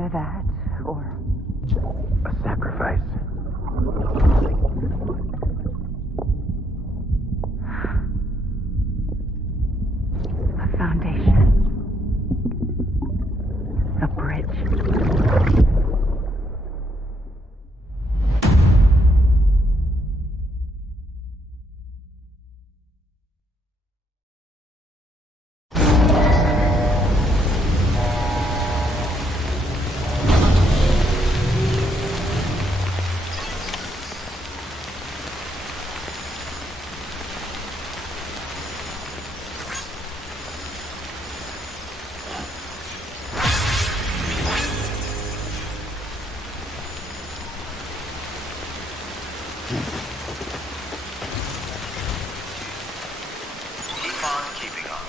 Either that, or... a sacrifice. A foundation. A bridge. Keep on keeping on.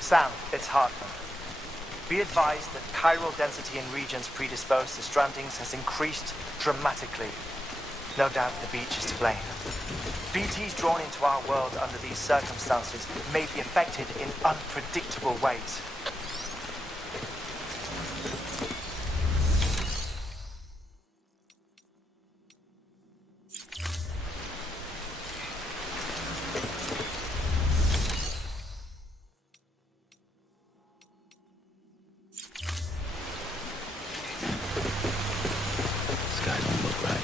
Sam, it's Hartman. Be advised that chiral density in regions predisposed to strandings has increased dramatically. No doubt the beach is to blame. BTs drawn into our world under these circumstances may be affected in unpredictable ways. Sky don't look right.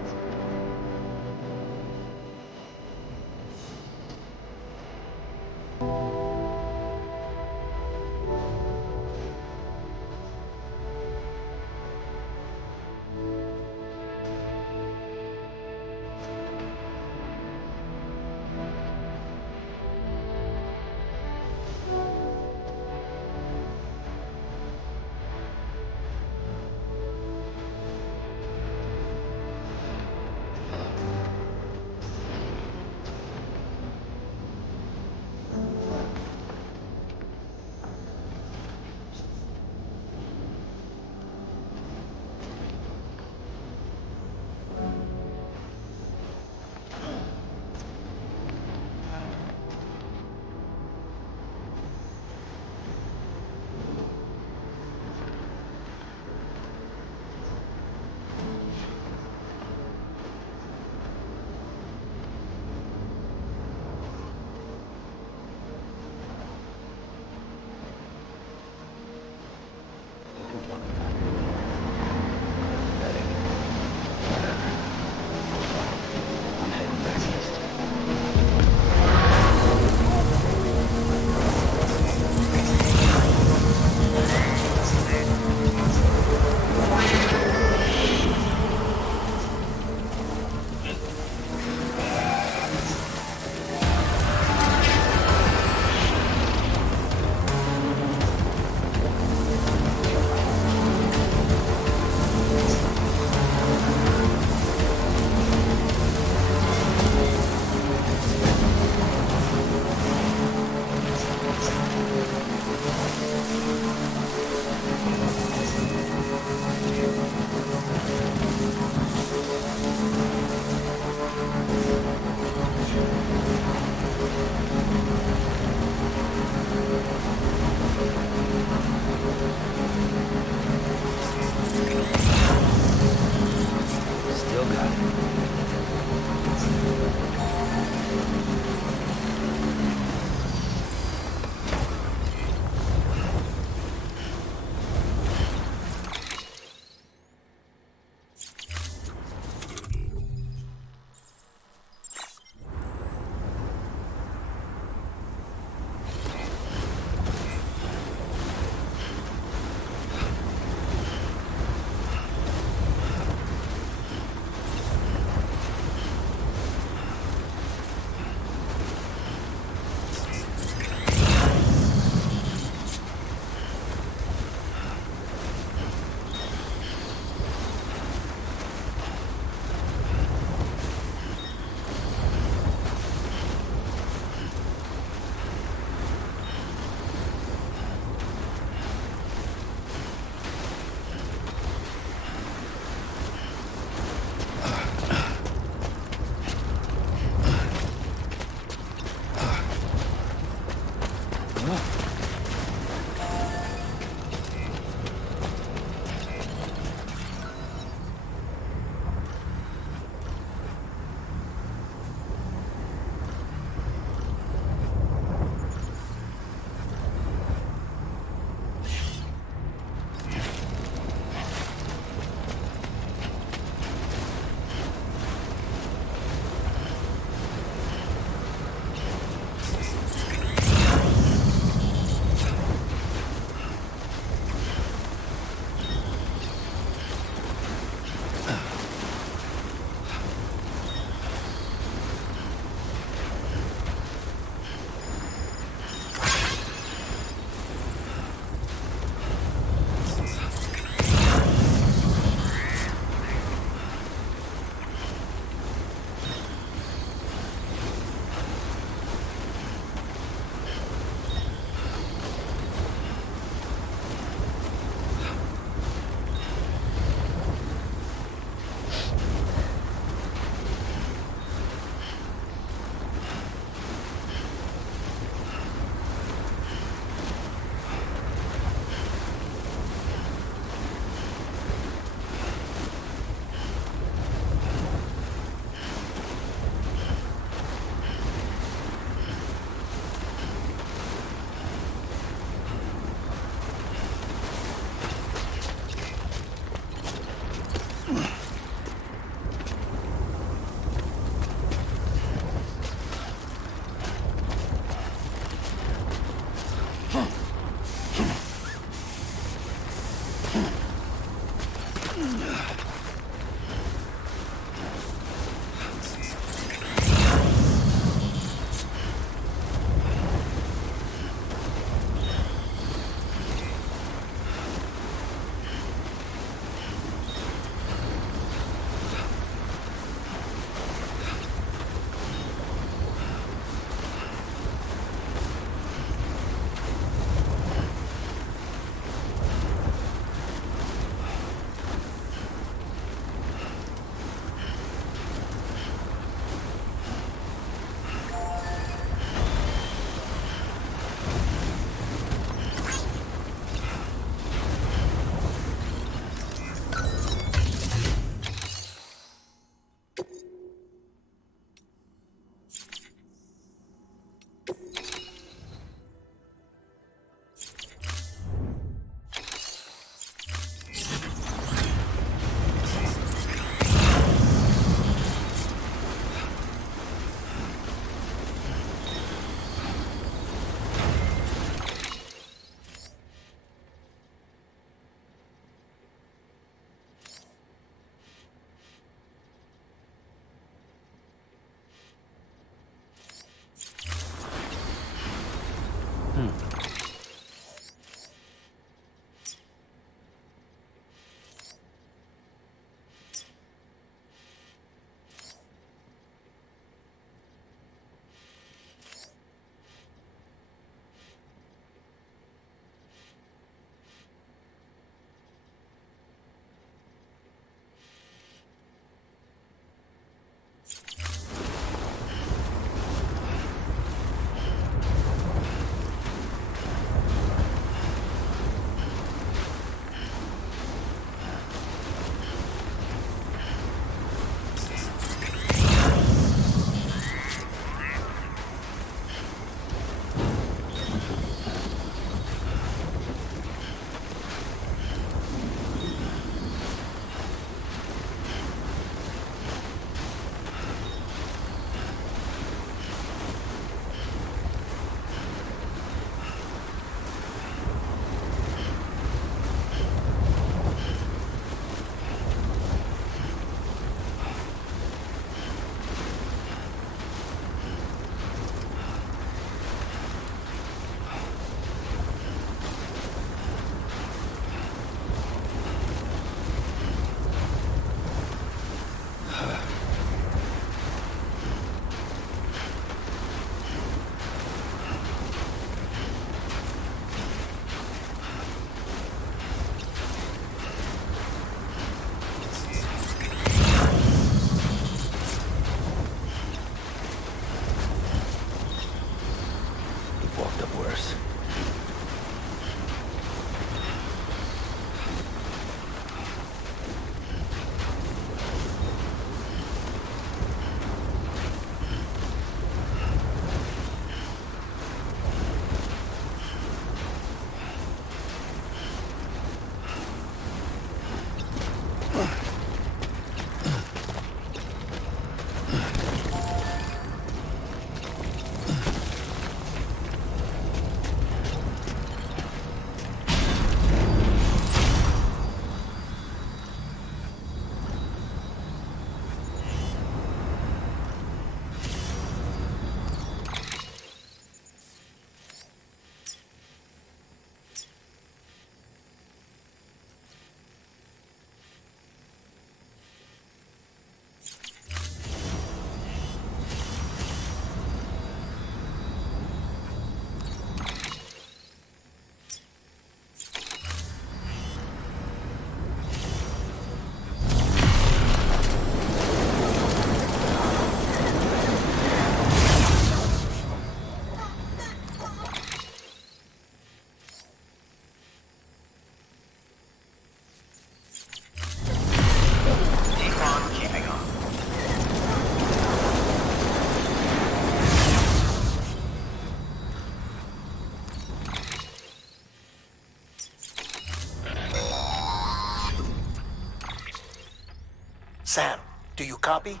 Sam, do you copy?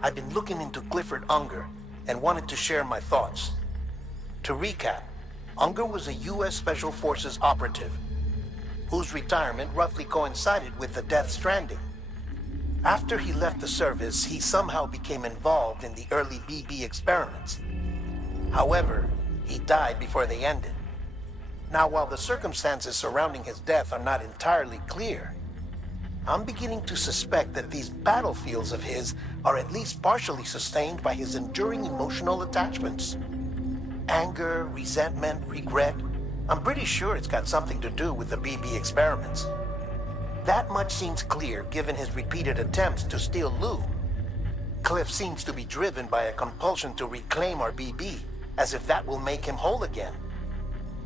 I've been looking into Clifford Unger and wanted to share my thoughts. To recap, Unger was a U.S. Special Forces operative whose retirement roughly coincided with the Death Stranding. After he left the service, he somehow became involved in the early BB experiments. However, he died before they ended. Now, while the circumstances surrounding his death are not entirely clear, I'm beginning to suspect that these battlefields of his are at least partially sustained by his enduring emotional attachments. Anger, resentment, regret. I'm pretty sure it's got something to do with the BB experiments. That much seems clear given his repeated attempts to steal Lou. Cliff seems to be driven by a compulsion to reclaim our BB, as if that will make him whole again.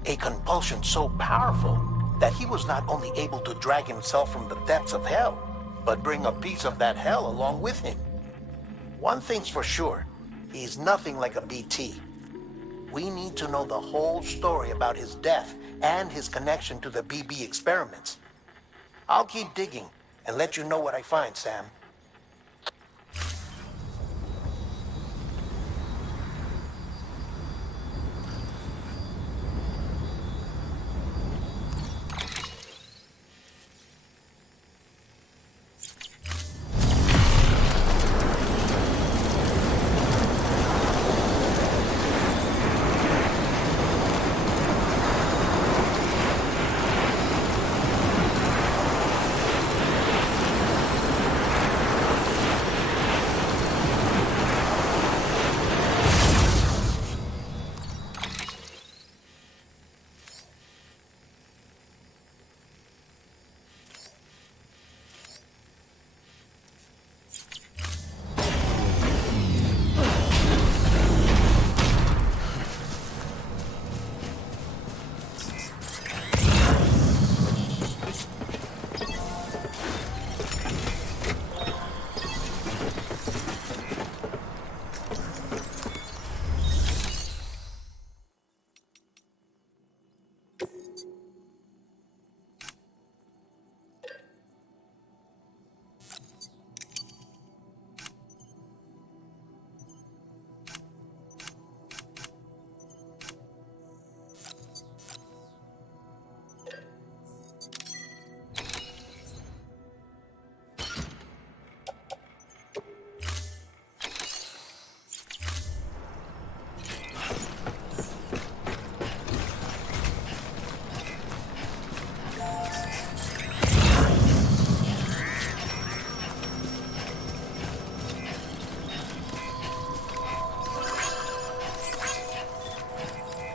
A compulsion so powerful that he was not only able to drag himself from the depths of hell, but bring a piece of that hell along with him. One thing's for sure, he's nothing like a BT. We need to know the whole story about his death and his connection to the BB experiments. I'll keep digging and let you know what I find, Sam.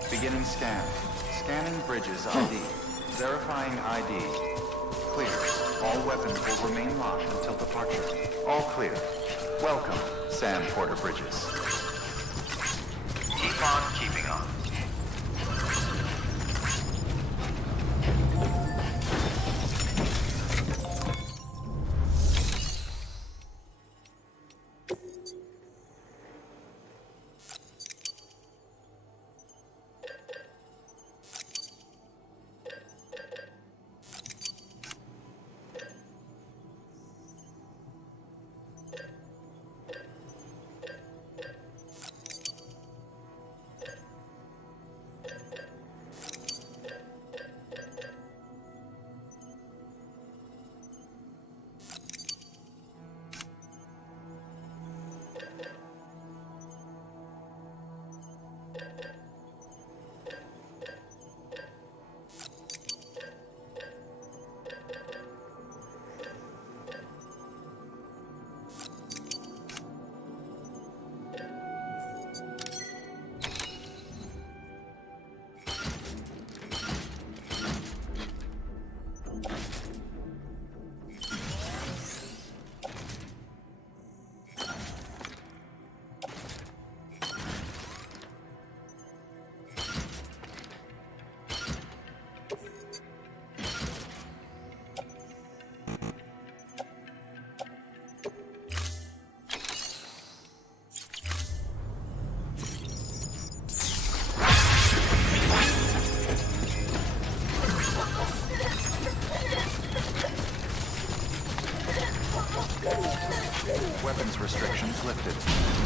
Beginning scan. Scanning bridges ID. Verifying ID. Clear. All weapons will remain locked until departure. All clear. Welcome, Sam Porter Bridges. Keep on keeping on. weapons restrictions lifted.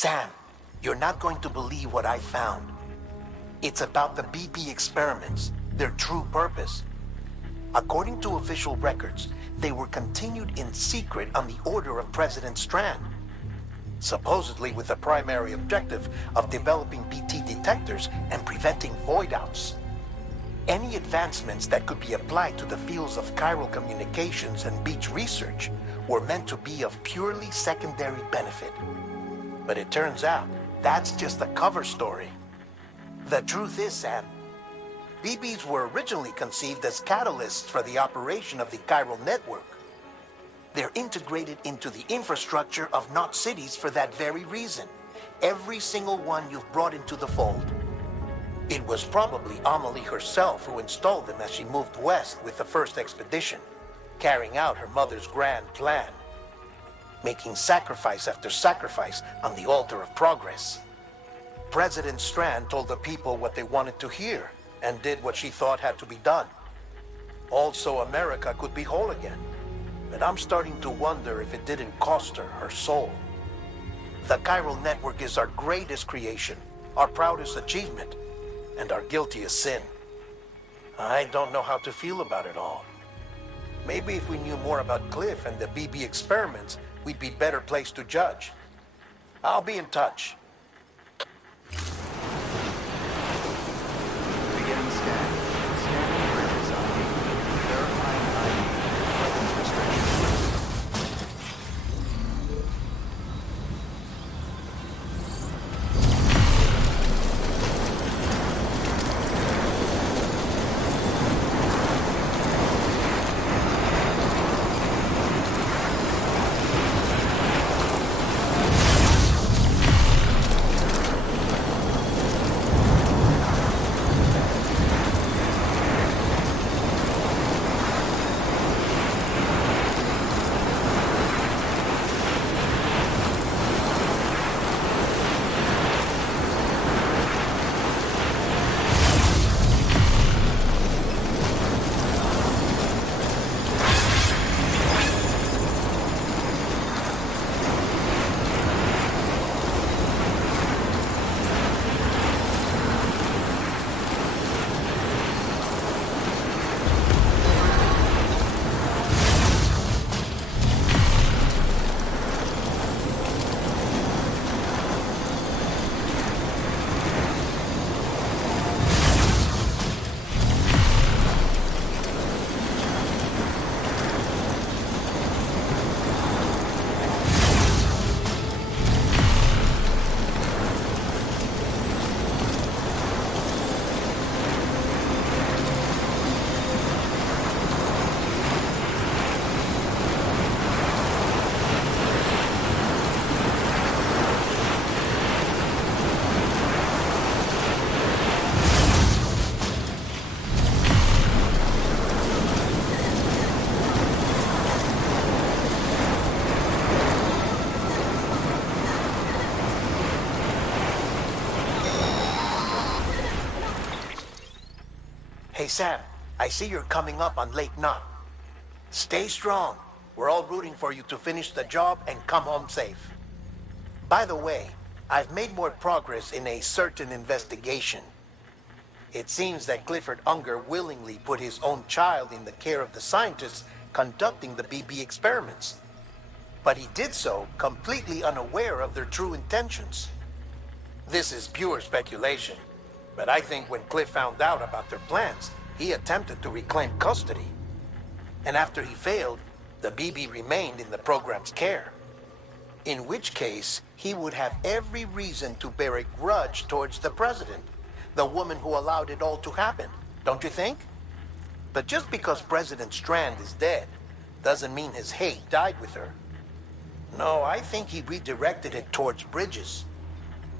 Sam, you're not going to believe what I found. It's about the BB experiments, their true purpose. According to official records, they were continued in secret on the order of President Strand, supposedly with the primary objective of developing BT detectors and preventing void-outs. Any advancements that could be applied to the fields of chiral communications and beach research were meant to be of purely secondary benefit. But it turns out, that's just a cover story. The truth is, Sam, BBs were originally conceived as catalysts for the operation of the chiral network. They're integrated into the infrastructure of not cities for that very reason. Every single one you've brought into the fold. It was probably Amelie herself who installed them as she moved west with the first expedition, carrying out her mother's grand plan, making sacrifice after sacrifice on the altar of progress. President Strand told the people what they wanted to hear and did what she thought had to be done. Also, America could be whole again. But I'm starting to wonder if it didn't cost her her soul. The chiral network is our greatest creation, our proudest achievement, and our guiltiest sin. I don't know how to feel about it all. Maybe if we knew more about Cliff and the BB experiments, we'd be better placed to judge. I'll be in touch. Begin scan. Scanning bridges ID. Verifying ID. Weapons restrictions. Hey Sam, I see you're coming up on Lake Knot. Stay strong. We're all rooting for you to finish the job and come home safe. By the way, I've made more progress in a certain investigation. It seems that Clifford Unger willingly put his own child in the care of the scientists conducting the BB experiments. But he did so completely unaware of their true intentions. This is pure speculation, but I think when Cliff found out about their plans, he attempted to reclaim custody. And after he failed, the BB remained in the program's care. In which case, he would have every reason to bear a grudge towards the president, the woman who allowed it all to happen, don't you think? But just because President Strand is dead, doesn't mean his hate died with her. No, I think he redirected it towards Bridges.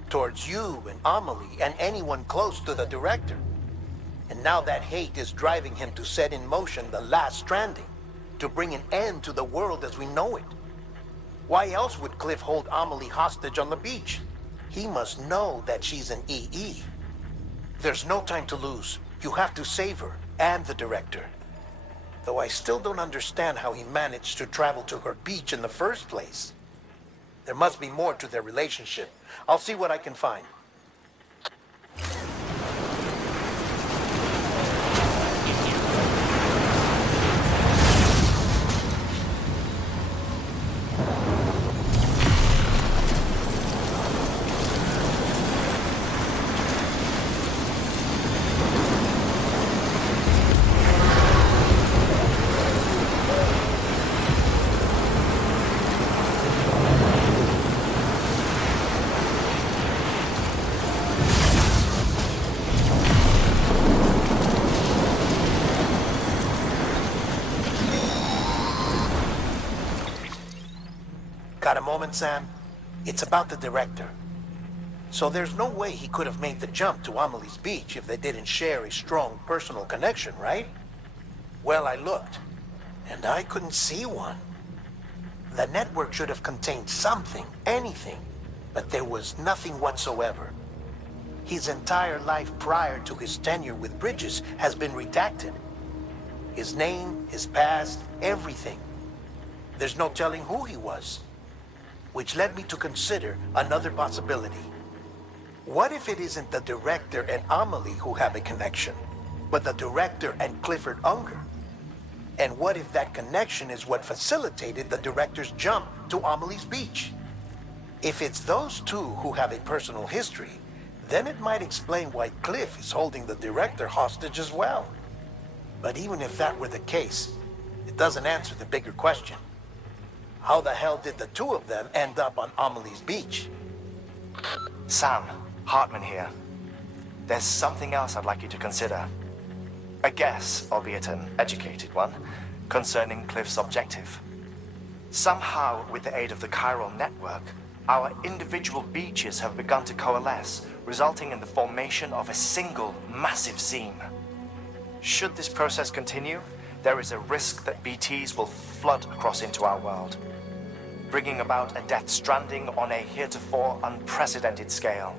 Towards you and Amelie and anyone close to the director. And now that hate is driving him to set in motion the last Stranding, to bring an end to the world as we know it. Why else would Cliff hold Amelie hostage on the beach? He must know that she's an EE. There's no time to lose. You have to save her and the director. Though I still don't understand how he managed to travel to her beach in the first place. There must be more to their relationship, I'll see what I can find. Got a moment, Sam? It's about the director. So there's no way he could have made the jump to Amelie's Beach if they didn't share a strong personal connection, right? Well, I looked, and I couldn't see one. The network should have contained something, anything, but there was nothing whatsoever. His entire life prior to his tenure with Bridges has been redacted. His name, his past, everything. There's no telling who he was. Which led me to consider another possibility. What if it isn't the director and Amelie who have a connection, but the director and Clifford Unger? And what if that connection is what facilitated the director's jump to Amelie's Beach? If it's those two who have a personal history, then it might explain why Cliff is holding the director hostage as well. But even if that were the case, it doesn't answer the bigger question. How the hell did the two of them end up on Amelie's Beach? Sam, Hartman here. There's something else I'd like you to consider. A guess, albeit an educated one, concerning Cliff's objective. Somehow, with the aid of the chiral network, our individual beaches have begun to coalesce, resulting in the formation of a single massive seam. Should this process continue, there is a risk that BTs will flood across into our world, bringing about a death stranding on a heretofore unprecedented scale.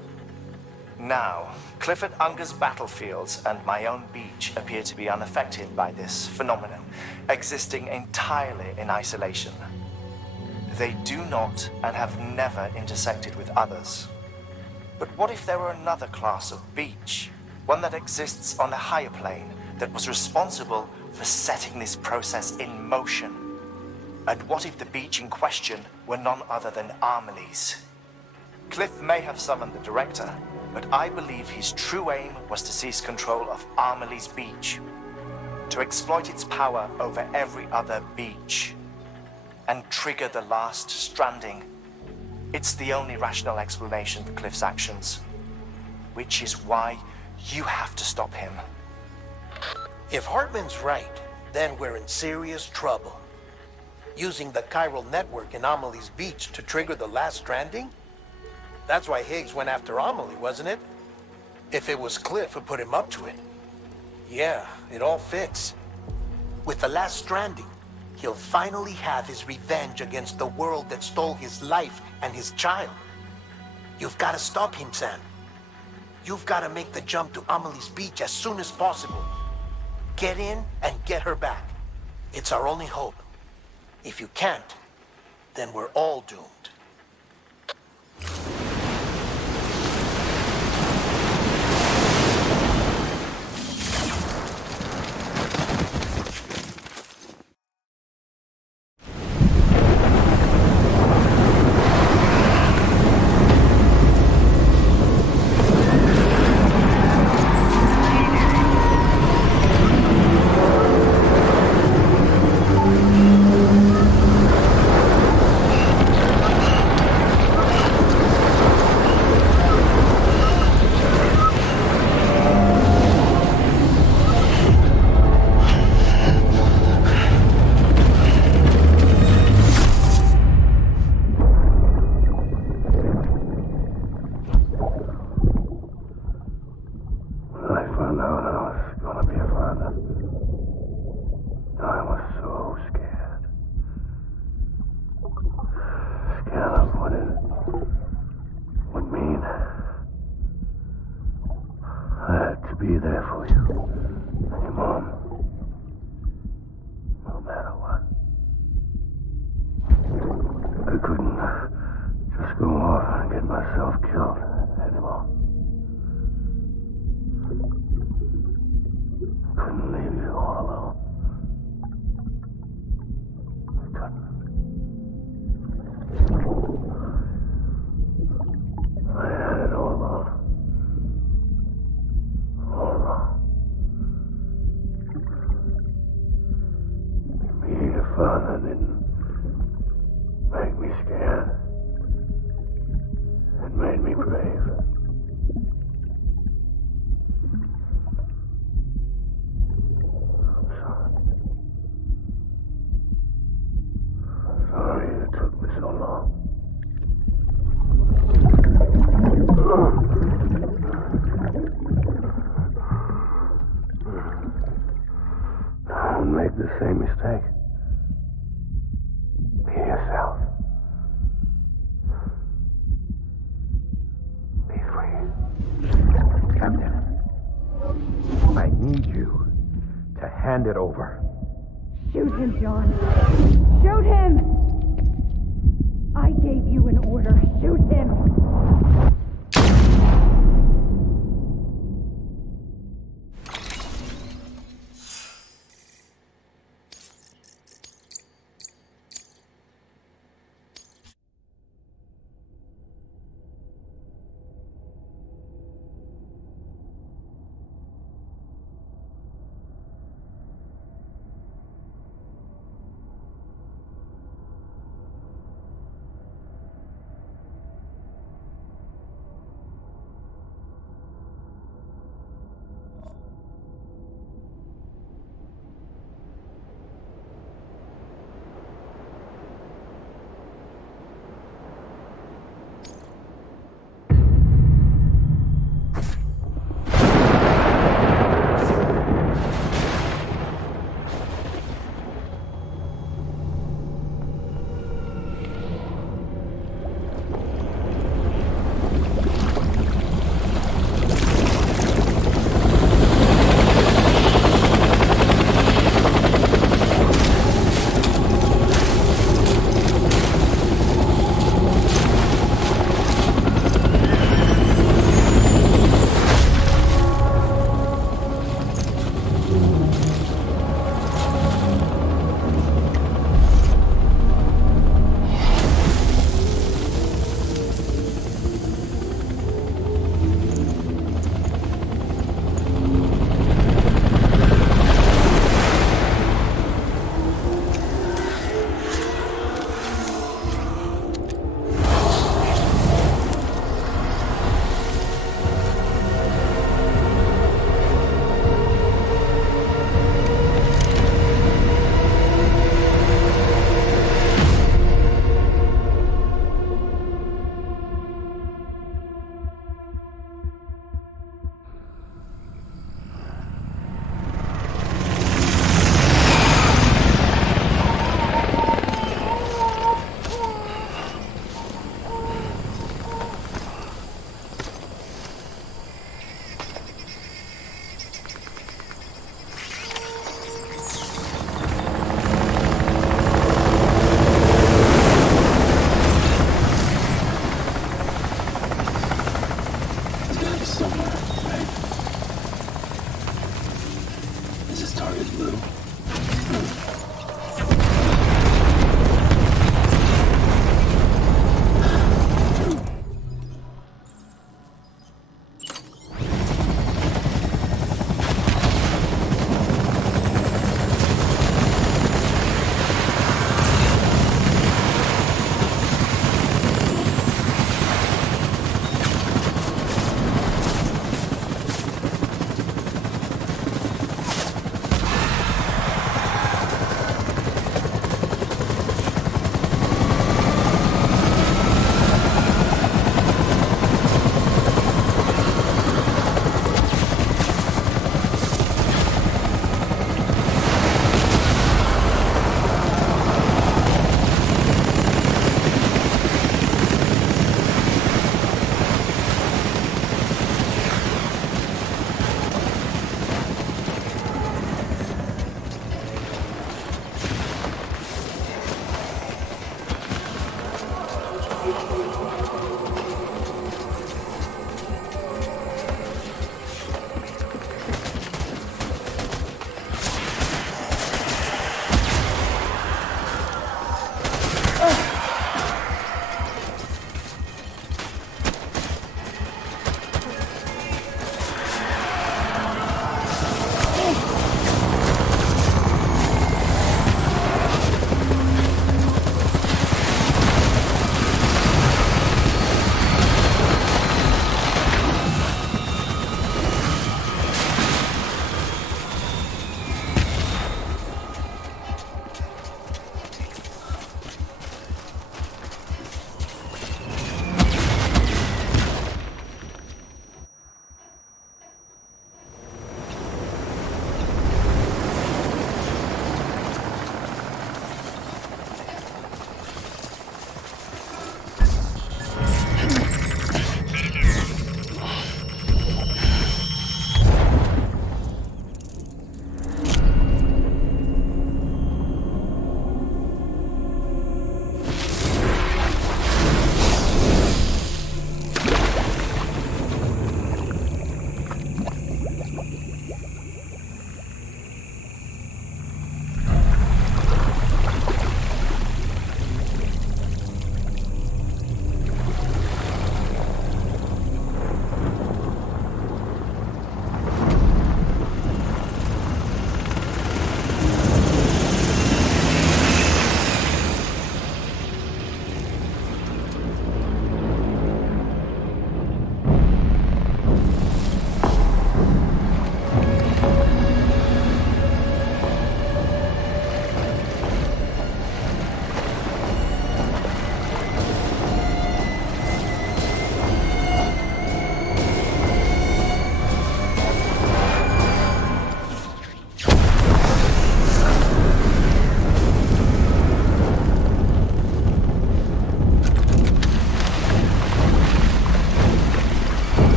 Now, Clifford Unger's battlefields and my own beach appear to be unaffected by this phenomenon, existing entirely in isolation. They do not and have never intersected with others. But what if there were another class of beach, one that exists on a higher plane, that was responsible for setting this process in motion? And what if the beach in question were none other than Amelie's? Cliff may have summoned the director, but I believe his true aim was to seize control of Amelie's Beach, to exploit its power over every other beach, and trigger the last stranding. It's the only rational explanation for Cliff's actions, which is why you have to stop him. If Hartman's right, then we're in serious trouble. Using the chiral network in Amelie's Beach to trigger the last stranding? That's why Higgs went after Amelie, wasn't it? If it was Cliff who put him up to it. Yeah, it all fits. With the last stranding, he'll finally have his revenge against the world that stole his life and his child. You've got to stop him, Sam. You've got to make the jump to Amelie's Beach as soon as possible. Get in and get her back. It's our only hope. If you can't, then we're all doomed. Be there for you. Your mom. No matter what. I couldn't just go off and get myself killed. couldn't leave you all alone. I couldn't. I had it all wrong. All wrong. Being a father didn't make me scared. It made me brave. I'm sorry. Sorry it took me so long. Don't make the same mistake. Be yourself. Be free. Captain, I need you to hand it over. Shoot him, John. Shoot him! I gave you an order. Shoot him!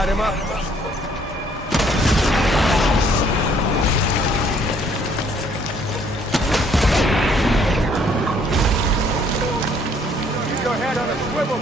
Light him up. Keep your head on a swivel.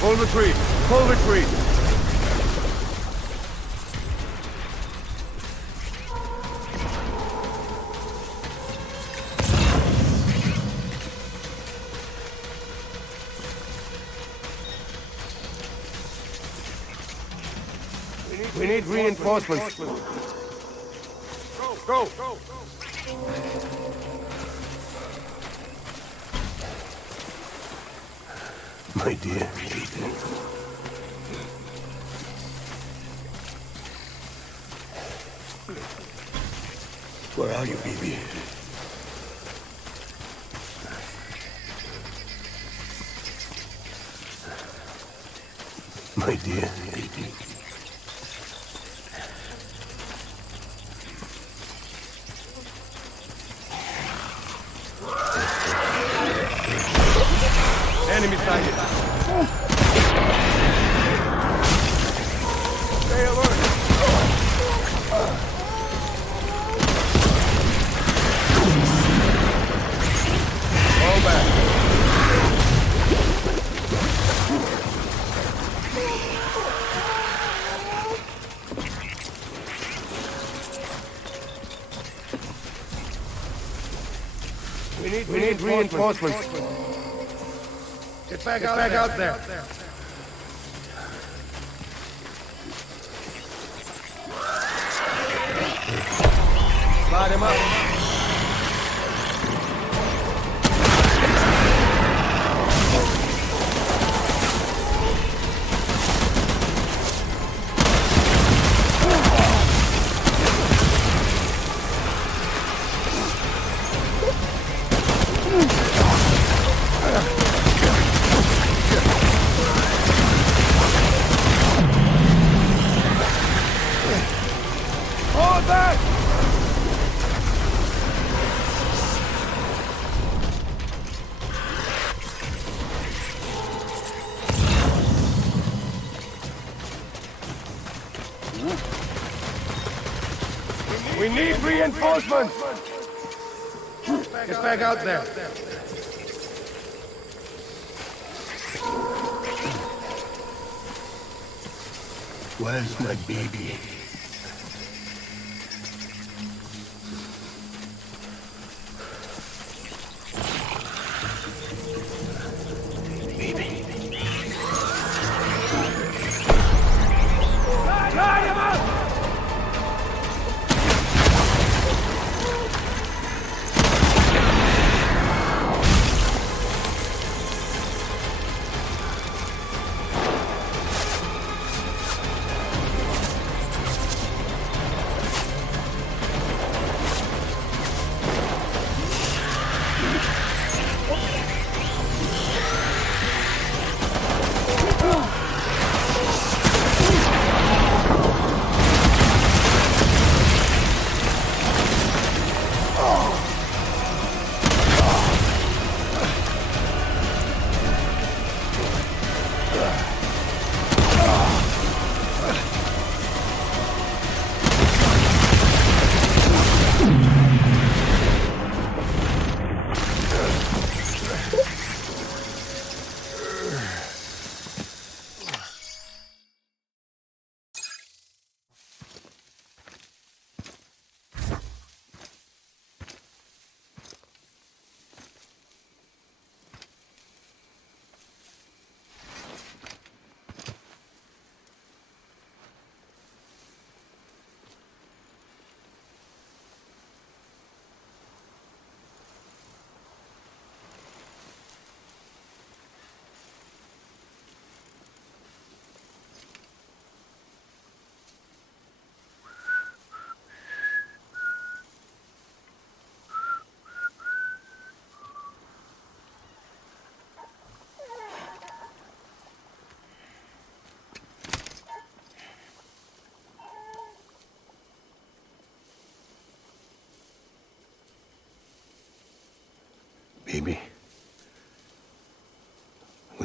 Full retreat! Full retreat! We need reinforcements. Go! Go! My dear. Where are you, baby? My dear. Enemy sighted. Stay alert. Fall back. We need reinforcements. Get back out there. Light him up. Hold back! We need reinforcements! Get back out there. Where's my baby? Light him up!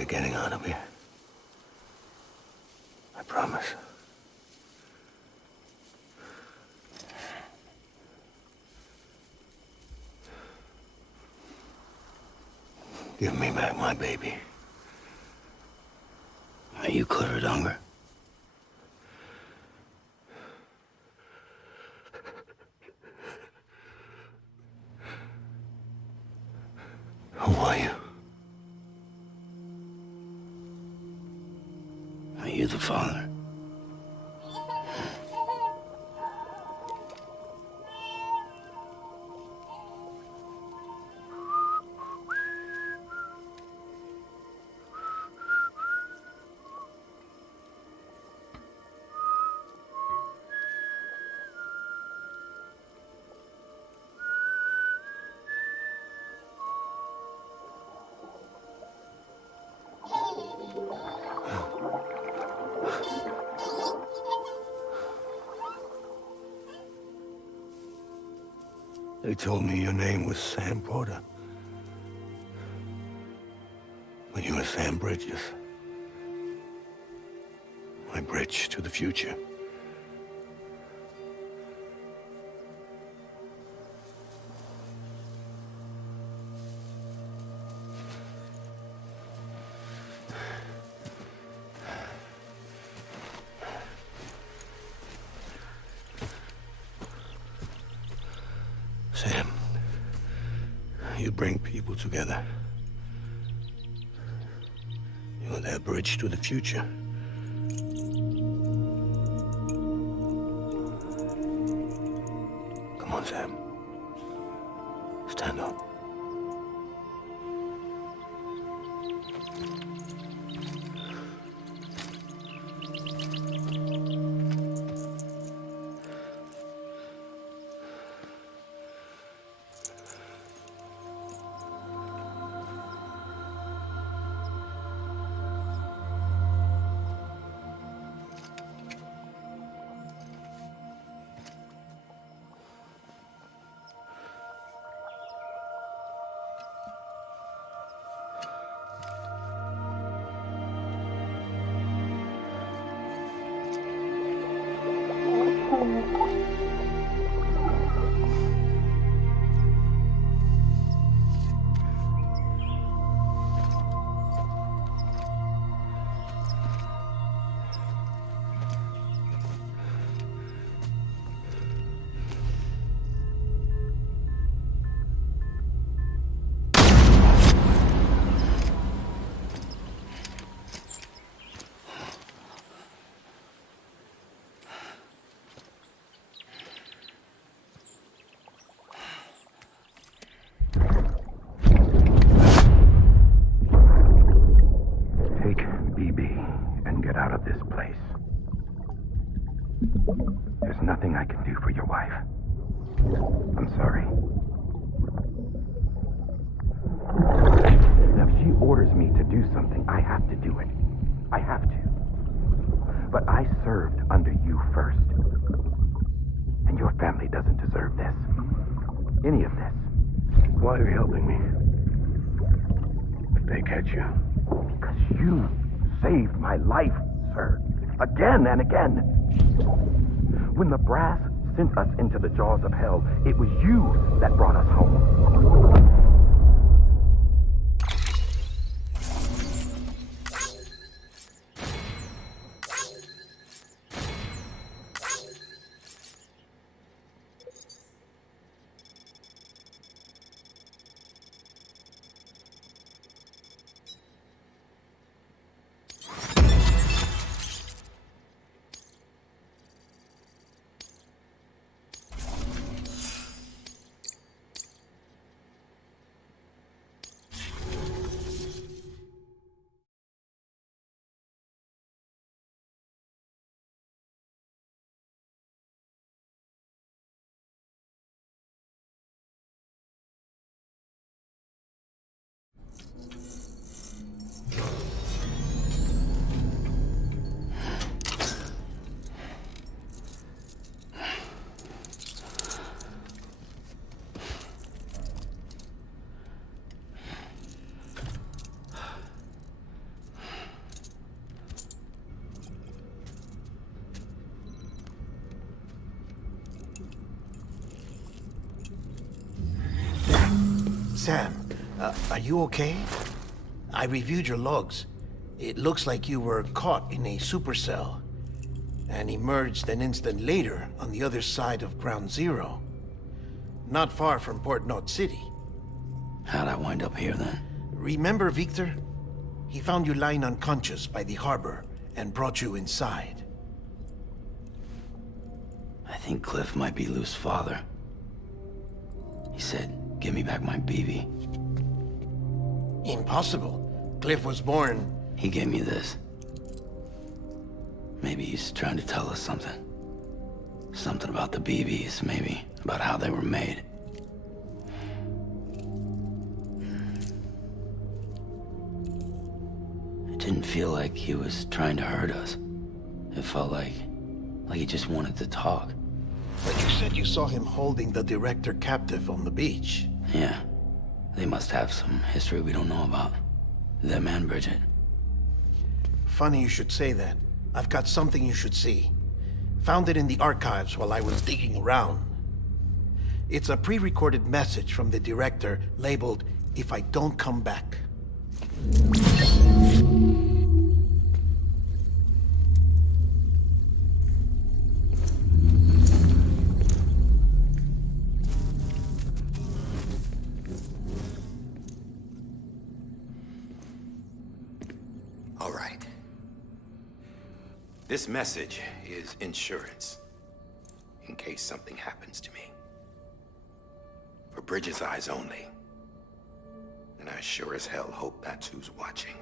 We're getting out of here. I promise. Give me back my baby. Are you Clifford Unger? Who are you? Are you the father? They told me your name was Sam Porter. But you were Sam Bridges. My bridge to the future. Sam, you bring people together. You're their bridge to the future. Come on, Sam. Stand up. There's nothing I can do for your wife. I'm sorry. Now, if she orders me to do something, I have to do it. I have to. But I served under you first. And your family doesn't deserve this. Any of this. Why are you helping me? If they catch you. Because you saved my life, sir. Again and again. When the brass sent us into the jaws of hell, it was you that brought us home. Sam, are you okay? I reviewed your logs. It looks like you were caught in a supercell and emerged an instant later on the other side of Ground Zero. Not far from Port Knot City. How'd I wind up here then? Remember Victor? He found you lying unconscious by the harbor and brought you inside. I think Cliff might be Lou's father. He said, give me back my BB. Impossible. Cliff was born... He gave me this. Maybe he's trying to tell us something. Something about the BBs, maybe. About how they were made. It didn't feel like he was trying to hurt us. It felt like he just wanted to talk. But you said you saw him holding the director captive on the beach. Yeah. They must have some history we don't know about. Them and Bridget. Funny you should say that. I've got something you should see. Found it in the archives while I was digging around. It's a pre-recorded message from the director labeled, "If I don't come back." All right. This message is insurance, in case something happens to me. For Bridget's eyes only. And I sure as hell hope that's who's watching.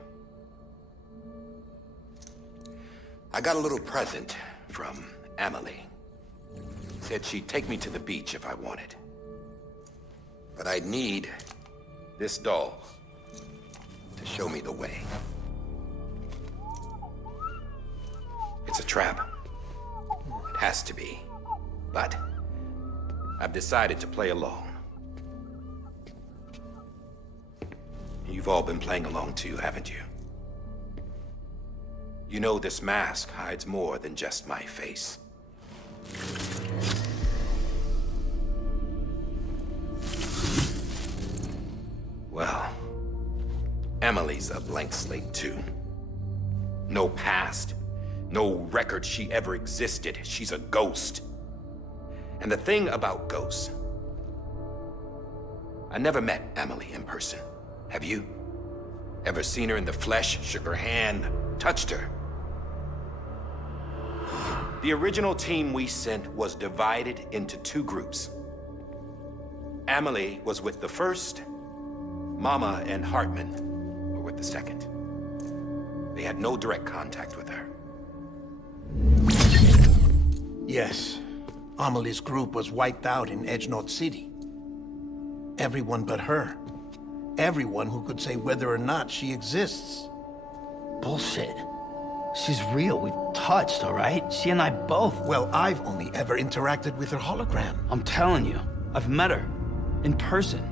I got a little present from Emily. Said she'd take me to the beach if I wanted. But I'd need this doll to show me the way. It's a trap. It has to be. But I've decided to play along. You've all been playing along too, haven't you? You know this mask hides more than just my face. Well, Emily's a blank slate too. No past. No record she ever existed. She's a ghost. And the thing about ghosts, I never met Emily in person. Have you? Ever seen her in the flesh, shook her hand, touched her? The original team we sent was divided into two groups. Emily was with the first. Mama and Hartman were with the second. They had no direct contact with her. Yes. Amelie's group was wiped out in Edge Knot City. Everyone but her. Everyone who could say whether or not she exists. Bullshit. She's real. We touched, all right? She and I both. Well, I've only ever interacted with her hologram. I'm telling you, I've met her. In person.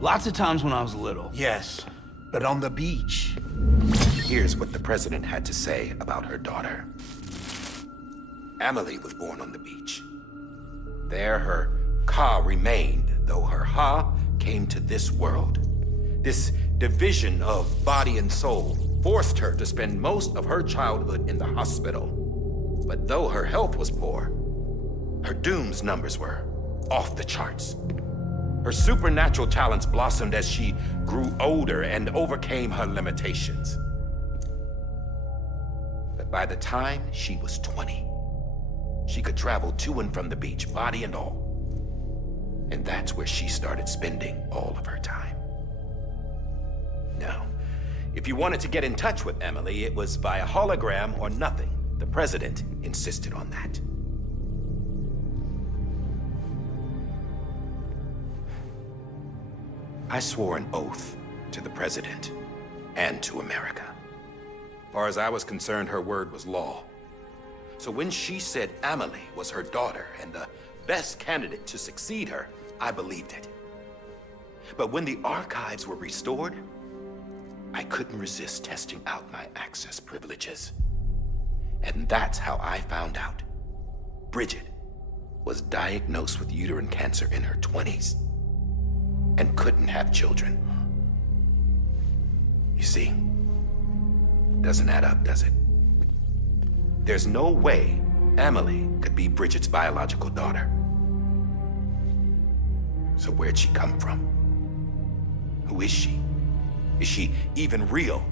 Lots of times when I was little. Yes, but on the beach. Here's what the president had to say about her daughter. Emily was born on the beach. There her Ka remained, though her Ha came to this world. This division of body and soul forced her to spend most of her childhood in the hospital. But though her health was poor, her Doom's numbers were off the charts. Her supernatural talents blossomed as she grew older and overcame her limitations. But by the time she was 20, she could travel to and from the beach, body and all. And that's where she started spending all of her time. Now, if you wanted to get in touch with Emily, it was via hologram or nothing. The president insisted on that. I swore an oath to the president and to America. As far as I was concerned, her word was law. So when she said Emily was her daughter and the best candidate to succeed her, I believed it. But when the archives were restored, I couldn't resist testing out my access privileges. And that's how I found out Bridget was diagnosed with uterine cancer in her 20s. and couldn't have children. You see, doesn't add up, does it? There's no way Amelie could be Bridget's biological daughter. So where'd she come from? Who is she? Is she even real?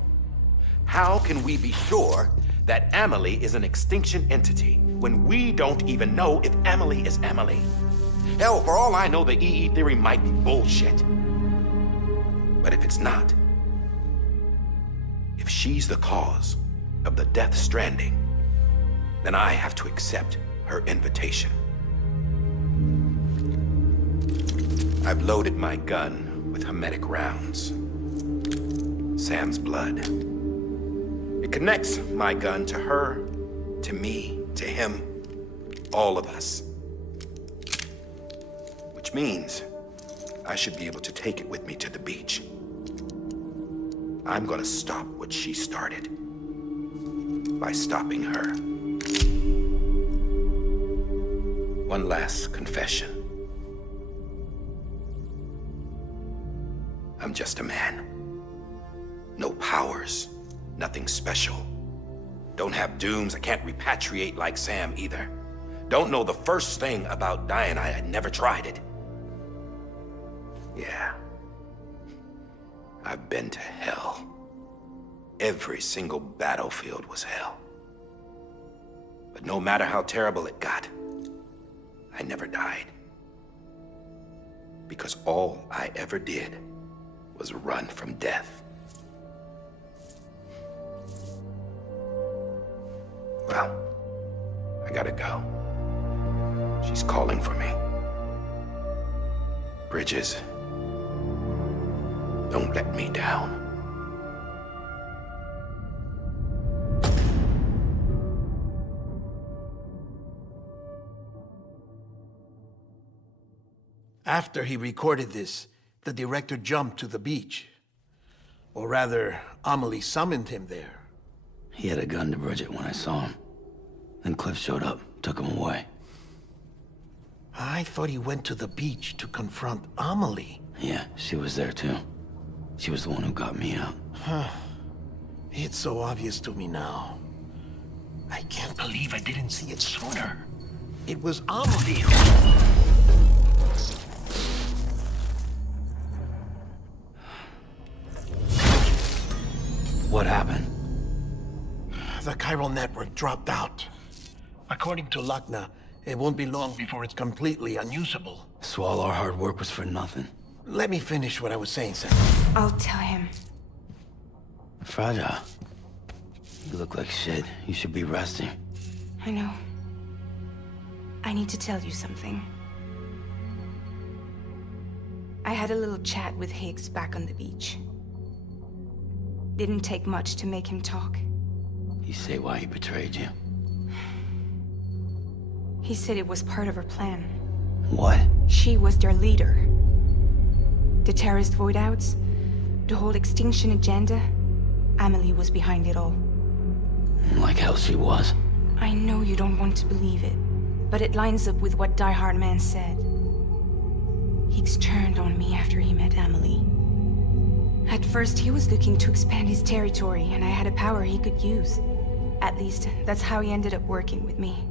How can we be sure that Amelie is an extinction entity when we don't even know if Amelie is Amelie? Hell, for all I know, the EE theory might be bullshit. But if it's not, if she's the cause of the death stranding, then I have to accept her invitation. I've loaded my gun with hermetic rounds. Sam's blood. It connects my gun to her, to me, to him, all of us. Which means I should be able to take it with me to the beach. I'm gonna stop what she started by stopping her. One last confession. I'm just a man. No powers, nothing special. Don't have dooms, I can't repatriate like Sam either. Don't know the first thing about dying, I had never tried it. Yeah. I've been to hell. Every single battlefield was hell. But no matter how terrible it got, I never died. Because all I ever did was run from death. Well, I gotta go. She's calling for me. Bridges, don't let me down. After he recorded this, the director jumped to the beach. Or rather, Amelie summoned him there. He had a gun to Bridget when I saw him. Then Cliff showed up, took him away. I thought he went to the beach to confront Amelie. Yeah, she was there too. She was the one who got me out. It's so obvious to me now. I can't believe I didn't see it sooner. It was Amelie who... What happened? The chiral network dropped out. According to Luckna, it won't be long before it's completely unusable. So all our hard work was for nothing. Let me finish what I was saying, Sam. I'll tell him. Fragile. You look like shit. You should be resting. I know. I need to tell you something. I had a little chat with Higgs back on the beach. Didn't take much to make him talk. You say why he betrayed you? He said it was part of her plan. What? She was their leader. The terrorist voidouts, the whole extinction agenda, Amelie was behind it all. Like hell she was. I know you don't want to believe it, but it lines up with what Die Hard Man said. Higgs turned on me after he met Amelie. At first, he was looking to expand his territory, and I had a power he could use. At least, that's how he ended up working with me.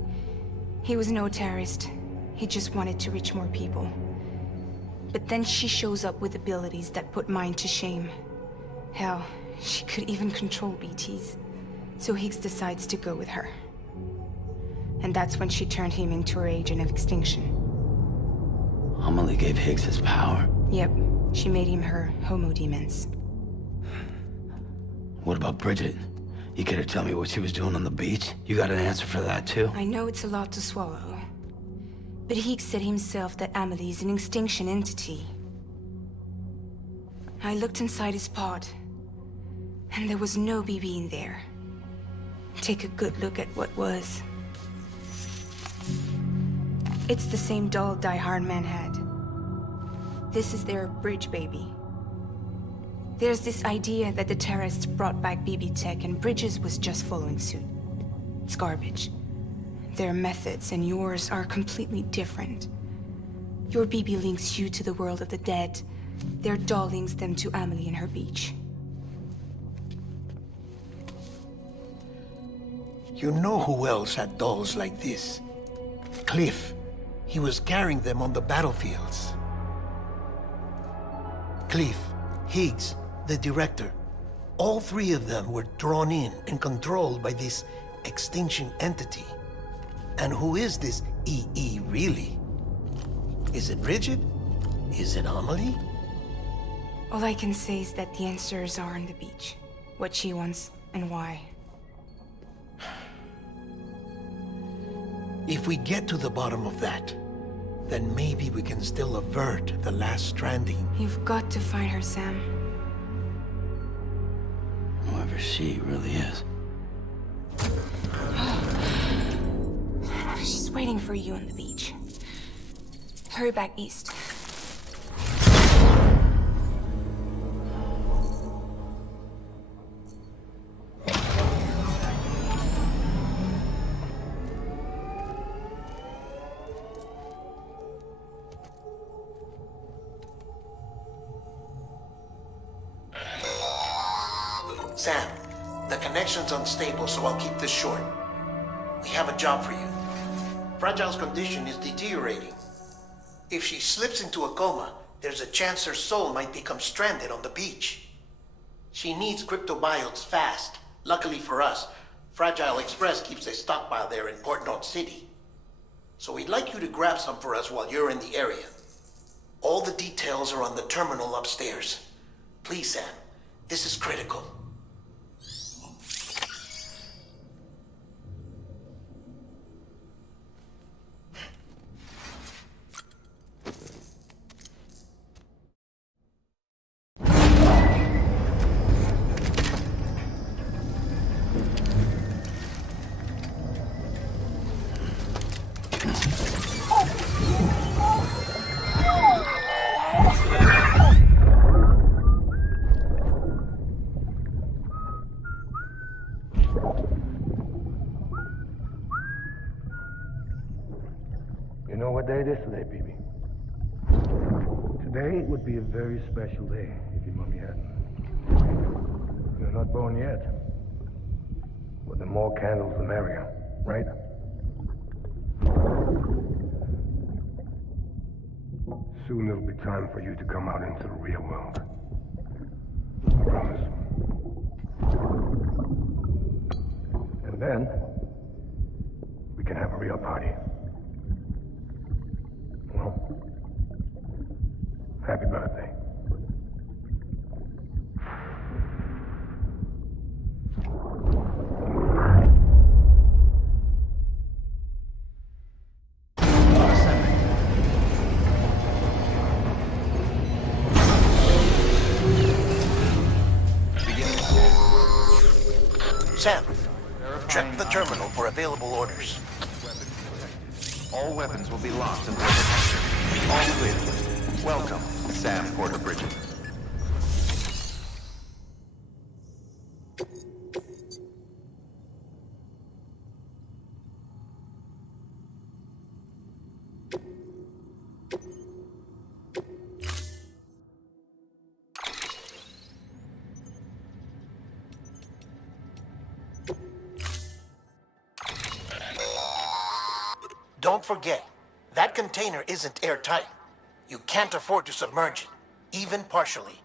He was no terrorist. He just wanted to reach more people. But then she shows up with abilities that put mine to shame. Hell, she could even control BTs. So Higgs decides to go with her. And that's when she turned him into her agent of extinction. Amelie gave Higgs his power. Yep, she made him her Homo Demens. What about Bridget? You care to tell me what she was doing on the beach? You got an answer for that too? I know it's a lot to swallow. But Higgs said himself that Amelie is an extinction entity. I looked inside his pod, and there was no BB in there. Take a good look at what was. It's the same doll Die Hard Man had. This is their bridge baby. There's this idea that the terrorists brought back BB tech and Bridges was just following suit. It's garbage. Their methods and yours are completely different. Your BB links you to the world of the dead, Their doll links them to Amelie and her beach. You know who else had dolls like this? Cliff. He was carrying them on the battlefields. Cliff, Higgs, the director. All three of them were drawn in and controlled by this extinction entity. And who is this EE really? Is it Bridget? Is it Amelie? All I can say is that the answers are on the beach. What she wants and why. If we get to the bottom of that, then maybe we can still avert the last stranding. You've got to find her, Sam. Whoever she really is. She's waiting for you on the beach. Hurry back east. Sam, the connection's unstable, so I'll keep this short. We have a job for you. Fragile's condition is deteriorating. If she slips into a coma, there's a chance her soul might become stranded on the beach. She needs cryptobiotes fast. Luckily for us, Fragile Express keeps a stockpile there in Port North City. So we'd like you to grab some for us while you're in the area. All the details are on the terminal upstairs. Please, Sam, this is critical. You know what day it is today, BB? Today would be a very special day if your mommy hadn't. You're not born yet. But the more candles, the merrier, right? Soon it'll be time for you to come out into the real world. I promise. And then, we can have a real party. Well, happy birthday. Sam, check the terminal for available orders. All weapons will be locked until departure. All clear. Welcome, Sam Porter Bridget. Don't forget, that container isn't airtight. You can't afford to submerge it, even partially.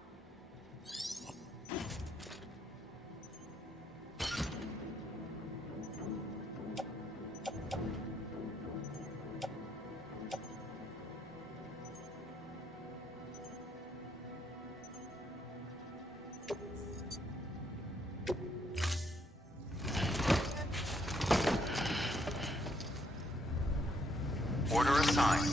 Order assigned.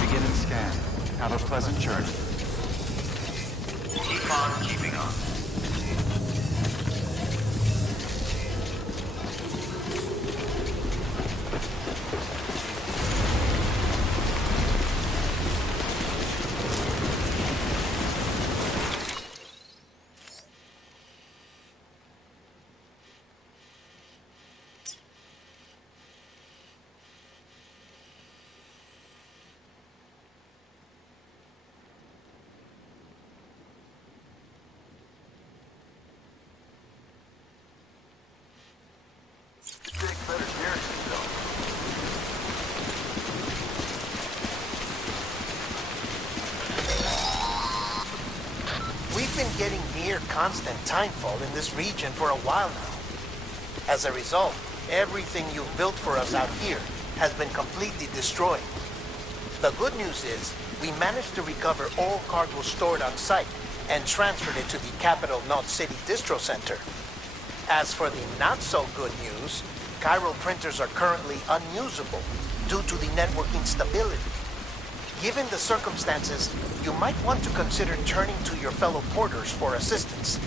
Begin and scan. Have a pleasant journey. Keep on keeping on. constant timefall in this region for a while now. As a result, everything you've built for us out here has been completely destroyed. The good news is, we managed to recover all cargo stored on site and transferred it to the Capital Knot City Distro Center. As for the not-so-good news, chiral printers are currently unusable due to the network instability. Given the circumstances, you might want to consider turning to your fellow porters for assistance.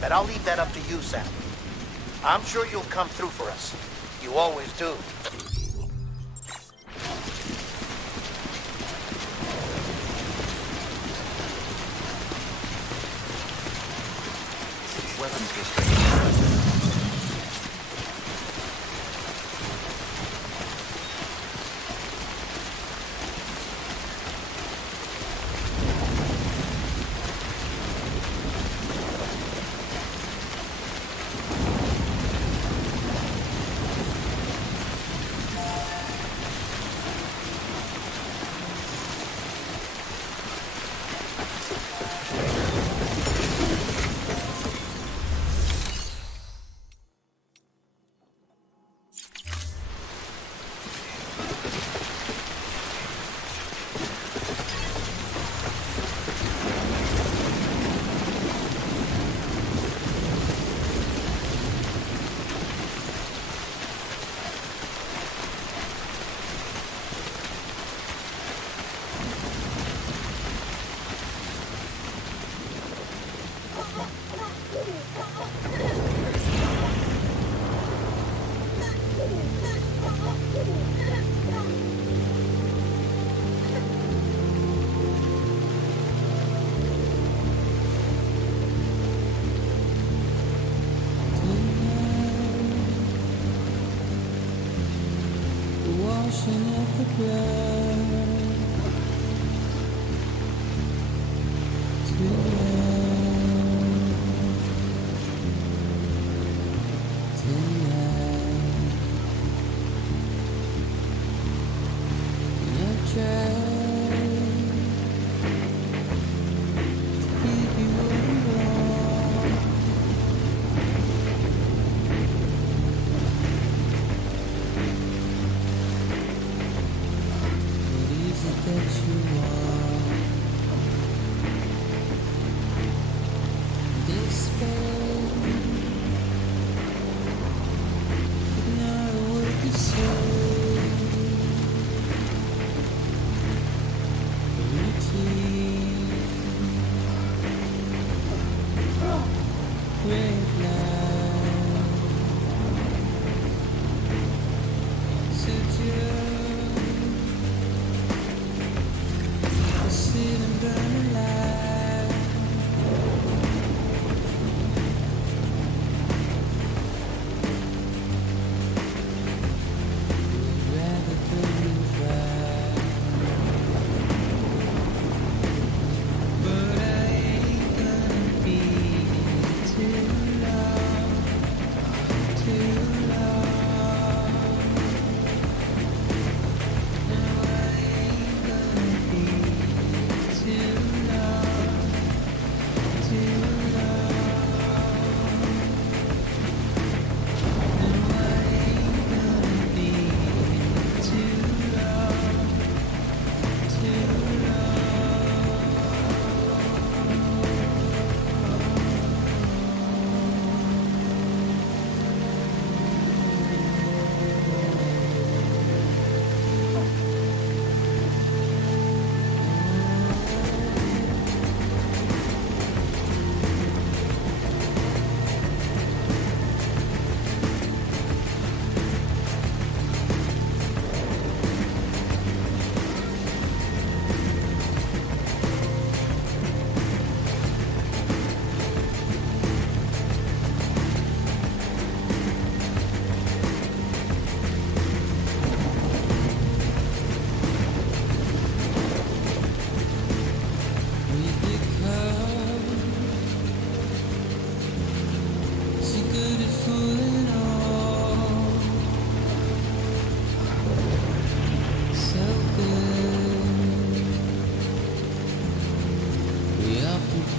But I'll leave that up to you, Sam. I'm sure you'll come through for us. You always do. Weapons restricted.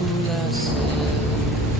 fool ourselves.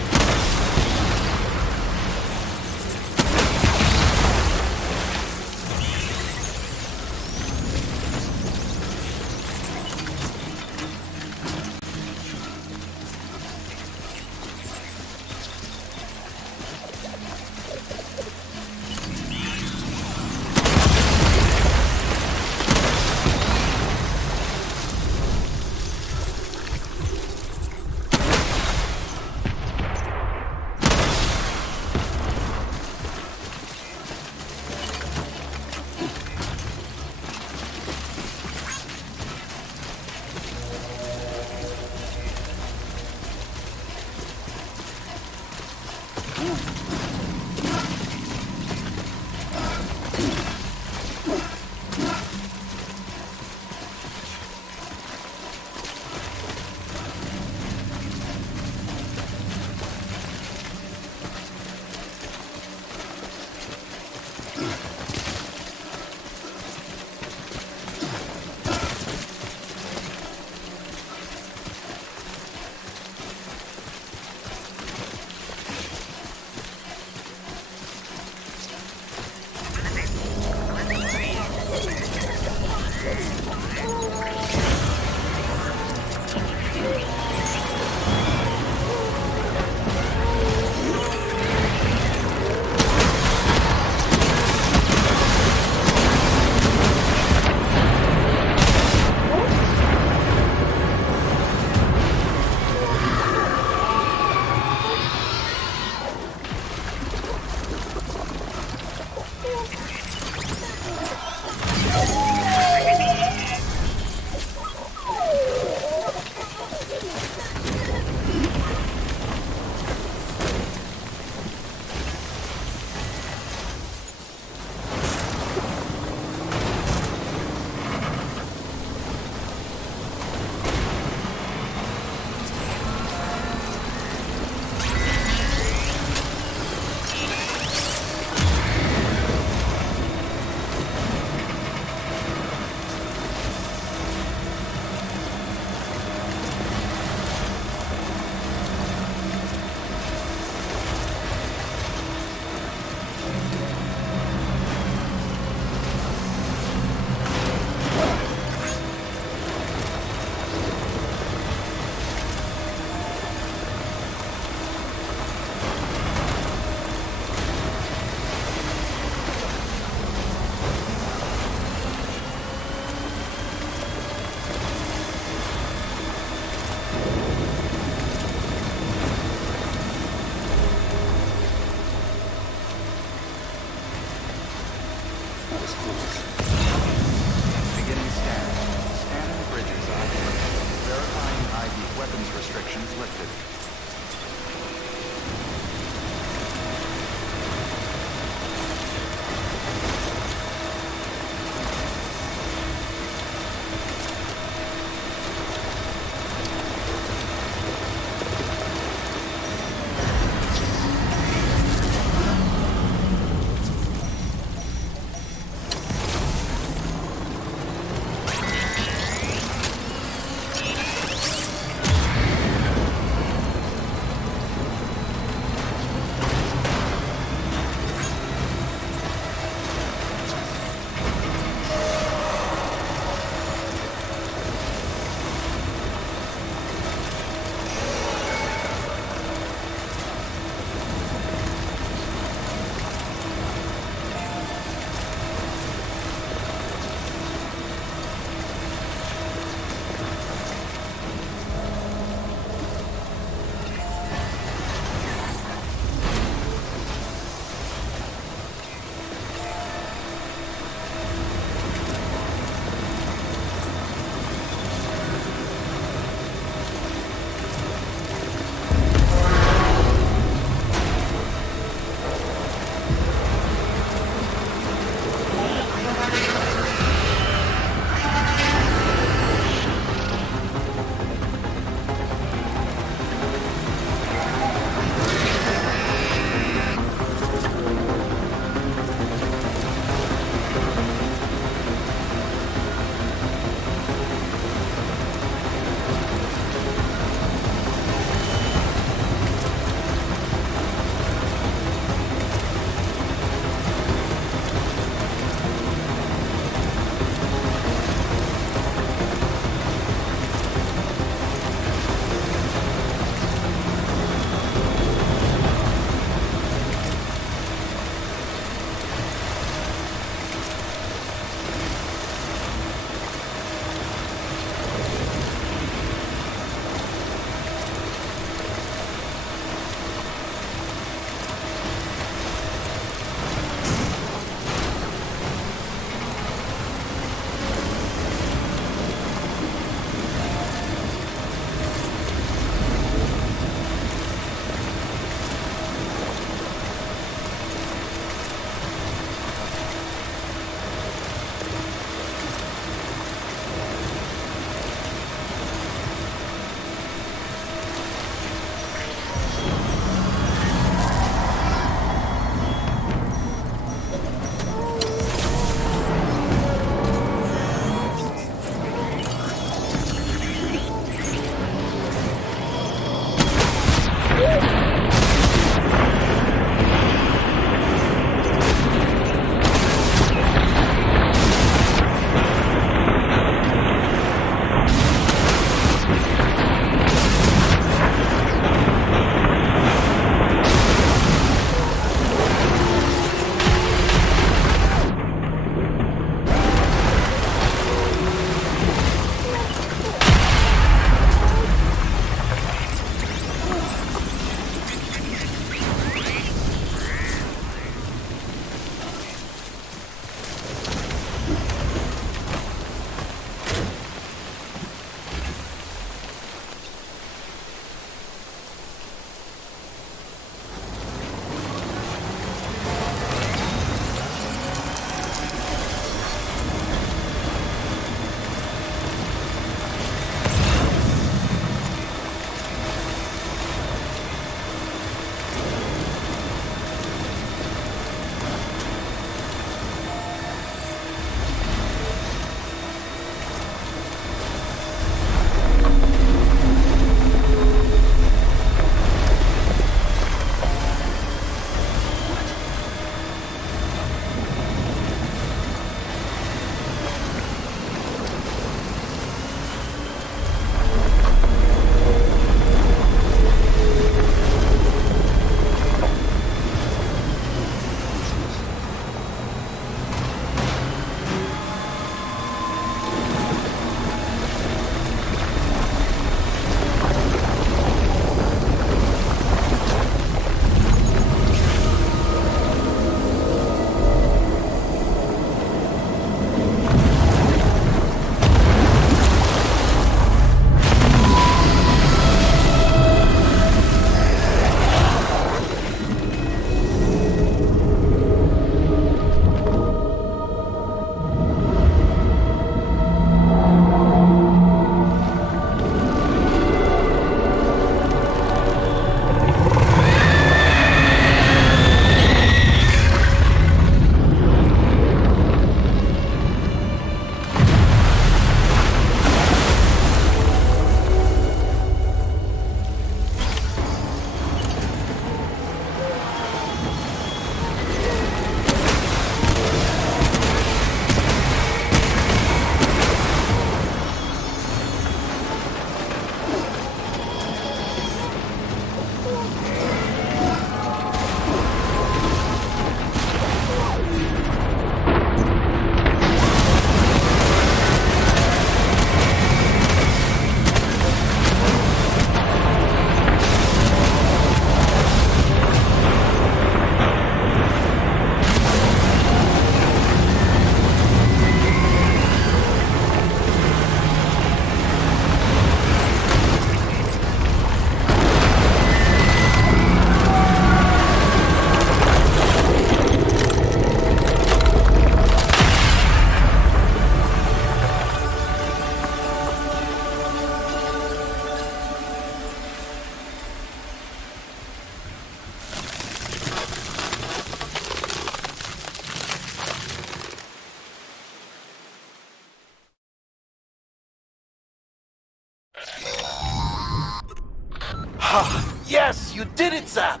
Yes, you did it, Zap!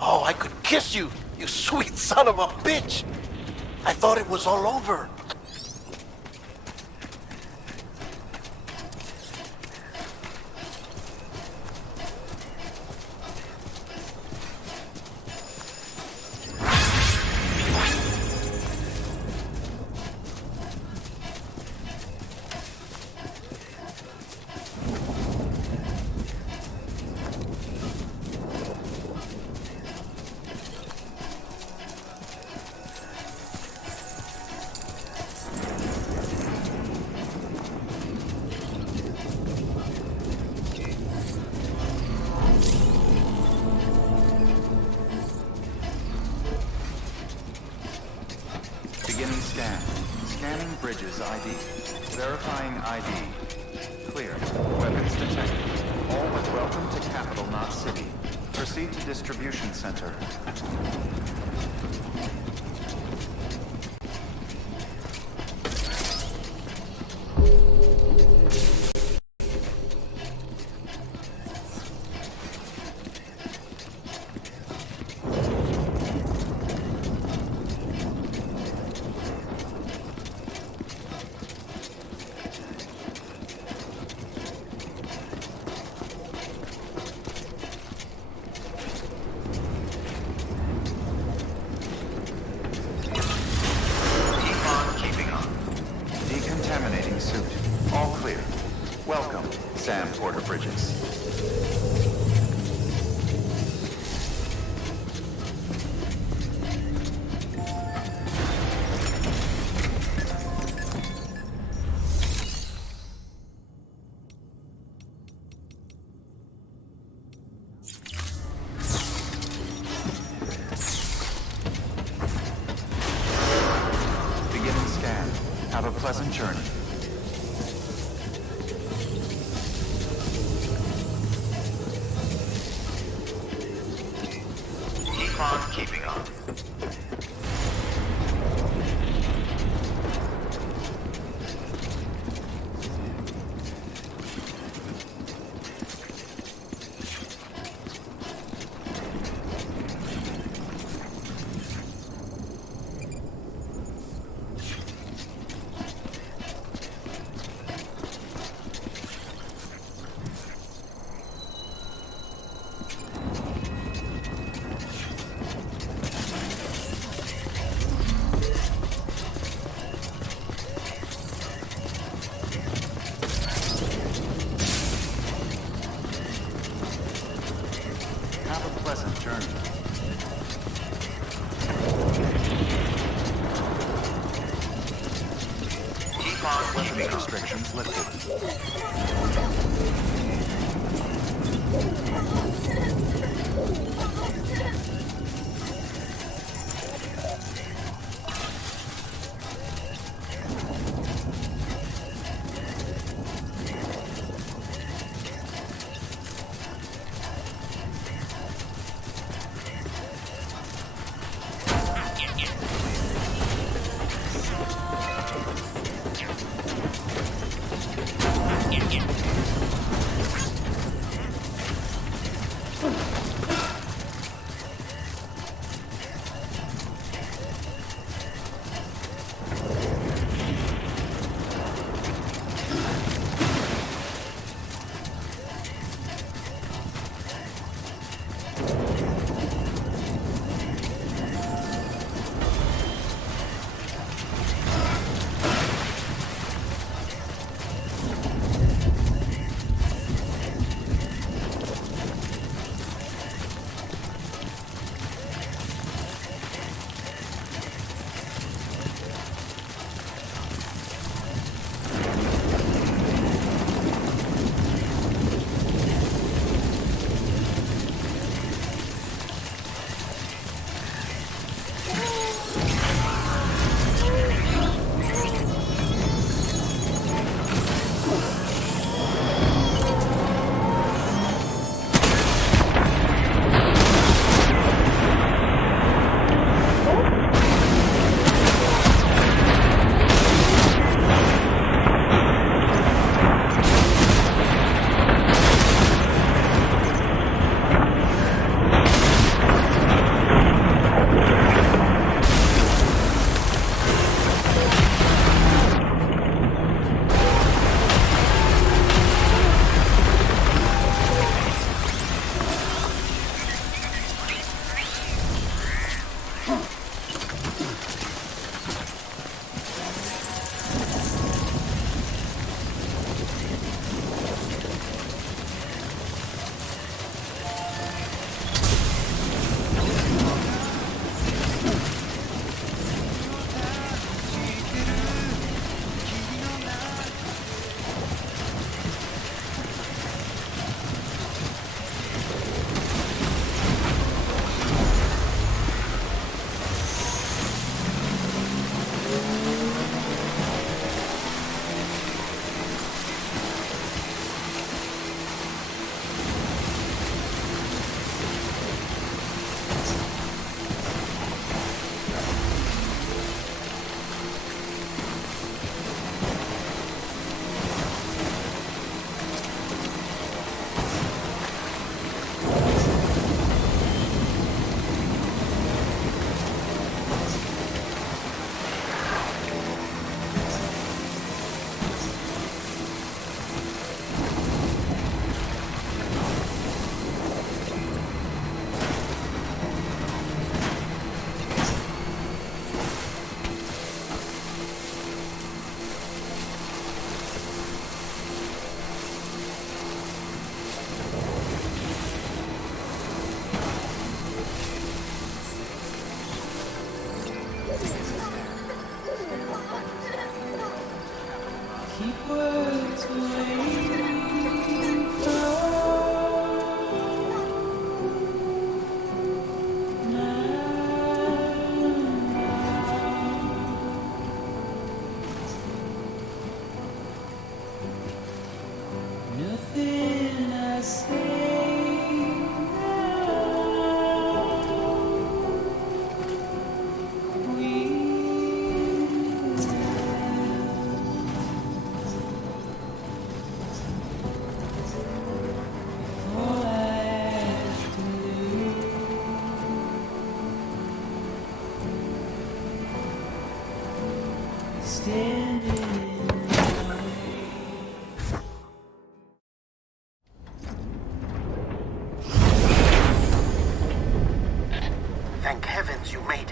Oh, I could kiss you, you sweet son of a bitch! I thought it was all over. Beginning scan. Scanning bridges ID. Verifying ID. Clear. Weapons detected. All but welcome to Capital, not City. Proceed to distribution center. Decontaminating suit. All clear. Welcome, Sam Porter Bridges. Beginning scan. Have a pleasant journey. Keep on keeping on. Have a pleasant journey. Keep on Weapons keeping on. restrictions lifted. Thank heavens you made it.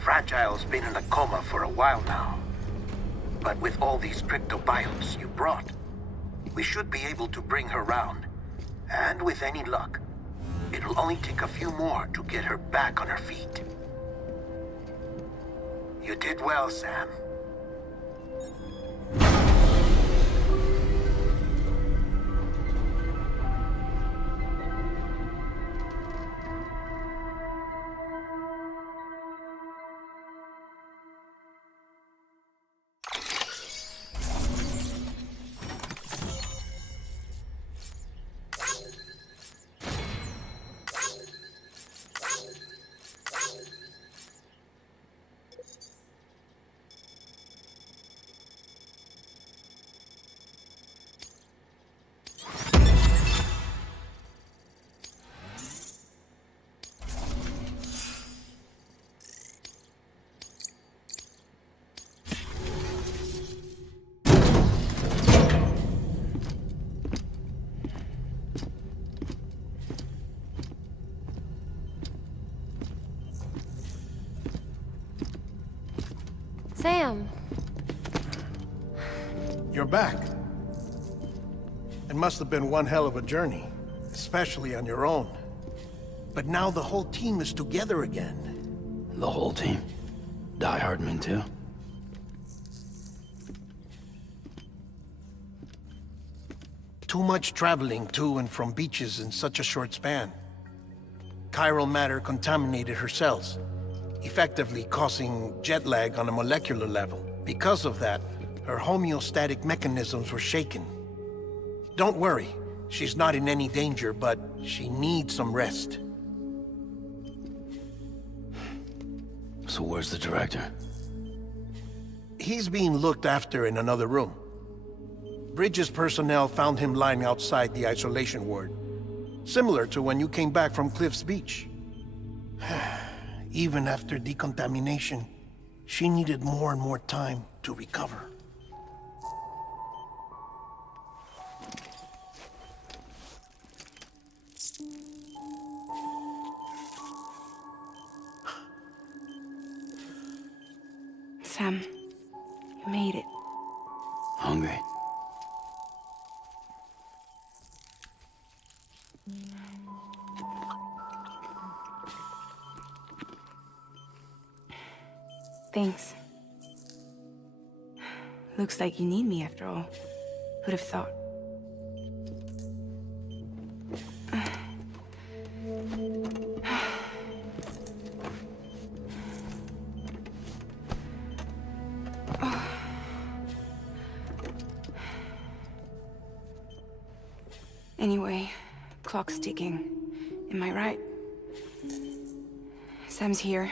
Fragile's been in a coma for a while now. But with all these cryptobiotes you brought, we should be able to bring her round. And with any luck, it'll only take a few more to get her back on her feet. You did well, Sam. Sam. You're back. It must have been one hell of a journey, especially on your own. But now the whole team is together again. The whole team? Die Hardman too? Too much traveling to and from beaches in such a short span. Chiral matter contaminated her cells, effectively causing jet lag on a molecular level. Because of that, her homeostatic mechanisms were shaken. Don't worry, she's not in any danger, but she needs some rest. So where's the director? He's being looked after in another room. Bridges personnel found him lying outside the isolation ward, similar to when you came back from Cliff's Beach. Even after decontamination, she needed more and more time to recover. Sam, you made it. Hungry? Thanks. Looks like you need me after all. Who'd have thought? Anyway, clock's ticking. Am I right? Sam's here.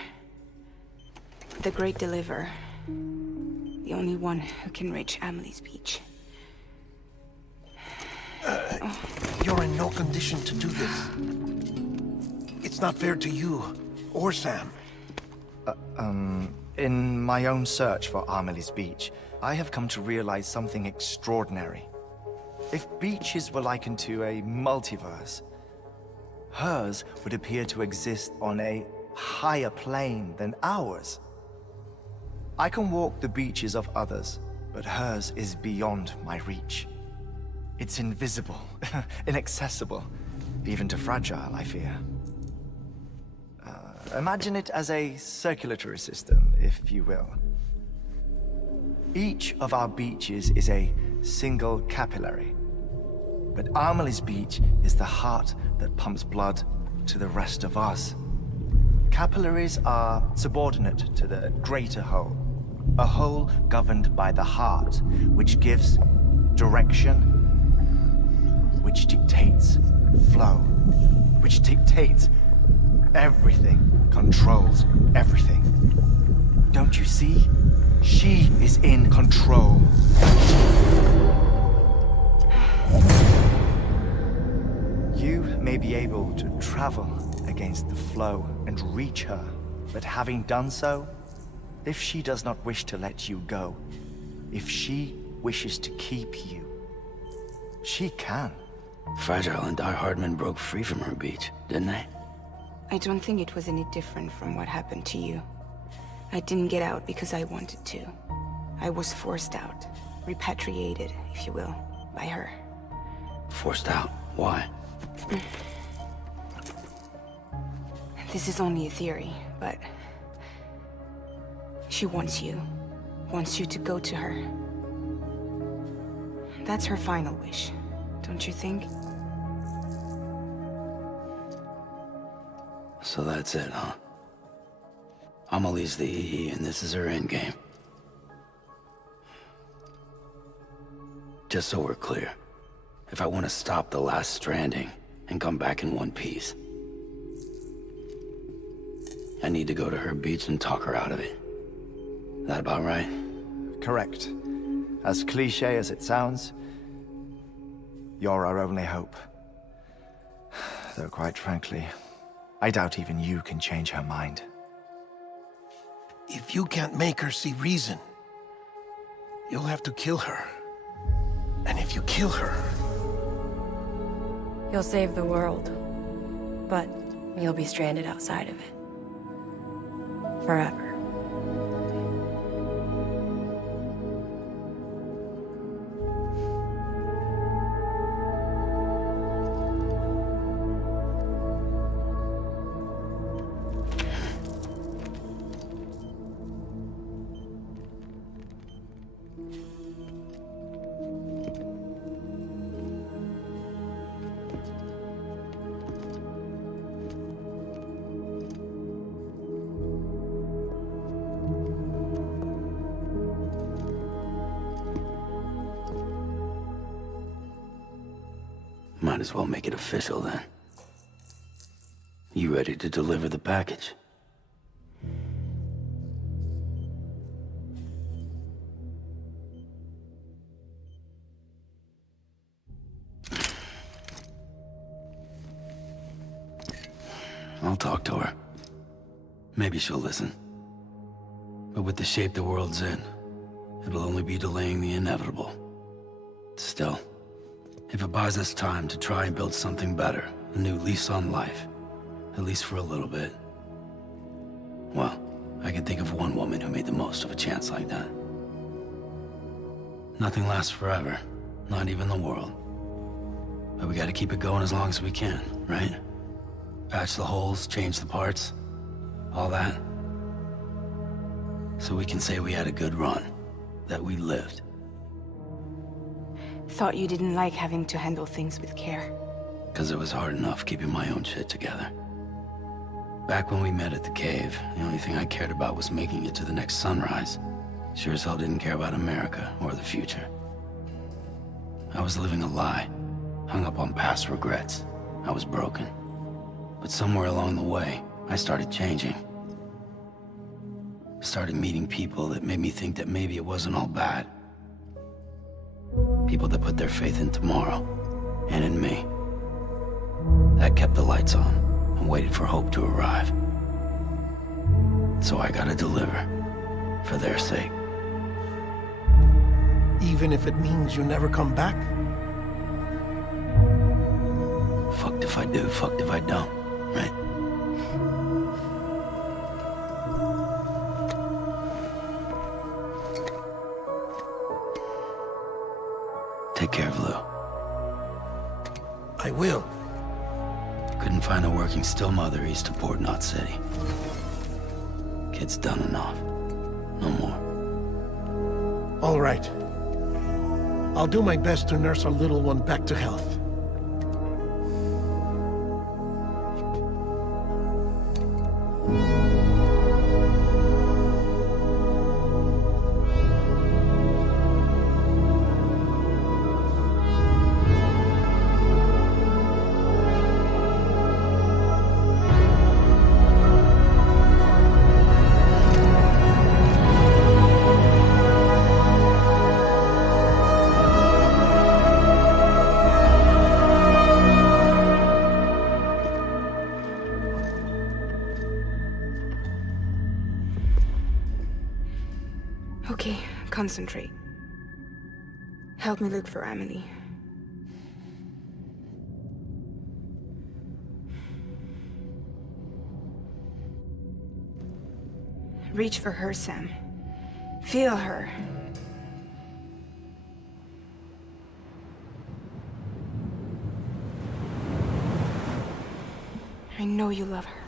The Great Deliverer. The only one who can reach Amelie's Beach. You're in no condition to do this. It's not fair to you or Sam. In my own search for Amelie's Beach, I have come to realize something extraordinary. If beaches were likened to a multiverse, hers would appear to exist on a higher plane than ours. I can walk the beaches of others, but hers is beyond my reach. It's invisible, inaccessible, even to Fragile, I fear. Imagine it as a circulatory system, if you will. Each of our beaches is a single capillary, but Amelie's Beach is the heart that pumps blood to the rest of us. Capillaries are subordinate to the greater whole, a whole governed by the heart, which gives direction, which dictates flow, which dictates everything, controls everything. Don't you see? She is in control. You may be able to travel against the flow and reach her, but having done so, If she does not wish to let you go, if she wishes to keep you, she can. Fragile and Die Hardman broke free from her beach, didn't they? I don't think it was any different from what happened to you. I didn't get out because I wanted to. I was forced out. Repatriated, if you will, by her. Forced out? Why? This is only a theory, but... she wants you. Wants you to go to her. That's her final wish, don't you think? So that's it, huh? Amelie's the EE, and this is her endgame. Just so we're clear, if I want to stop the last Stranding and come back in one piece, I need to go to her beach and talk her out of it. That about right? Correct. As cliche as it sounds, you're our only hope. Though quite frankly, I doubt even you can change her mind. If you can't make her see reason, you'll have to kill her. And if you kill her... You'll save the world, but you'll be stranded outside of it. Forever. Might as well make it official then. You ready to deliver the package? I'll talk to her. Maybe she'll listen. But with the shape the world's in, it'll only be delaying the inevitable. Still, if it buys us time to try and build something better, a new lease on life, at least for a little bit, well, I can think of one woman who made the most of a chance like that. Nothing lasts forever, not even the world. But we gotta keep it going as long as we can, right? Patch the holes, change the parts, all that. So we can say we had a good run, that we lived. Thought you didn't like having to handle things with care. 'Cause it was hard enough keeping my own shit together. Back when we met at the cave, the only thing I cared about was making it to the next sunrise. Sure as hell didn't care about America or the future. I was living a lie, hung up on past regrets. I was broken. But somewhere along the way, I started changing. Started meeting people that made me think that maybe it wasn't all bad. People that put their faith in tomorrow, and in me. That kept the lights on, and waited for hope to arrive. So I gotta deliver, for their sake. Even if it means you never come back? Fucked if I do, fucked if I don't, right? Take care of Lou. I will. Couldn't find a working still mother east of Port Knot City. Kid's done enough. No more. All right. I'll do my best to nurse our little one back to health. Okay, concentrate. Help me look for Emily. Reach for her, Sam. Feel her. I know you love her.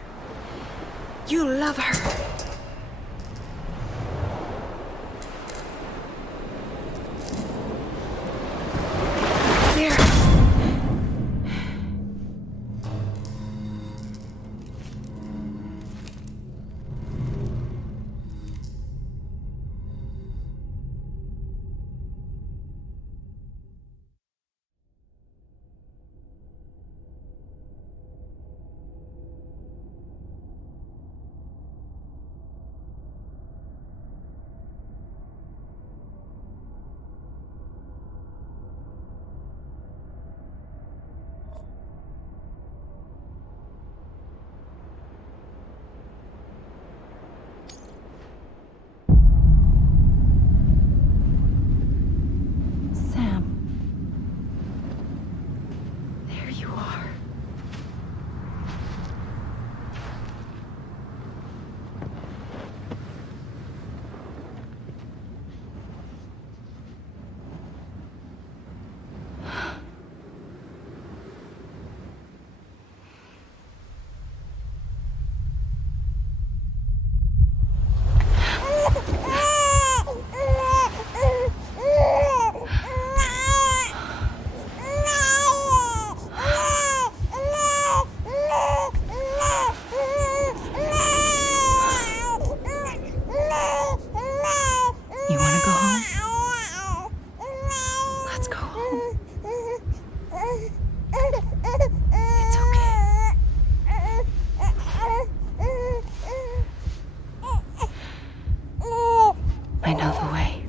You love her! There! Sam. There you are. You wanna go home? Let's go home. It's okay. I know the way.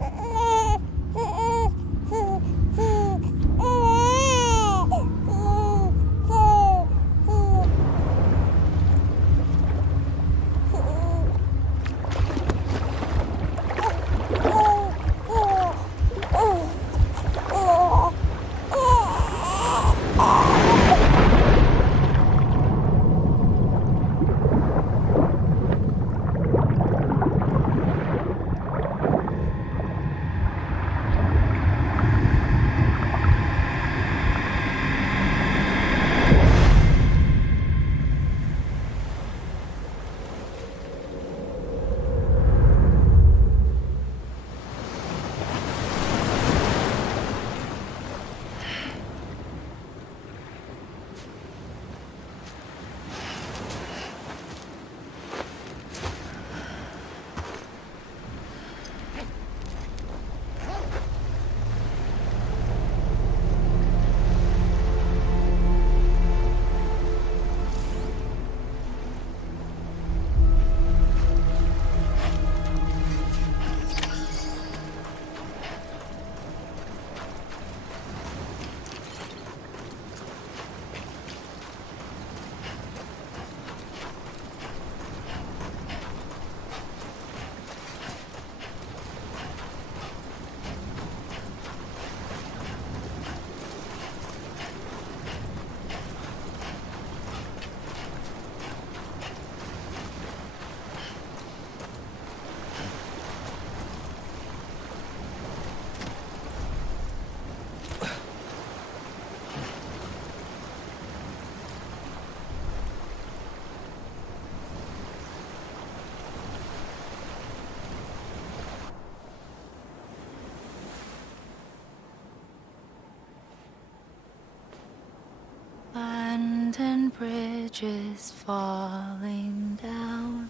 London Bridge is falling down,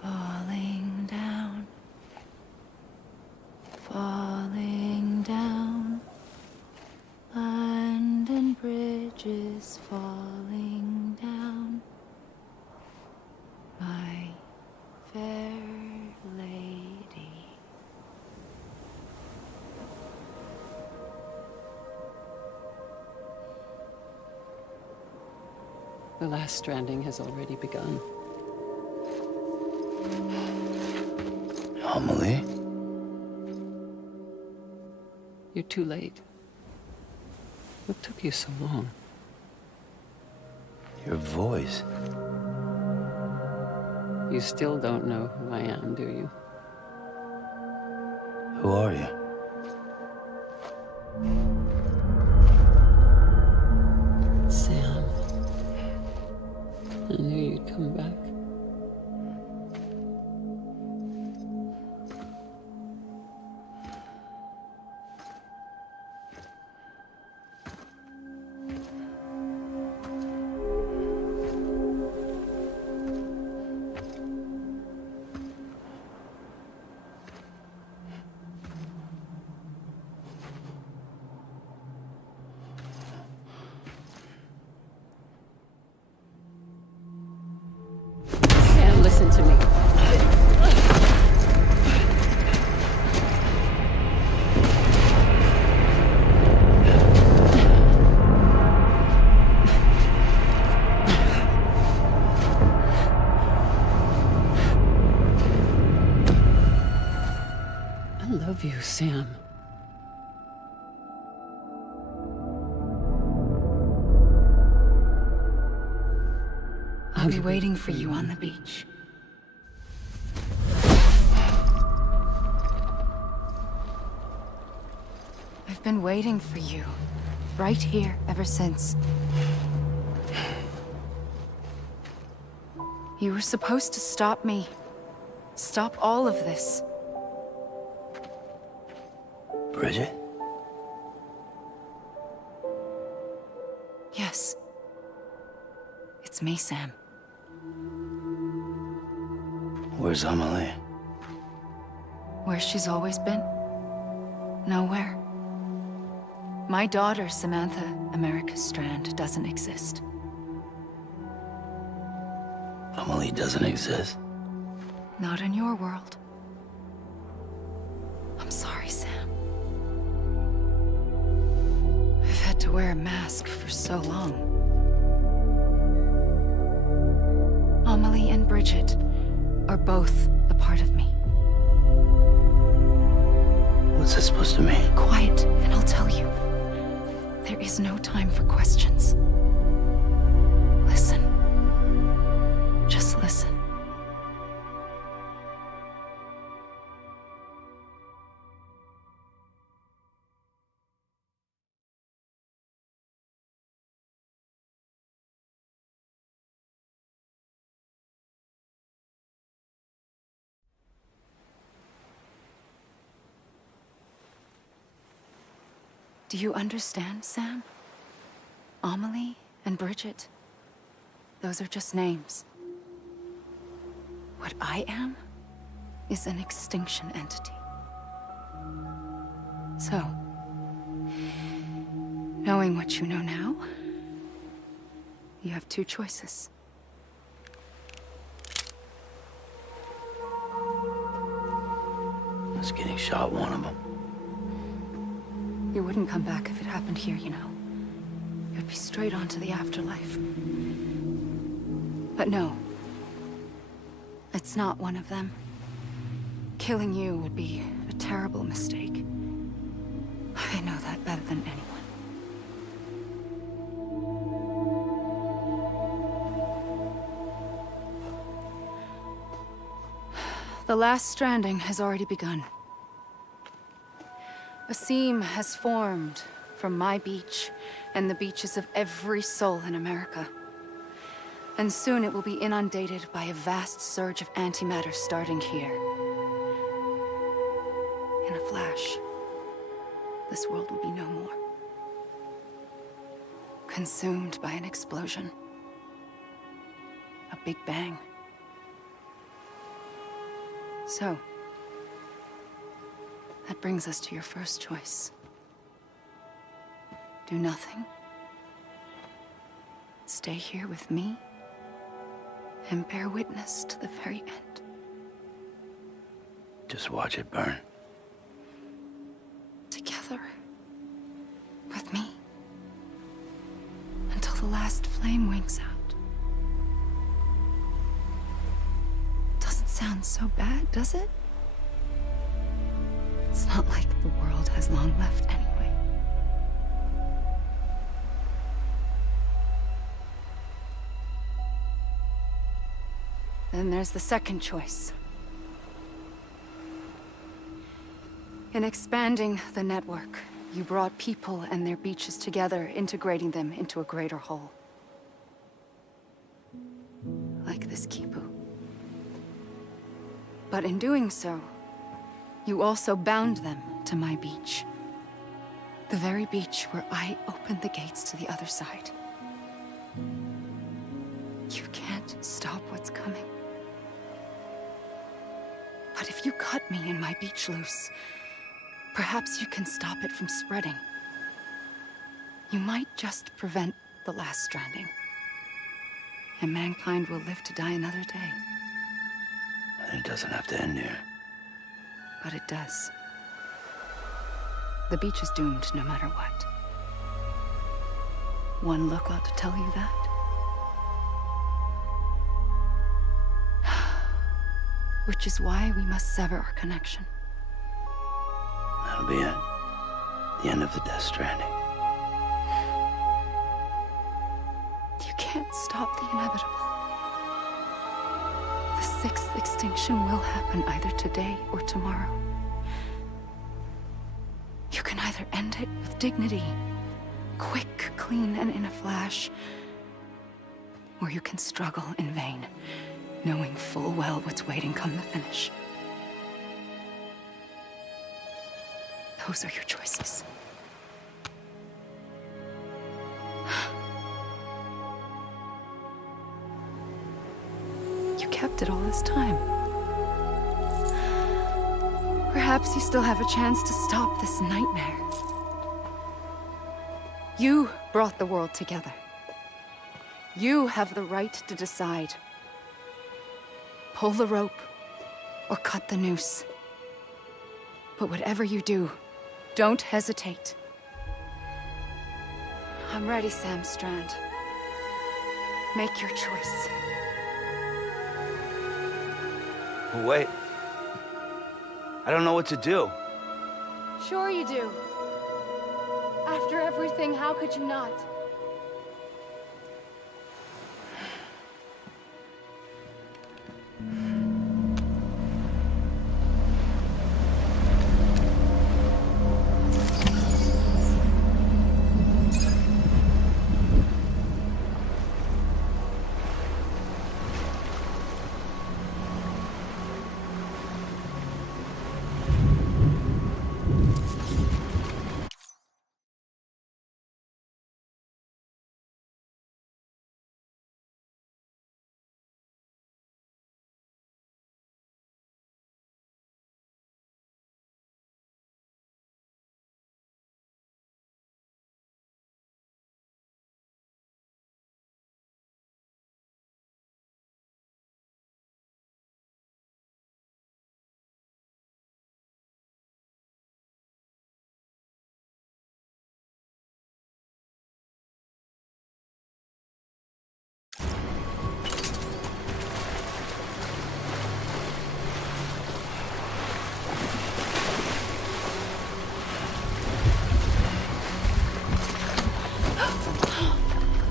falling down, falling down. London Bridge is falling down, my fair lady. The last stranding has already begun. Amelie? You're too late. What took you so long? Your voice. You still don't know who I am, do you? Who are you? Sam. I knew you'd come back. Sam, listen to me. I love you, Sam. I'll be waiting for you on the beach. I've been waiting for you, right here, ever since. You were supposed to stop me. Stop all of this. Bridget? Yes. It's me, Sam. Where's Amelie? Where she's always been. Nowhere. My daughter, Samantha America Strand, doesn't exist. Amelie doesn't exist. Not in your world. I'm sorry, Sam. I've had to wear a mask for so long. Amelie and Bridget are both a part of me. What's that supposed to mean? Quiet, and I'll tell you. There is no time for questions. Listen. Just listen. Do you understand, Sam? Amelie and Bridget, those are just names. What I am is an extinction entity. So, knowing what you know now, you have two choices. Is getting shot one of them? You wouldn't come back if it happened here, you know. You'd be straight on to the afterlife. But no. It's not one of them. Killing you would be a terrible mistake. I know that better than anyone. The last stranding has already begun. A seam has formed from my beach and the beaches of every soul in America. And soon it will be inundated by a vast surge of antimatter starting here. In a flash, this world will be no more. Consumed by an explosion. A big bang. So, that brings us to your first choice. Do nothing. Stay here with me and bear witness to the very end. Just watch it burn. Together. With me. Until the last flame winks out. Doesn't sound so bad, does it? It's not like the world has long left anyway. Then there's the second choice. In expanding the network, you brought people and their beaches together, integrating them into a greater whole. Like this Kipu. But in doing so, you also bound them to my beach. The very beach where I opened the gates to the other side. You can't stop what's coming. But if you cut me and my beach loose, perhaps you can stop it from spreading. You might just prevent the last stranding. And mankind will live to die another day. And it doesn't have to end here. But it does. The beach is doomed no matter what. One look ought to tell you that. Which is why we must sever our connection. That'll be it. The end of the Death Stranding. You can't stop the inevitable. The sixth extinction will happen either today or tomorrow. You can either end it with dignity, quick, clean, and in a flash, or you can struggle in vain, knowing full well what's waiting come the finish. Those are your choices. You kept it all this time. Perhaps you still have a chance to stop this nightmare. You brought the world together. You have the right to decide. Pull the rope or cut the noose. But whatever you do, don't hesitate. I'm ready, Sam Strand. Make your choice. Wait. I don't know what to do. Sure you do. After everything, how could you not?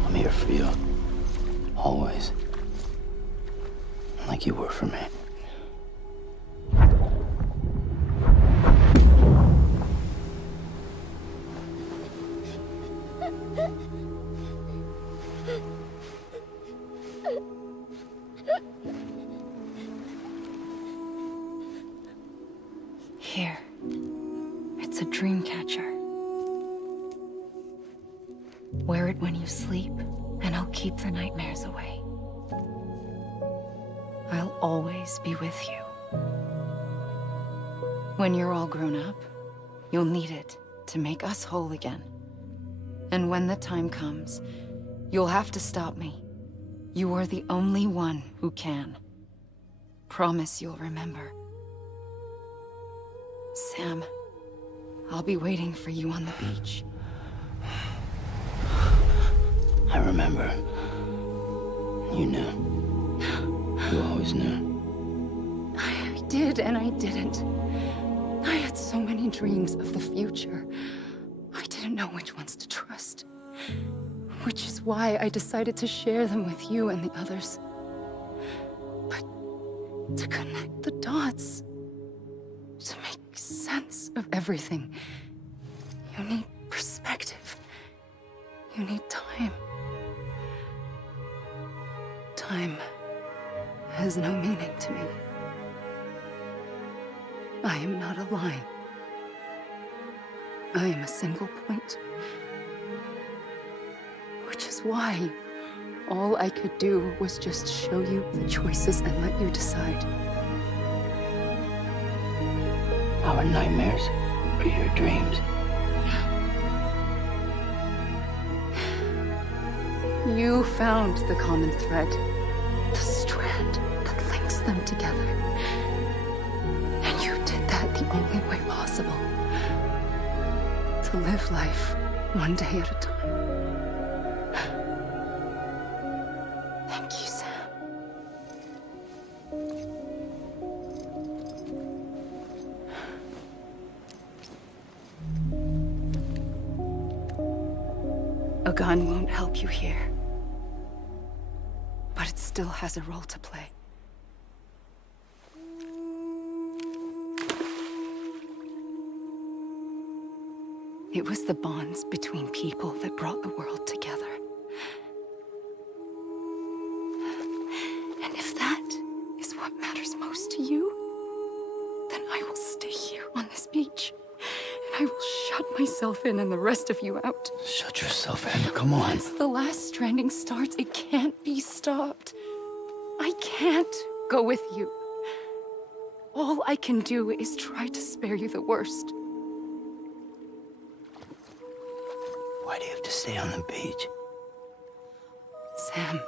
I'm here for you. Always. Like you were for me. Here. It's a dream catcher. Wear it when you sleep, and I'll keep the nightmares away. I'll always be with you. When you're all grown up, you'll need it to make us whole again. And when the time comes, you'll have to stop me. You are the only one who can. Promise you'll remember. Sam, I'll be waiting for you on the beach. I remember. You knew. You always knew. I did and I didn't. I had so many dreams of the future. I didn't know which ones to trust. Which is why I decided to share them with you and the others. But to connect the dots, to make sense of everything, you need perspective. You need time. Time has no meaning to me. I am not a line. I am a single point. Which is why all I could do was just show you the choices and let you decide. Our nightmares are your dreams. You found the common thread, the strand that links them together. And you did that the only way possible. To live life one day at a time. Thank you, Sam. A gun won't help you here. But it still has a role to play. It was the bonds between people that brought the world together. And if that is what matters most to you, then I will stay here on this beach. And I will shut myself in and the rest of you out. Shut yourself in, come on. Once the last stranding starts, it can't be stopped. I can't go with you. All I can do is try to spare you the worst. Why do you have to stay on the beach? Sam,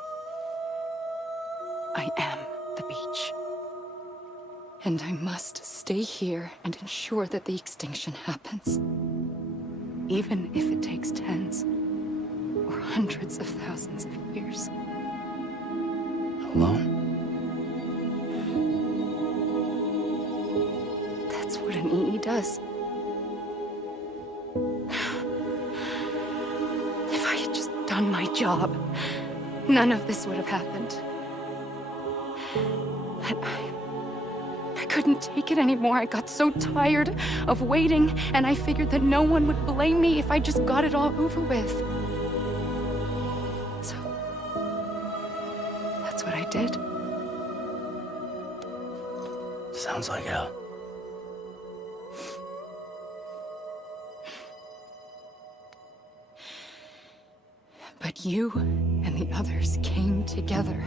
I am the beach. And I must stay here and ensure that the extinction happens. Even if it takes tens or hundreds of thousands of years. Alone? That's what an EE does. If I had just done my job, none of this would have happened. But I couldn't take it anymore. I got so tired of waiting, and I figured that no one would blame me if I just got it all over with. So, that's what I did. Sounds like hell. But you and the others came together,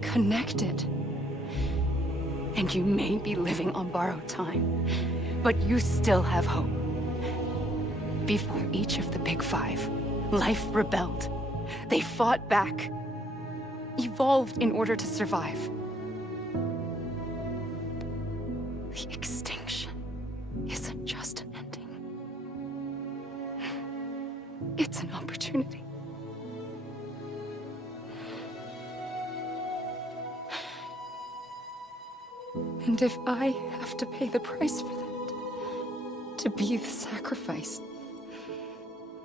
connected. And you may be living on borrowed time, but you still have hope. Before each of the Big Five, life rebelled. They fought back, evolved in order to survive. The extinction isn't just an ending. It's an opportunity. And if I have to pay the price for that, to be the sacrifice,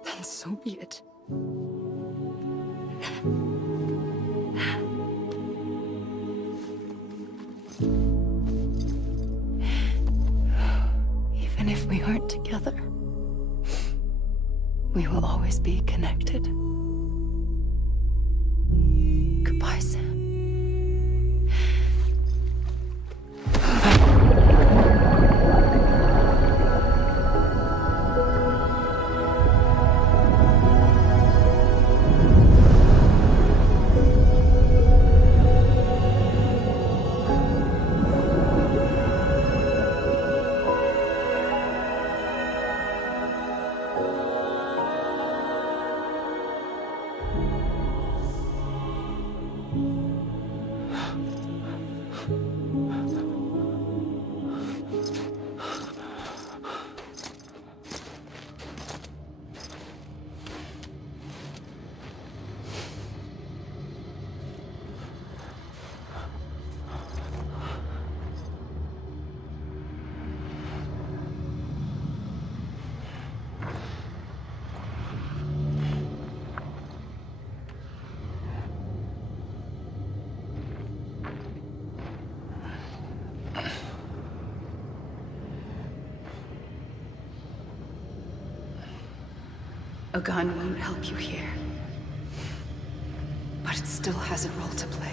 then so be it. Even if we aren't together, we will always be connected. Goodbye, Sam. A gun won't help you here. But it still has a role to play.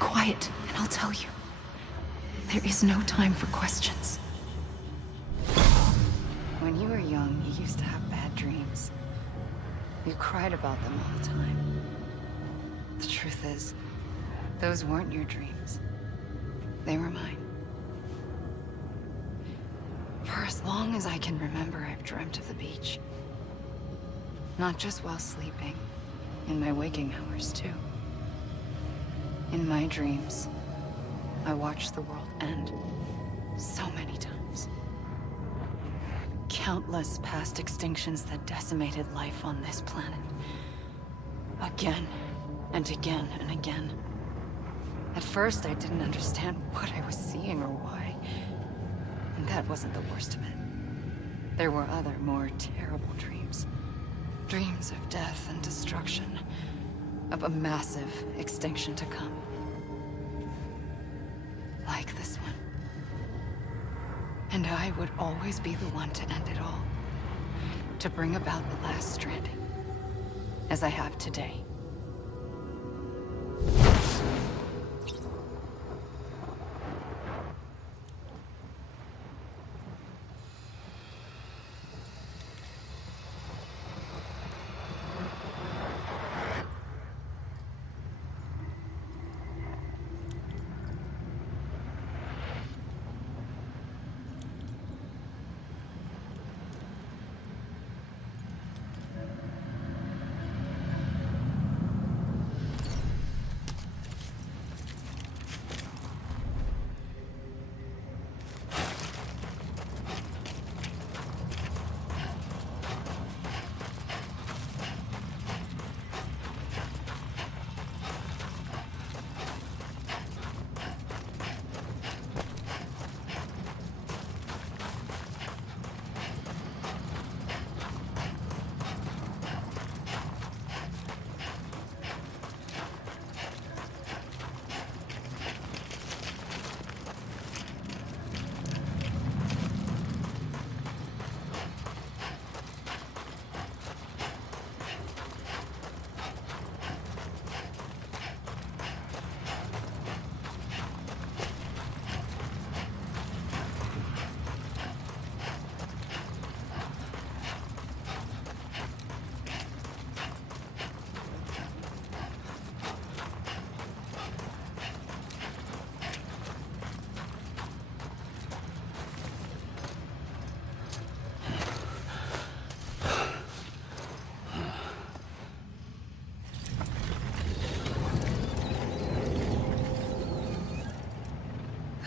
Quiet, and I'll tell you. There is no time for questions. When you were young, you used to have bad dreams. You cried about them all the time. The truth is, those weren't your dreams. They were mine. For as long as I can remember, I've dreamt of the beach. Not just while sleeping, in my waking hours too. In my dreams, I watched the world end so many times. Countless past extinctions that decimated life on this planet. Again, and again, and again. At first, I didn't understand what I was seeing or why. And that wasn't the worst of it. There were other, more terrible dreams. Dreams of death and destruction. Of a massive extinction to come. Like this one. And I would always be the one to end it all. To bring about the last stranding. As I have today.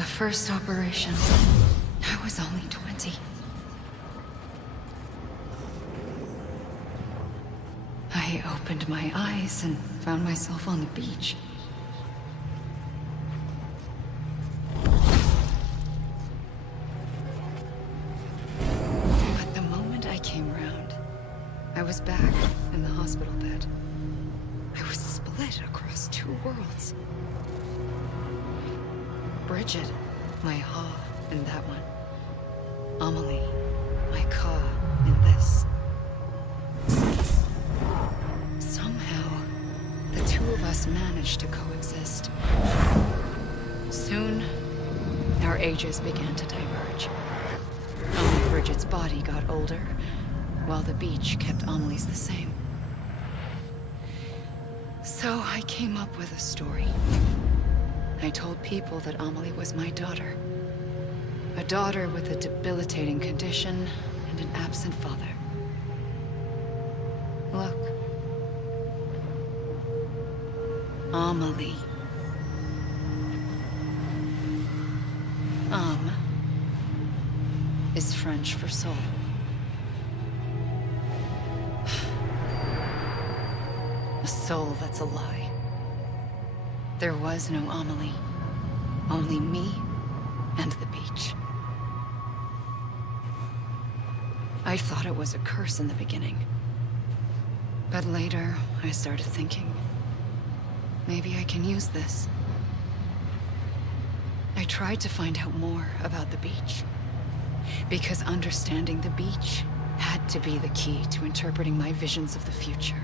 The first operation, I was only 20. I opened my eyes and found myself on the beach. But the moment I came round, I was back in the hospital bed. I was split across two worlds. Bridget, my Ha in that one. Amelie, my Ka in this. Somehow, the two of us managed to coexist. Soon, our ages began to diverge. Only Bridget's body got older, while the beach kept Amelie's the same. So I came up with a story. I told people that Amelie was my daughter. A daughter with a debilitating condition and an absent father. Look. Amelie. Is French for soul. A soul that's a lie. There was no Amelie. Only me and the beach. I thought it was a curse in the beginning. But later, I started thinking, maybe I can use this. I tried to find out more about the beach. Because understanding the beach had to be the key to interpreting my visions of the future.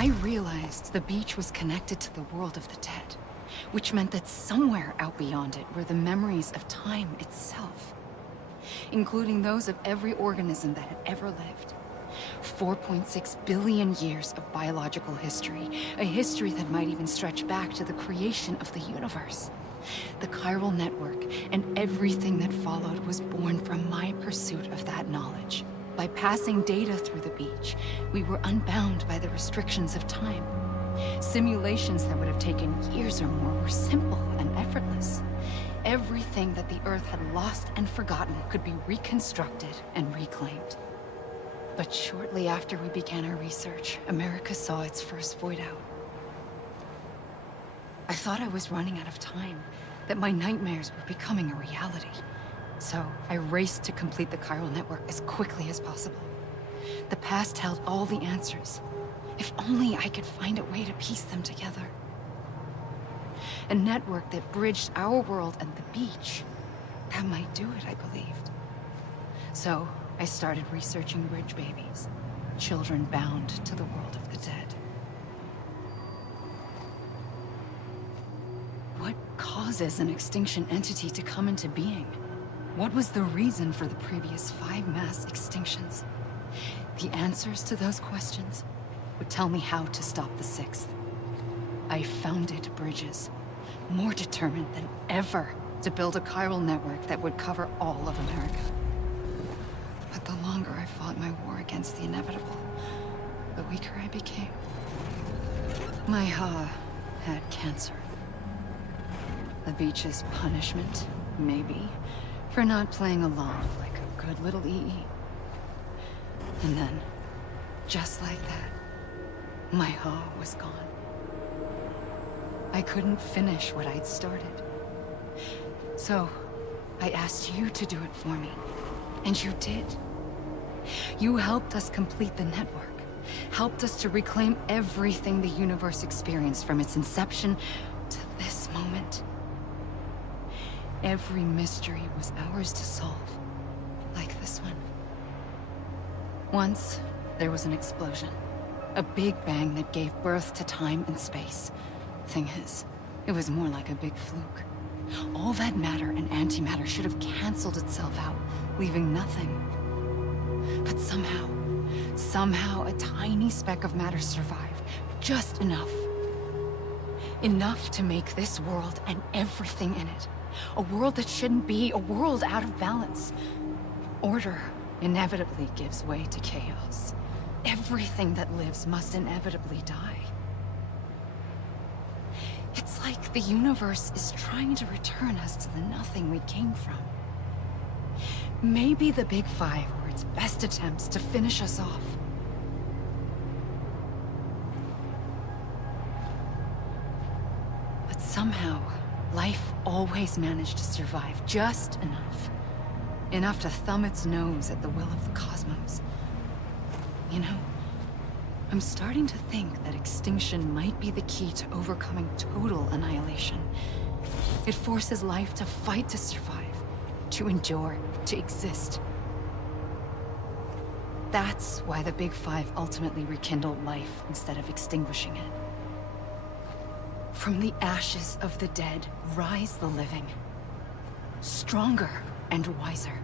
I realized the beach was connected to the world of the dead, which meant that somewhere out beyond it were the memories of time itself, including those of every organism that had ever lived. 4.6 billion years of biological history, a history that might even stretch back to the creation of the universe. The chiral network and everything that followed was born from my pursuit of that knowledge. By passing data through the beach, we were unbound by the restrictions of time. Simulations that would have taken years or more were simple and effortless. Everything that the Earth had lost and forgotten could be reconstructed and reclaimed. But shortly after we began our research, America saw its first void out. I thought I was running out of time, that my nightmares were becoming a reality. So I raced to complete the chiral network as quickly as possible. The past held all the answers. If only I could find a way to piece them together. A network that bridged our world and the beach. That might do it, I believed. So, I started researching bridge babies. Children bound to the world of the dead. What causes an extinction entity to come into being? What was the reason for the previous 5 mass extinctions? The answers to those questions would tell me how to stop the 6th. I founded bridges, more determined than ever to build a chiral network that would cover all of America. But the longer I fought my war against the inevitable, the weaker I became. My Ha had cancer. The beach's punishment, maybe, for not playing along like a good little EE. And then, just like that, my Ha was gone. I couldn't finish what I'd started. So, I asked you to do it for me. And you did. You helped us complete the network. Helped us to reclaim everything the universe experienced from its inception to this moment. Every mystery was ours to solve. Like this one. Once, there was an explosion. A big bang that gave birth to time and space. Thing is, it was more like a big fluke. All that matter and antimatter should have canceled itself out, leaving nothing. But somehow a tiny speck of matter survived. Just enough. Enough to make this world and everything in it. A world that shouldn't be, a world out of balance. Order inevitably gives way to chaos. Everything that lives must inevitably die. It's like the universe is trying to return us to the nothing we came from. Maybe the Big Five were its best attempts to finish us off. But somehow, life always managed to survive just enough. Enough to thumb its nose at the will of the cosmos. You know, I'm starting to think that extinction might be the key to overcoming total annihilation. It forces life to fight to survive, to endure, to exist. That's why the Big Five ultimately rekindled life instead of extinguishing it. From the ashes of the dead rise the living. Stronger and wiser.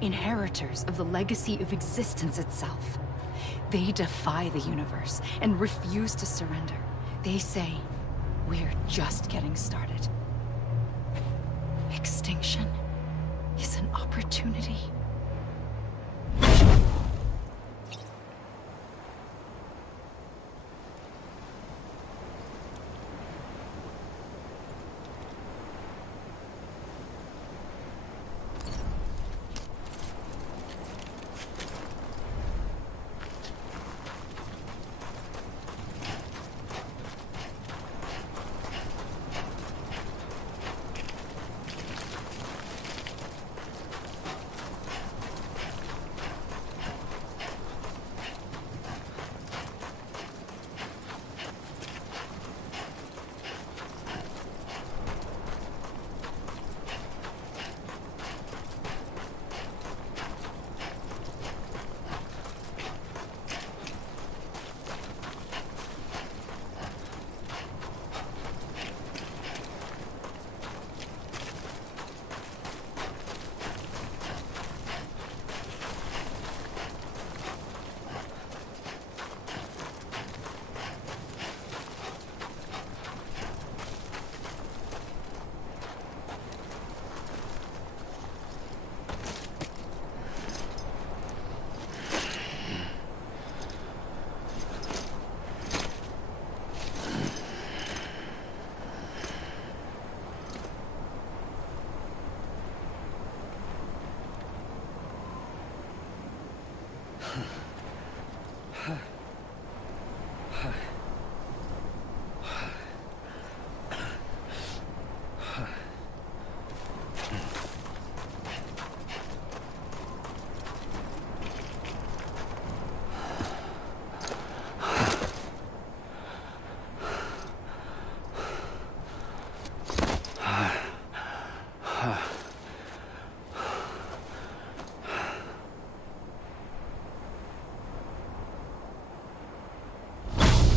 Inheritors of the legacy of existence itself. They defy the universe and refuse to surrender. They say, we're just getting started. Extinction is an opportunity.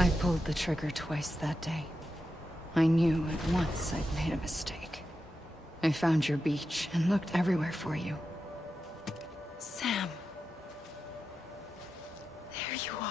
I pulled the trigger twice that day. I knew at once I'd made a mistake. I found your beach and looked everywhere for you. Sam. There you are.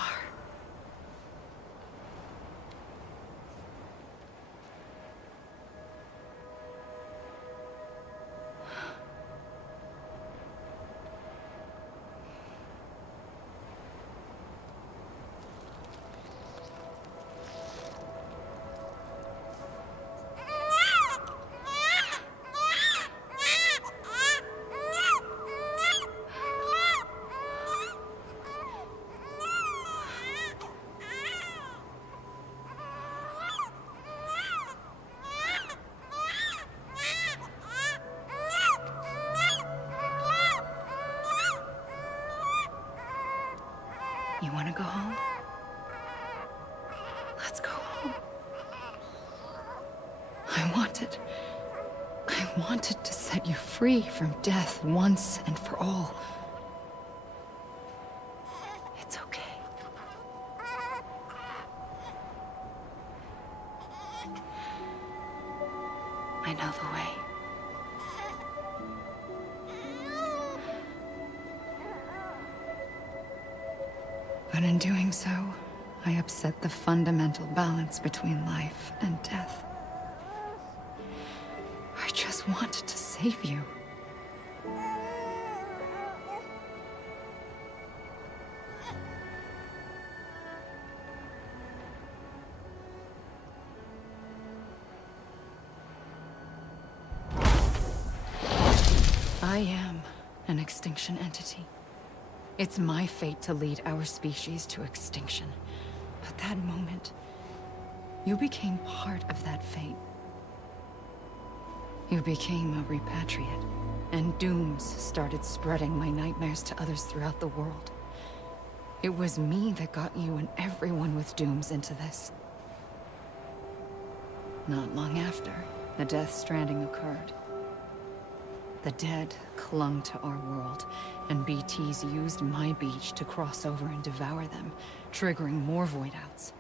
You want to go home? Let's go home. I wanted to set you free from death once and for all. It's okay. I know the way. But in doing so, I upset the fundamental balance between life and death. I just wanted to save you. I am an extinction entity. It's my fate to lead our species to extinction. But that moment, you became part of that fate. You became a repatriate, and dooms started spreading my nightmares to others throughout the world. It was me that got you and everyone with dooms into this. Not long after, the Death Stranding occurred. The dead clung to our world, and BTs used my beach to cross over and devour them, triggering more void outs.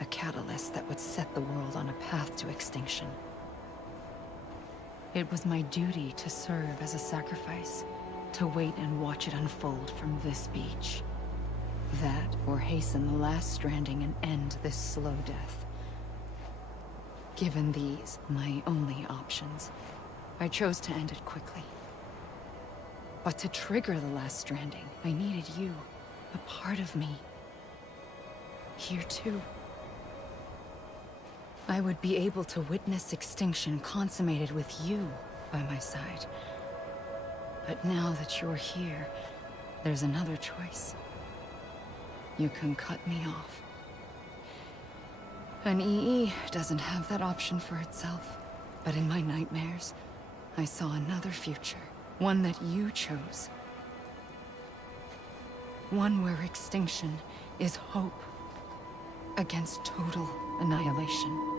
A catalyst that would set the world on a path to extinction. It was my duty to serve as a sacrifice, to wait and watch it unfold from this beach. That, or hasten the last stranding and end this slow death. Given these, my only options, I chose to end it quickly. But to trigger the last stranding, I needed you, a part of me. Here too. I would be able to witness extinction consummated with you by my side. But now that you're here, there's another choice. You can cut me off. An EE doesn't have that option for itself, but in my nightmares, I saw another future, one that you chose. One where extinction is hope against total annihilation.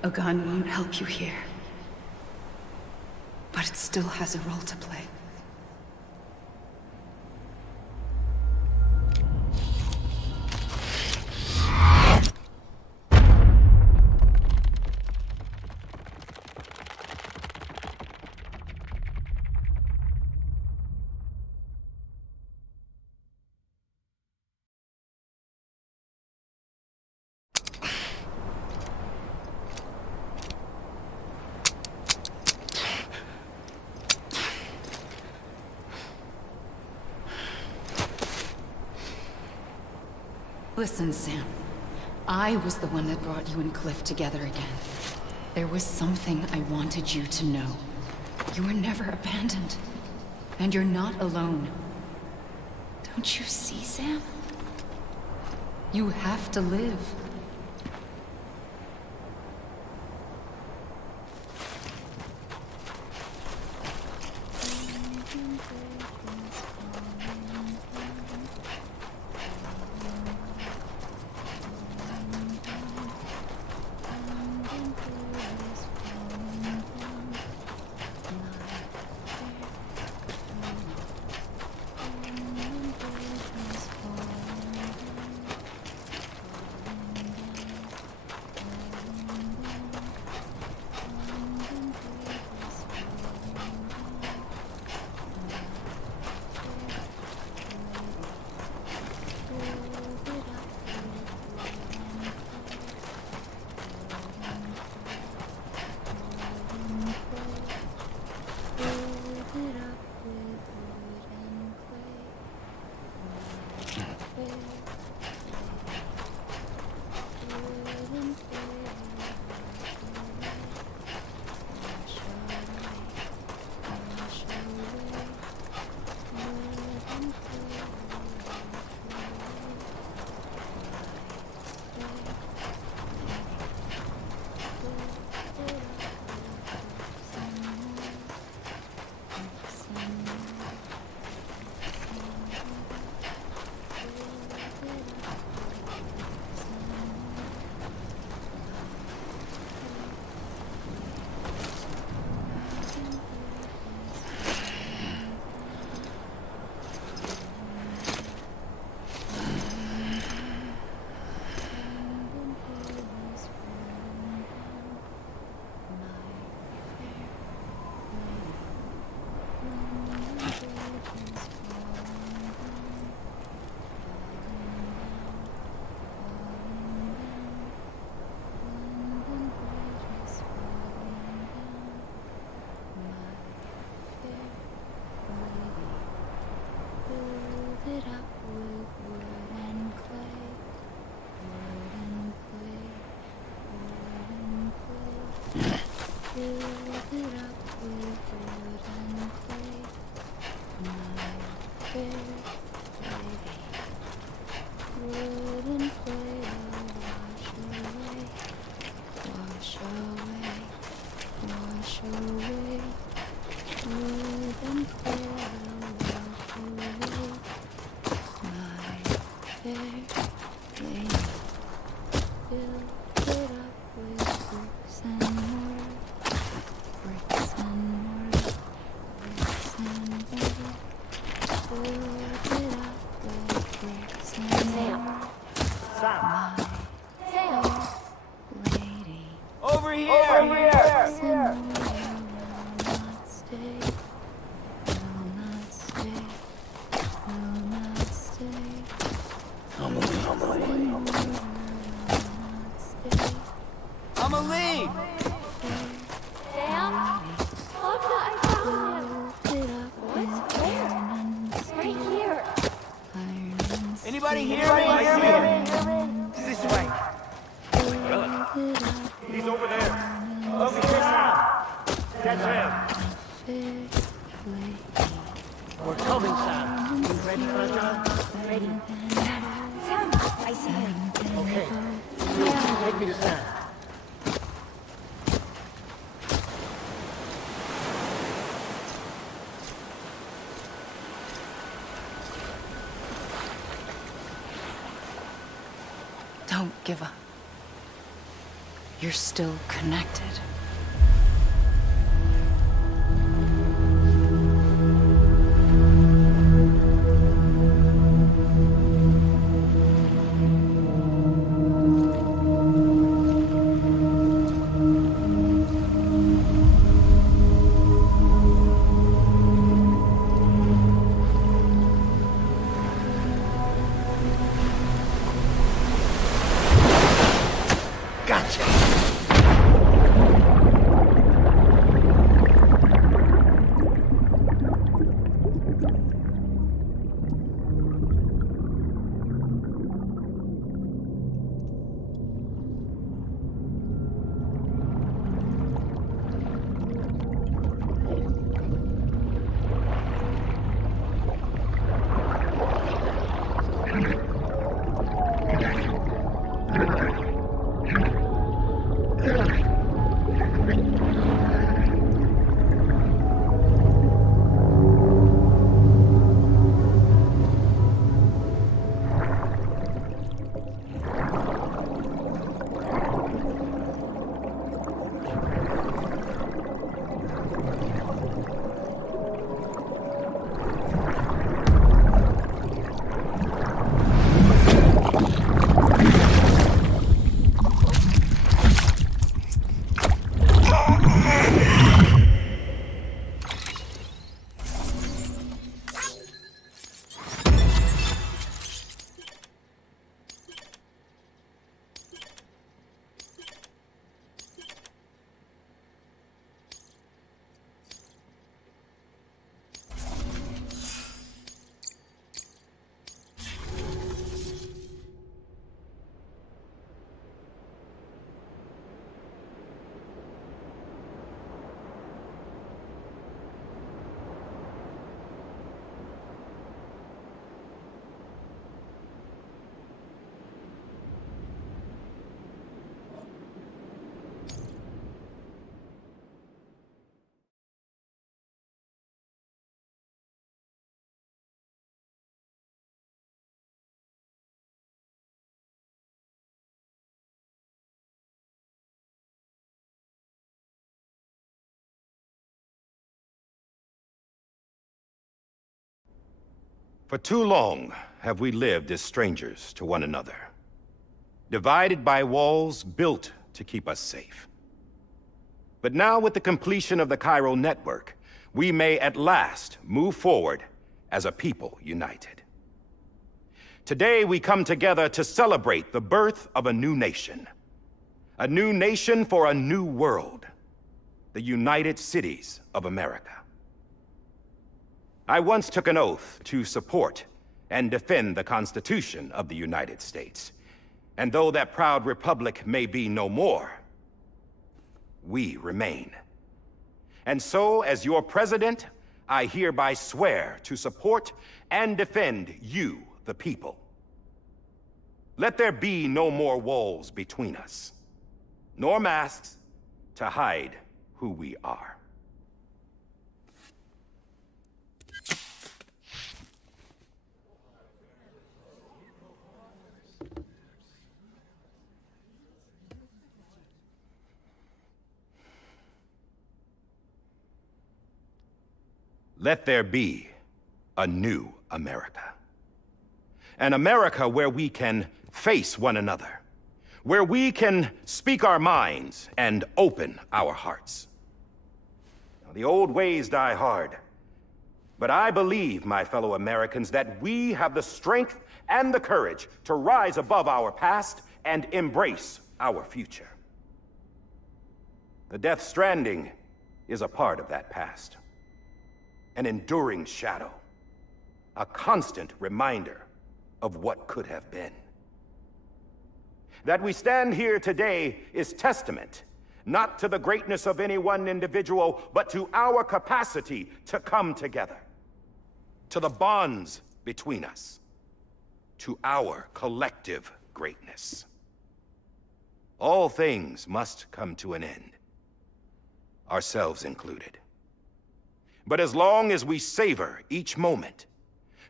A gun won't help you here. But it still has a role to play. Listen, Sam. I was the one that brought you and Cliff together again. There was something I wanted you to know. You were never abandoned. And you're not alone. Don't you see, Sam? You have to live. Anybody hear me? This way. He's over there. Over here now. That's him. We're coming, Sam. You ready for the job? Ready. Sam, I see him. Okay. Take me to Sam. Don't give up. you're still connected. For too long have we lived as strangers to one another, divided by walls built to keep us safe. But now, with the completion of the Cairo network, we may at last move forward as a people united. Today, we come together to celebrate the birth of a new nation for a new world, the United Cities of America. I once took an oath to support and defend the Constitution of the United States. And though that proud republic may be no more, we remain. And so, as your president, I hereby swear to support and defend you, the people. Let there be no more walls between us, nor masks to hide who we are. Let there be a new America. An America where we can face one another, where we can speak our minds and open our hearts. Now, the old ways die hard, but I believe, my fellow Americans, that we have the strength and the courage to rise above our past and embrace our future. The Death Stranding is a part of that past. An enduring shadow, a constant reminder of what could have been. That we stand here today is testament, not to the greatness of any one individual, but to our capacity to come together, to the bonds between us, to our collective greatness. All things must come to an end, ourselves included. But as long as we savor each moment,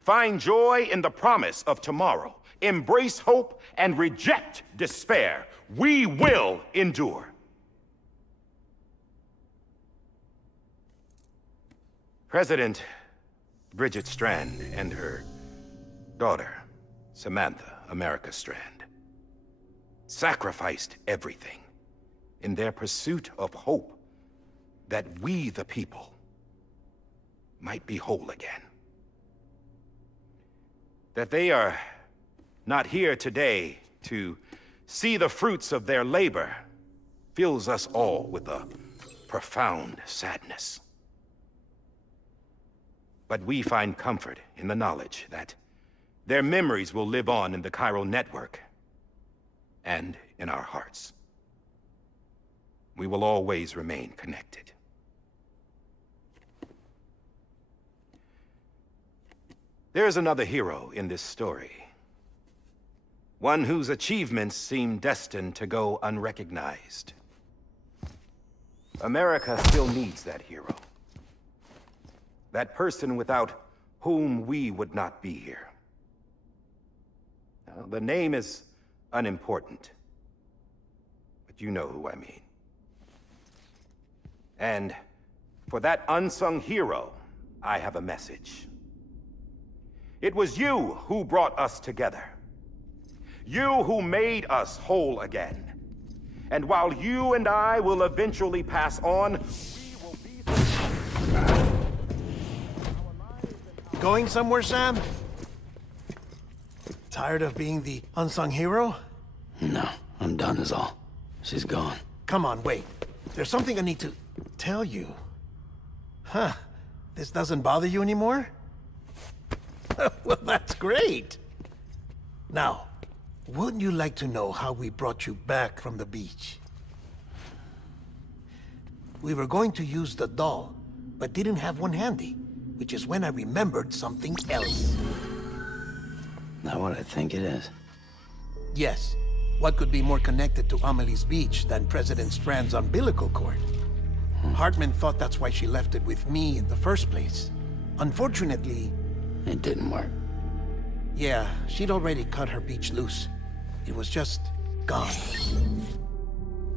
find joy in the promise of tomorrow, Embrace hope and reject despair. We will endure. President Bridget Strand and her daughter, Samantha America Strand, sacrificed everything in their pursuit of hope that we, the people, might be whole again. That they are not here today to see the fruits of their labor fills us all with a profound sadness. But we find comfort in the knowledge that their memories will live on in the chiral network and in our hearts. We will always remain connected. There's another hero in this story. One whose achievements seem destined to go unrecognized. America still needs that hero. That person without whom we would not be here. Now, the name is unimportant, but you know who I mean. And for that unsung hero, I have a message. It was you who brought us together. You who made us whole again. And while you and I will eventually pass on, we will be... Going somewhere, Sam? Tired of being the unsung hero? No, I'm done is all. She's gone. Come on, wait. There's something I need to tell you. Huh. This doesn't bother you anymore? Well, that's great. Now, wouldn't you like to know how we brought you back from the beach? We were going to use the doll, but didn't have one handy, which is when I remembered something else. Not what I think it is. Yes. What could be more connected to Amelie's beach than President Strand's umbilical cord? Hartman thought that's why she left it with me in the first place. Unfortunately... It didn't work. Yeah, she'd already cut her beach loose. It was just gone.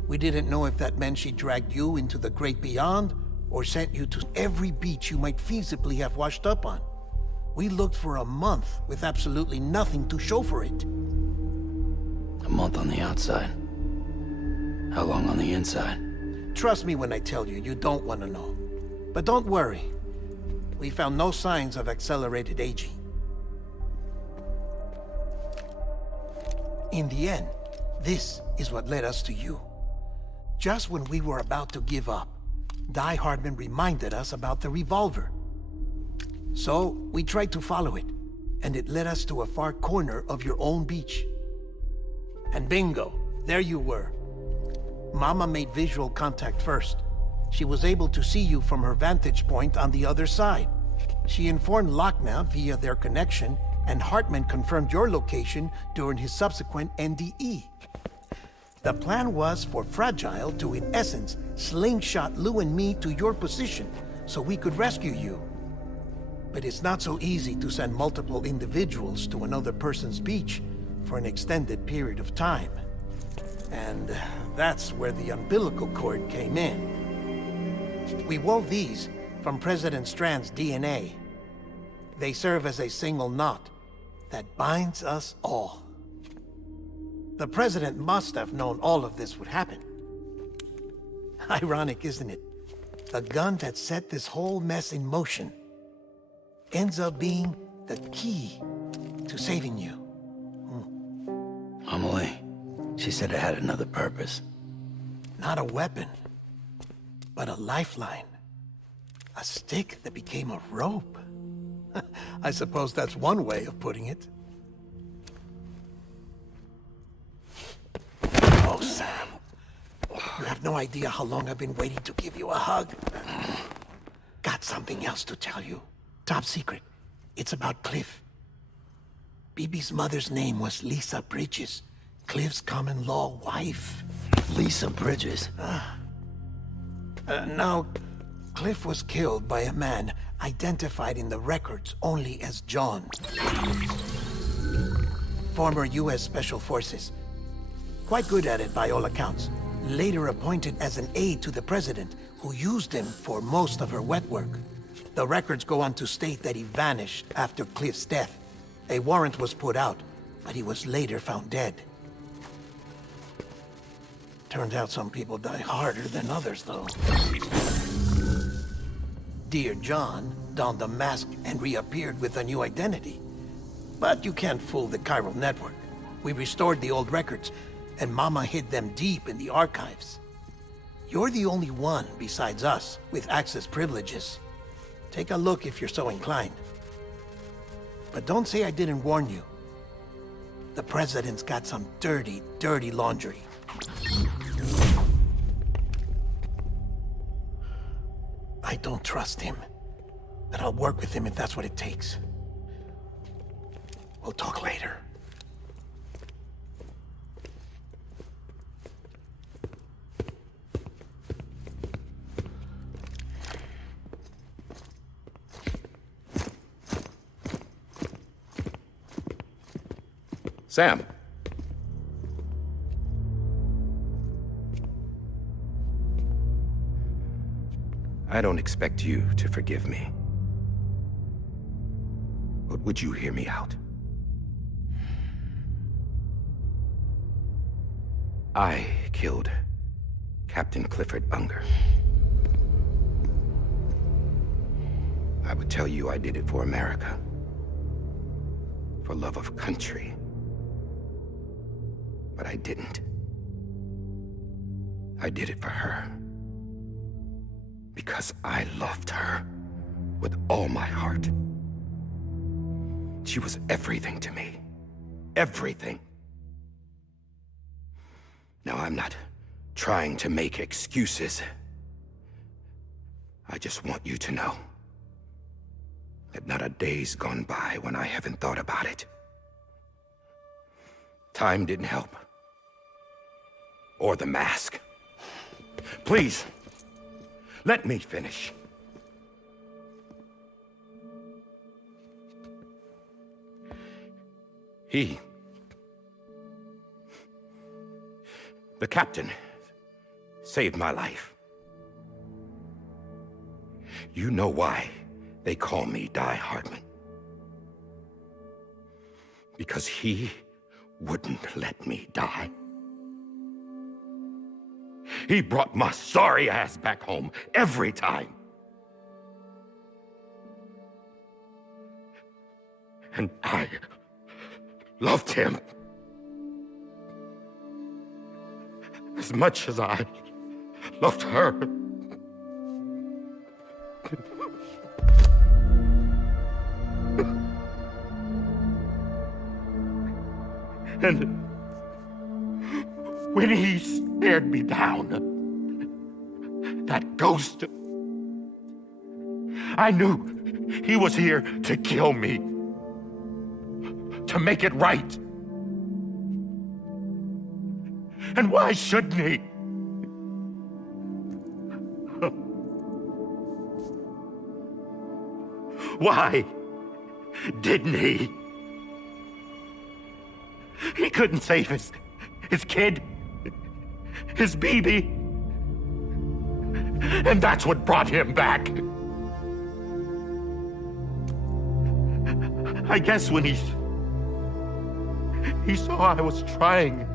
We didn't know if that meant she dragged you into the great beyond, or sent you to every beach you might feasibly have washed up on. We looked for a month with absolutely nothing to show for it. A month on the outside. How long on the inside? Trust me when I tell you, you don't want to know. But don't worry. We found no signs of accelerated aging. In the end, this is what led us to you. Just when we were about to give up, Die Hardman reminded us about the revolver. So, we tried to follow it, and it led us to a far corner of your own beach. And bingo, there you were. Mama made visual contact first. She was able to see you from her vantage point on the other side. She informed Lochner via their connection, and Hartman confirmed your location during his subsequent NDE. The plan was for Fragile to, in essence, slingshot Lou and me to your position so we could rescue you. But it's not so easy to send multiple individuals to another person's beach for an extended period of time. And that's where the umbilical cord came in. We wove these from President Strand's DNA. They serve as a single knot that binds us all. The President must have known all of this would happen. Ironic, isn't it? The gun that set this whole mess in motion ends up being the key to saving you. Amelie, she said it had another purpose. Not a weapon, but a lifeline. A stick that became a rope. I suppose that's one way of putting it. Oh, Sam. You have no idea how long I've been waiting to give you a hug. Got something else to tell you. Top secret. It's about Cliff. BB's mother's name was Lisa Bridges, Cliff's common-law wife. Lisa Bridges? Now, Cliff was killed by a man identified in the records only as John. former U.S. Special Forces. Quite good at it by all accounts. Later appointed as an aide to the president, who used him for most of her wet work. The records go on to state that he vanished after Cliff's death. A warrant was put out, but he was later found dead. Turns out some people die harder than others, though. Dear John donned a mask and reappeared with a new identity. But you can't fool the chiral network. We restored the old records, and Mama hid them deep in the archives. You're the only one, besides us, with access privileges. Take a look if you're so inclined. But don't say I didn't warn you. The president's got some dirty, dirty laundry. I don't trust him, but I'll work with him if that's what it takes. We'll talk later. Sam. I don't expect you to forgive me. But would you hear me out? I killed Captain Clifford Unger. I would tell you I did it for America. For love of country. But I didn't. I did it for her. Because I loved her with all my heart. She was everything to me. Everything. Now, I'm not trying to make excuses. I just want you to know that not a day's gone by when I haven't thought about it. Time didn't help. Or the mask. Please, let me finish. The captain, saved my life. You know why they call me Die Hardman. Because he wouldn't let me die. He brought my sorry ass back home every time. And I loved him as much as I loved her. And when he stared me down, that ghost, I knew he was here to kill me, to make it right. And why shouldn't he? Why didn't he? He couldn't save his kid, his baby. And that's what brought him back. I guess when he saw I was trying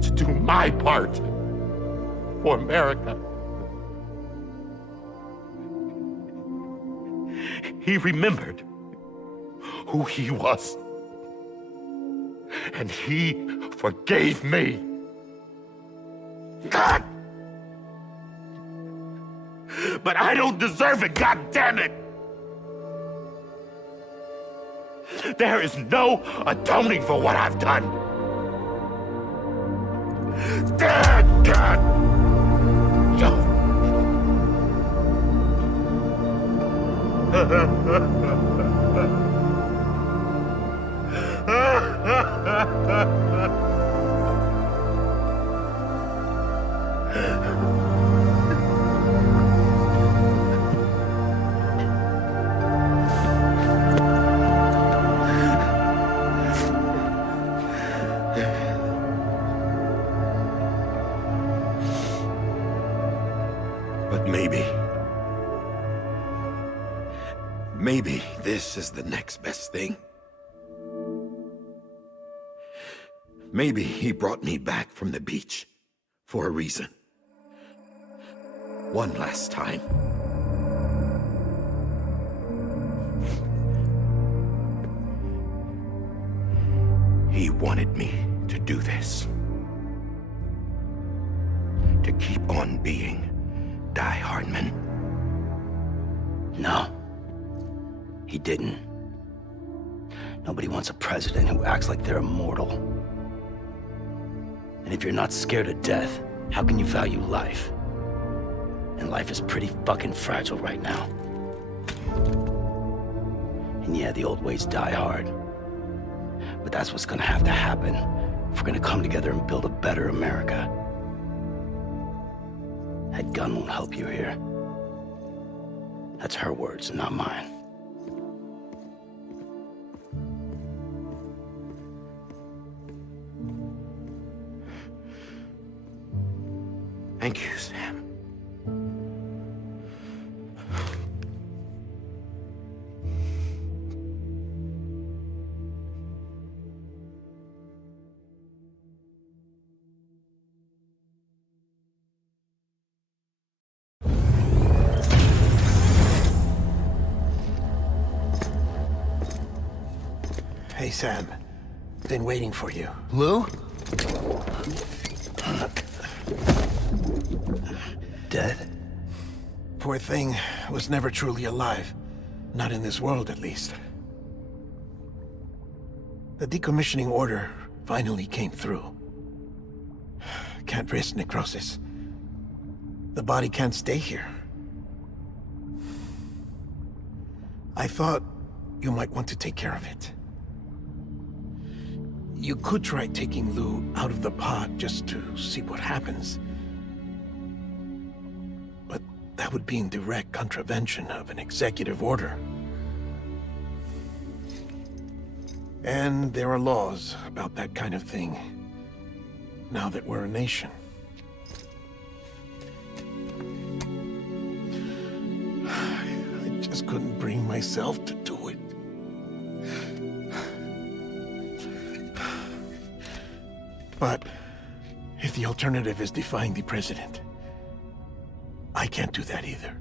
to do my part for America, he remembered who he was. And he forgave me. God! But I don't deserve it, God damn it! There is no atoning for what I've done. Dad, God! But maybe this is the next best thing. Maybe he brought me back from the beach for a reason. One last time. He wanted me to do this. To keep on being Die Hardman. No. He didn't. Nobody wants a president who acts like they're immortal. And if you're not scared of death, how can you value life? And life is pretty fucking fragile right now. And yeah, the old ways die hard. But that's what's gonna have to happen if we're gonna come together and build a better America. That gun won't help you here. That's her words, not mine. Thank you, Sam. Hey, Sam. Been waiting for you. Lou? Dead? Poor thing was never truly alive. Not in this world, at least. The decommissioning order finally came through. Can't risk necrosis. The body can't stay here. I thought you might want to take care of it. You could try taking Lou out of the pod just to see what happens. But that would be in direct contravention of an executive order. And there are laws about that kind of thing, now that we're a nation. I just couldn't bring myself to do it. But if the alternative is defying the president, I can't do that either.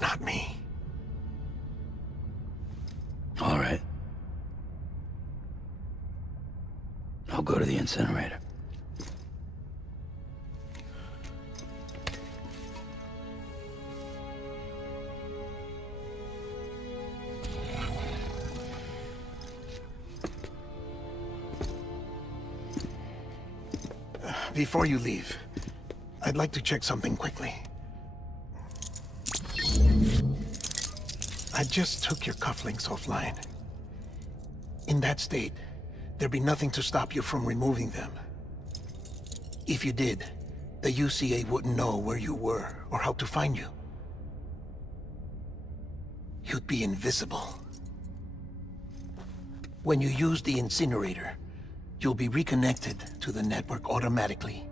Not me. All right. I'll go to the incinerator. Before you leave, I'd like to check something quickly. I just took your cufflinks offline. In that state, there'd be nothing to stop you from removing them. If you did, the UCA wouldn't know where you were or how to find you. You'd be invisible. When you use the incinerator, you'll be reconnected to the network automatically.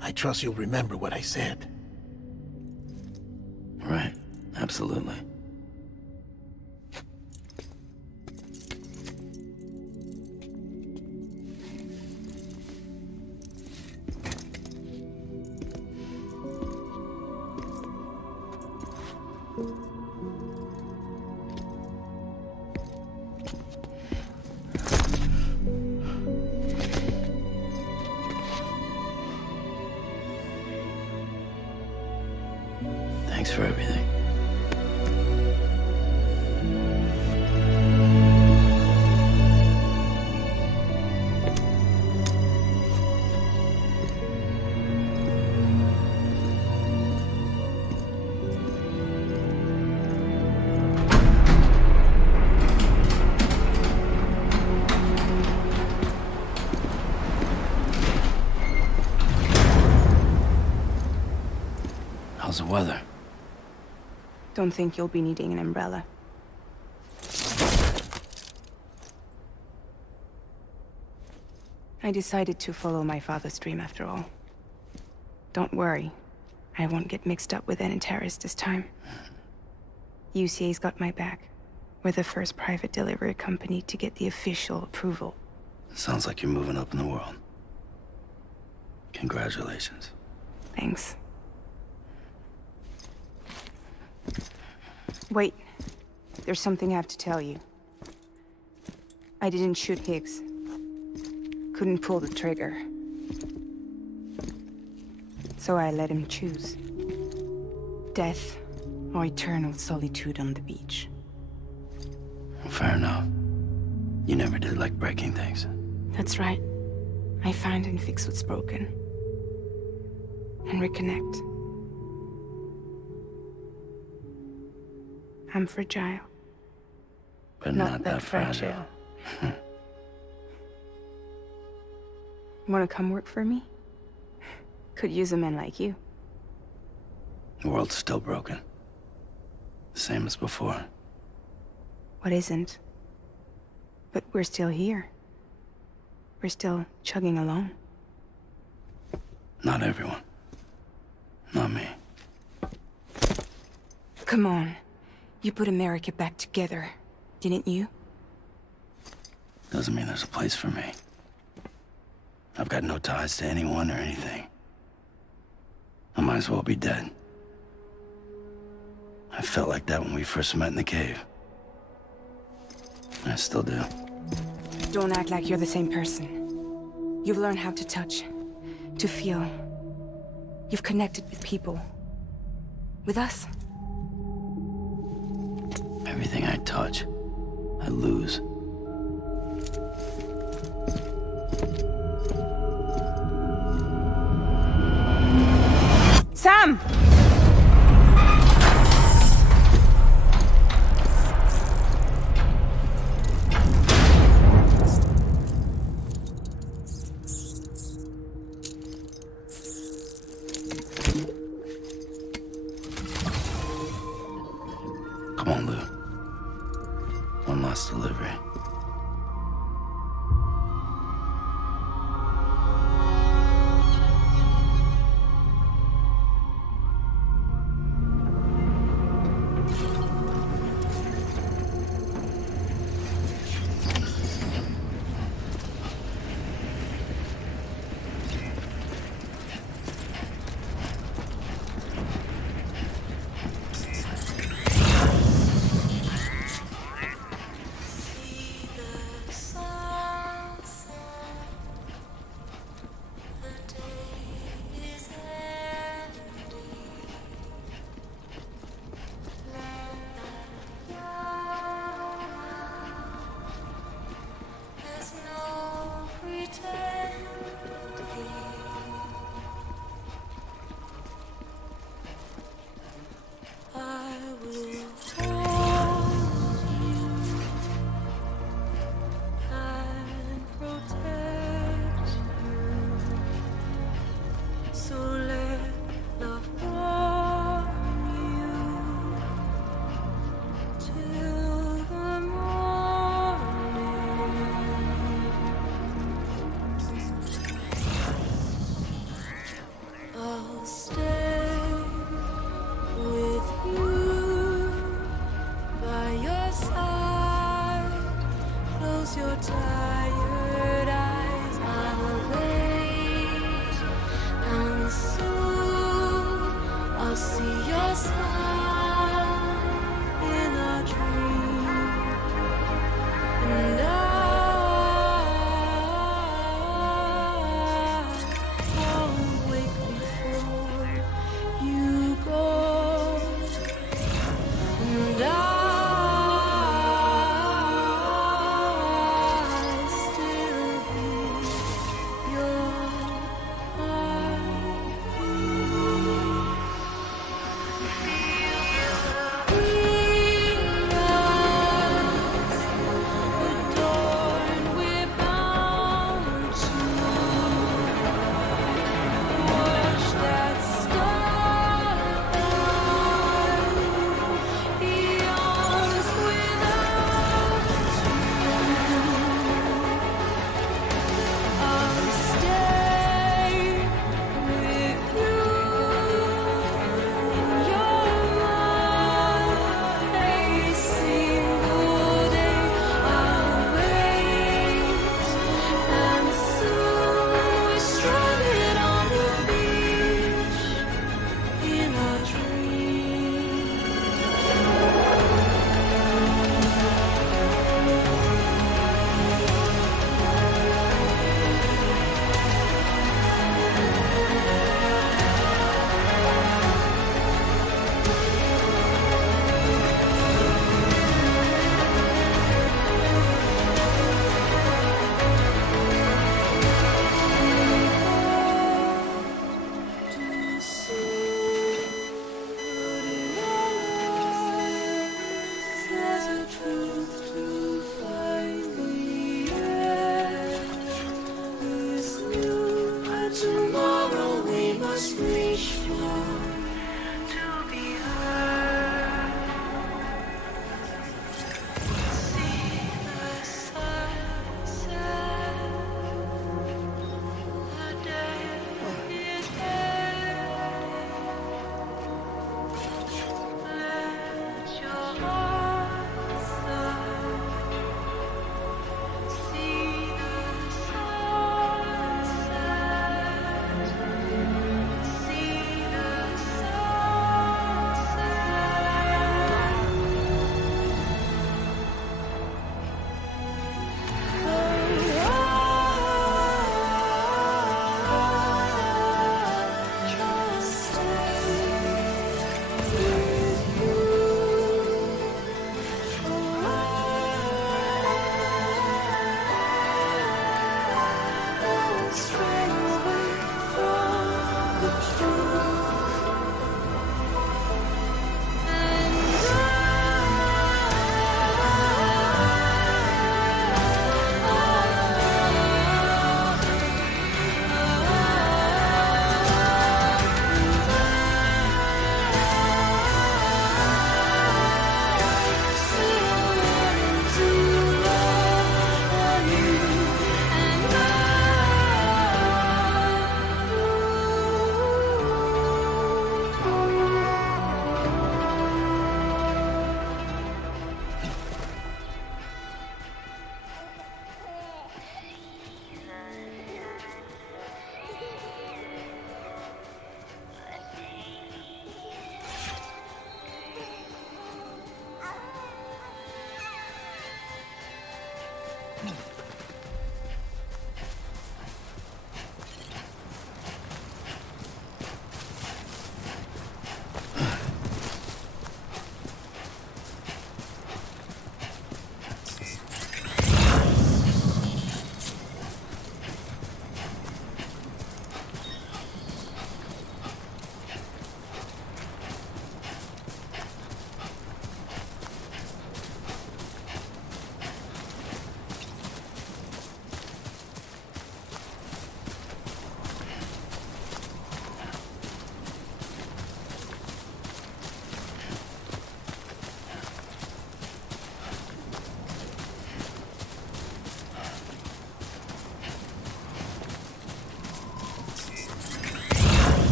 I trust you'll remember what I said. Right, absolutely. Thanks for everything. How's the weather? Don't think you'll be needing an umbrella. I decided to follow my father's dream after all. Don't worry. I won't get mixed up with any terrorists this time. UCA's got my back. We're the first private delivery company to get the official approval. Sounds like you're moving up in the world. Congratulations. Thanks. Wait. There's something I have to tell you. I didn't shoot Higgs. Couldn't pull the trigger. So I let him choose. Death or eternal solitude on the beach. Fair enough. You never did like breaking things. That's right. I find and fix what's broken. And reconnect. I'm fragile. But not that fragile. Wanna come work for me? Could use a man like you. The world's still broken. Same as before. What isn't? But we're still here. We're still chugging along. Not everyone. Not me. Come on. You put America back together, didn't you? Doesn't mean there's a place for me. I've got no ties to anyone or anything. I might as well be dead. I felt like that when we first met in the cave. I still do. Don't act like you're the same person. You've learned how to touch, to feel. You've connected with people. With us. Everything I touch, I lose. Sam! Come on, Lou. One last delivery.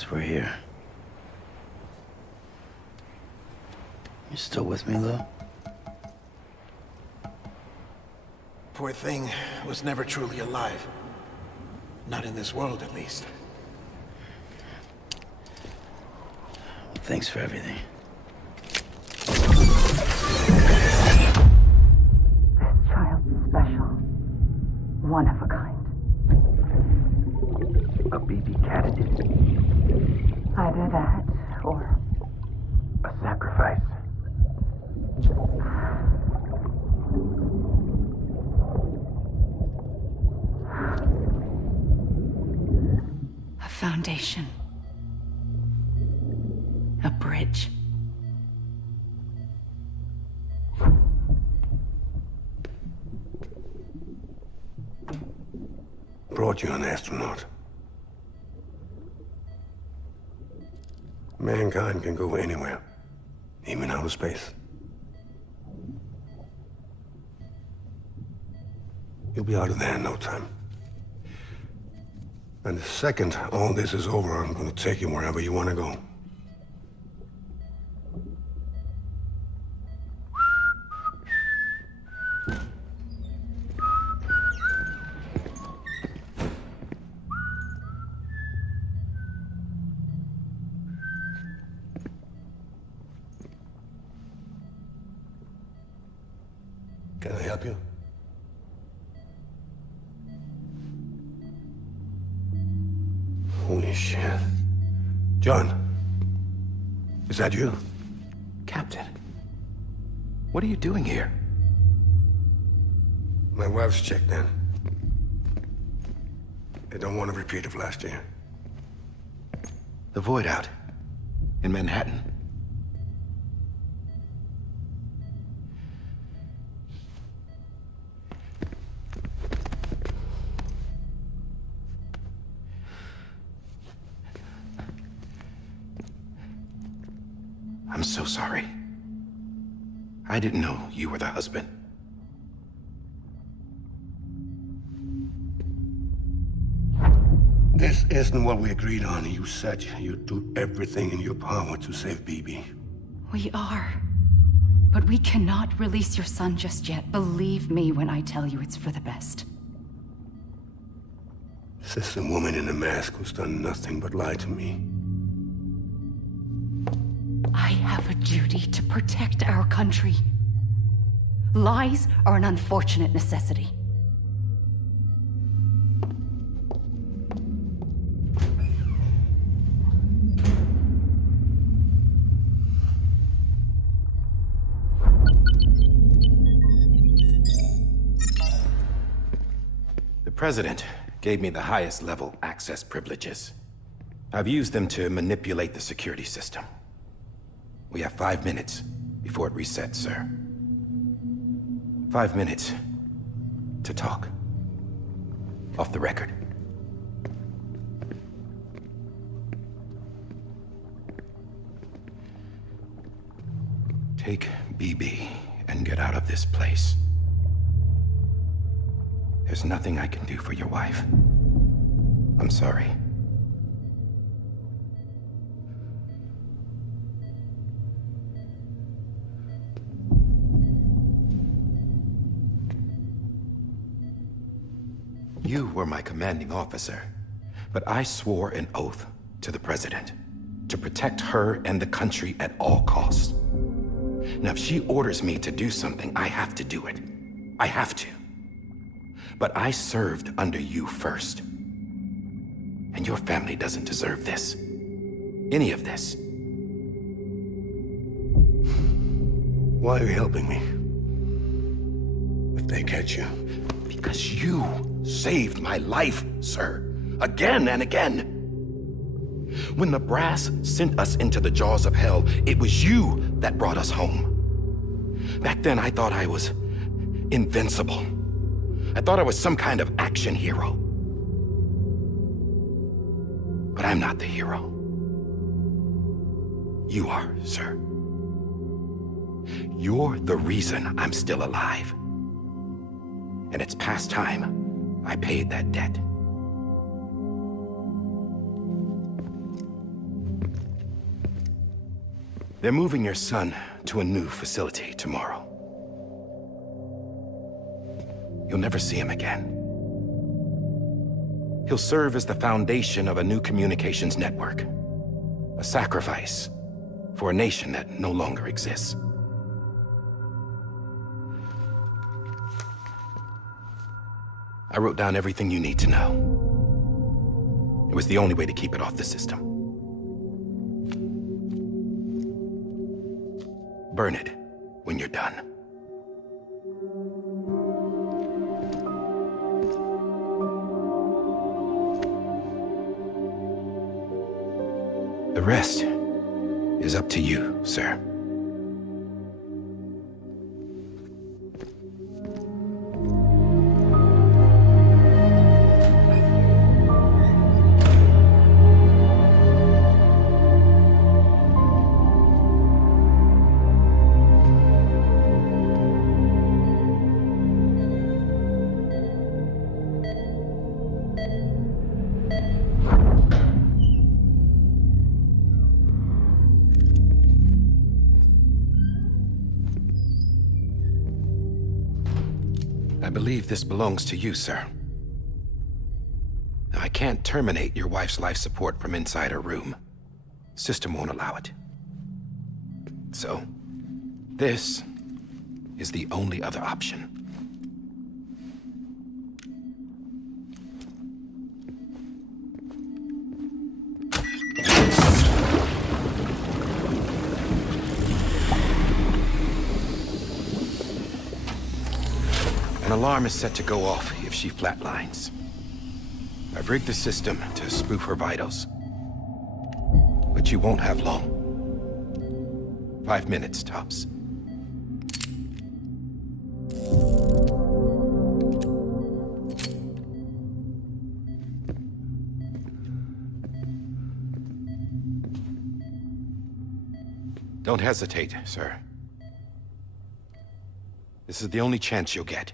guess we're here. You still with me, though? Poor thing was never truly alive. Not in this world, at least. Thanks for everything. This child's special. One of a kind. A BB candidate? Either that, or... a sacrifice. A foundation. A bridge. Brought you an astronaut. Mankind can go anywhere, even outer space. You'll be out of there in no time. And the second all this is over, I'm gonna take you wherever you wanna go. Can I help you? Holy shit. John, is that you? Captain, what are you doing here? My wife's checked in. They don't want a repeat of last year. The Void Out in Manhattan. I'm so sorry. I didn't know you were the husband. This isn't what we agreed on. You said you'd do everything in your power to save BB. We are. But we cannot release your son just yet. Believe me when I tell you it's for the best. This is a woman in a mask who's done nothing but lie to me. I have a duty to protect our country. Lies are an unfortunate necessity. The President gave me the highest level access privileges. I've used them to manipulate the security system. We have 5 minutes before it resets, sir. 5 minutes to talk. Off the record. Take BB and get out of this place. There's nothing I can do for your wife. I'm sorry. You were my commanding officer, but I swore an oath to the President to protect her and the country at all costs. Now, if she orders me to do something, I have to do it. I have to. But I served under you first. And your family doesn't deserve this. Any of this. Why are you helping me? If they catch you. Because you saved my life, sir. Again and again. When the brass sent us into the jaws of hell, it was you that brought us home. Back then, I thought I was invincible. I thought I was some kind of action hero. But I'm not the hero. You are, sir. You're the reason I'm still alive. And it's past time I paid that debt. They're moving your son to a new facility tomorrow. You'll never see him again. He'll serve as the foundation of a new communications network. A sacrifice for a nation that no longer exists. I wrote down everything you need to know. It was the only way to keep it off the system. Burn it when you're done. The rest is up to you, sir. I believe this belongs to you, sir. I can't terminate your wife's life support from inside her room. System won't allow it. So, this is the only other option. An alarm is set to go off if she flatlines. I've rigged the system to spoof her vitals. But you won't have long. 5 minutes, tops. Don't hesitate, sir. This is the only chance you'll get.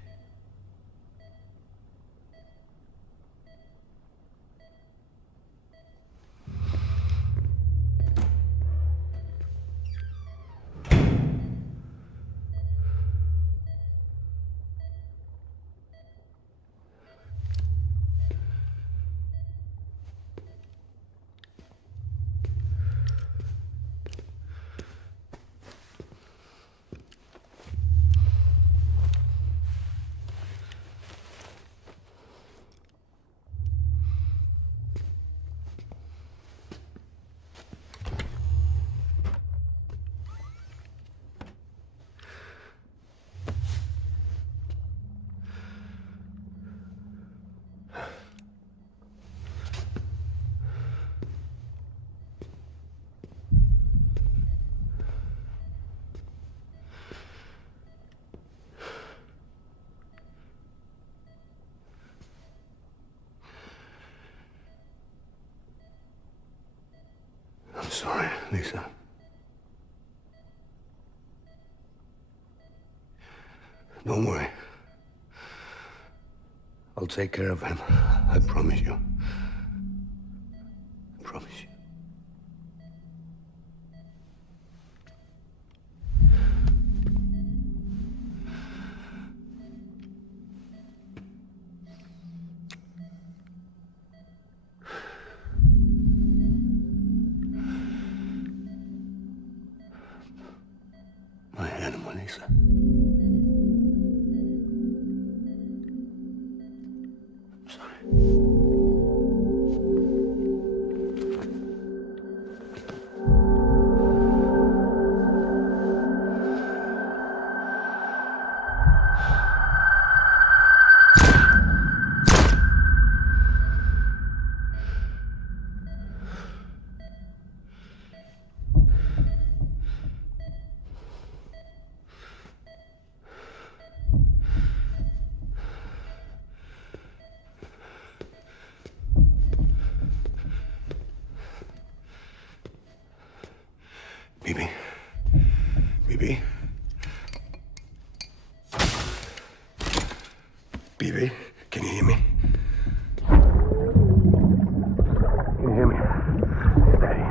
I'm sorry, Lisa. Don't worry. I'll take care of him. I promise you. I promise you. My animal, Lisa. I'm sorry. Bibi. Bibi. Bibi, can you hear me? Can you hear me? Steady.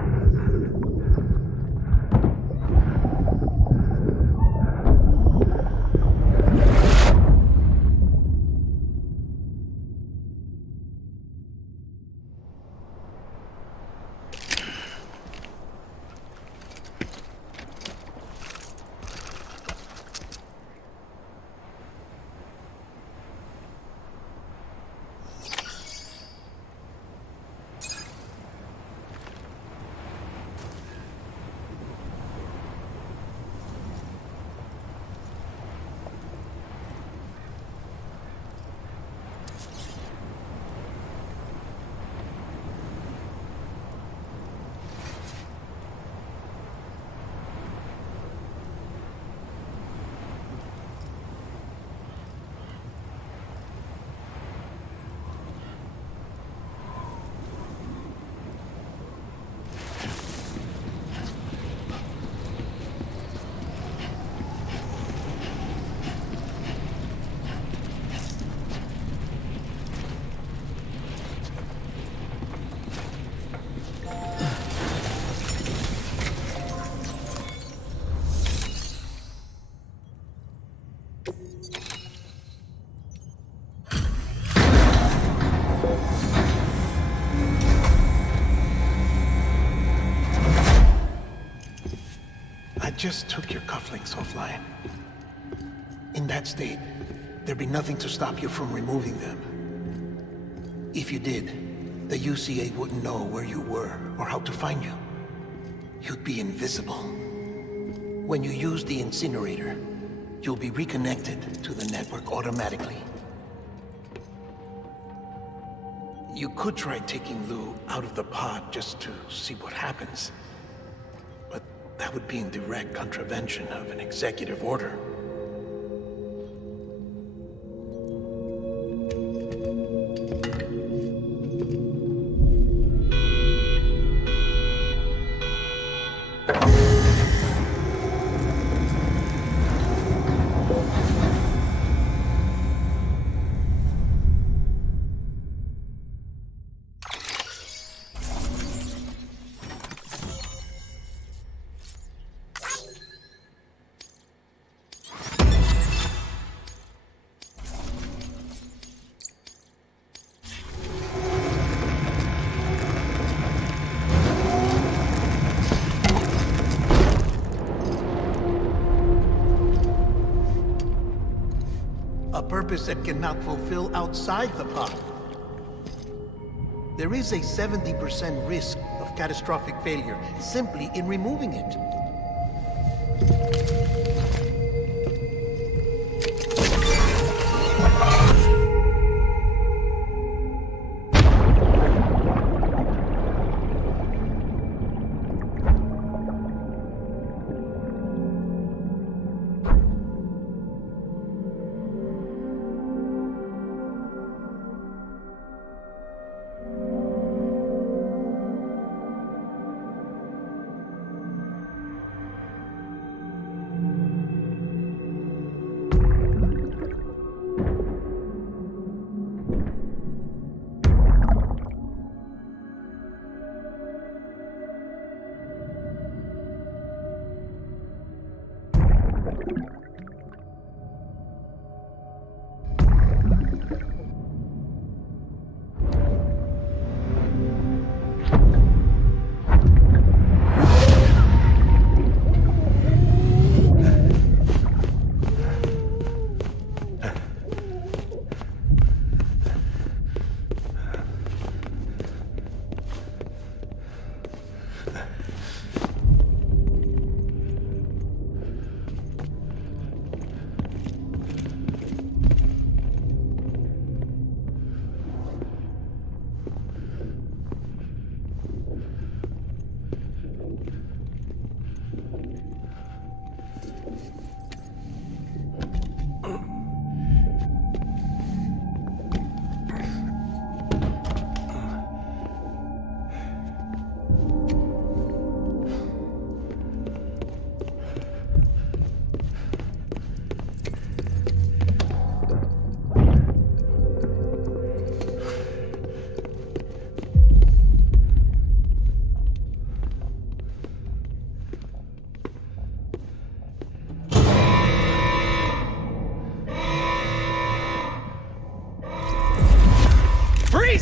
just took your cufflinks offline. In that state, there'd be nothing to stop you from removing them. If you did, the UCA wouldn't know where you were or how to find you. You'd be invisible. When you use the incinerator, you'll be reconnected to the network automatically. You could try taking Lou out of the pod just to see what happens. But that would be in direct contravention of an executive order. A purpose that cannot fulfill outside the pod. There is a 70% risk of catastrophic failure simply in removing it.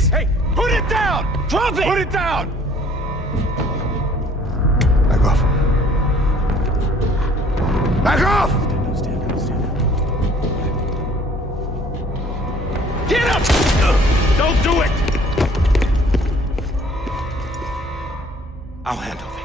Hey, put it down! Drop it! Put it down! Back off. Back off! Get up! Don't do it! I'll handle this.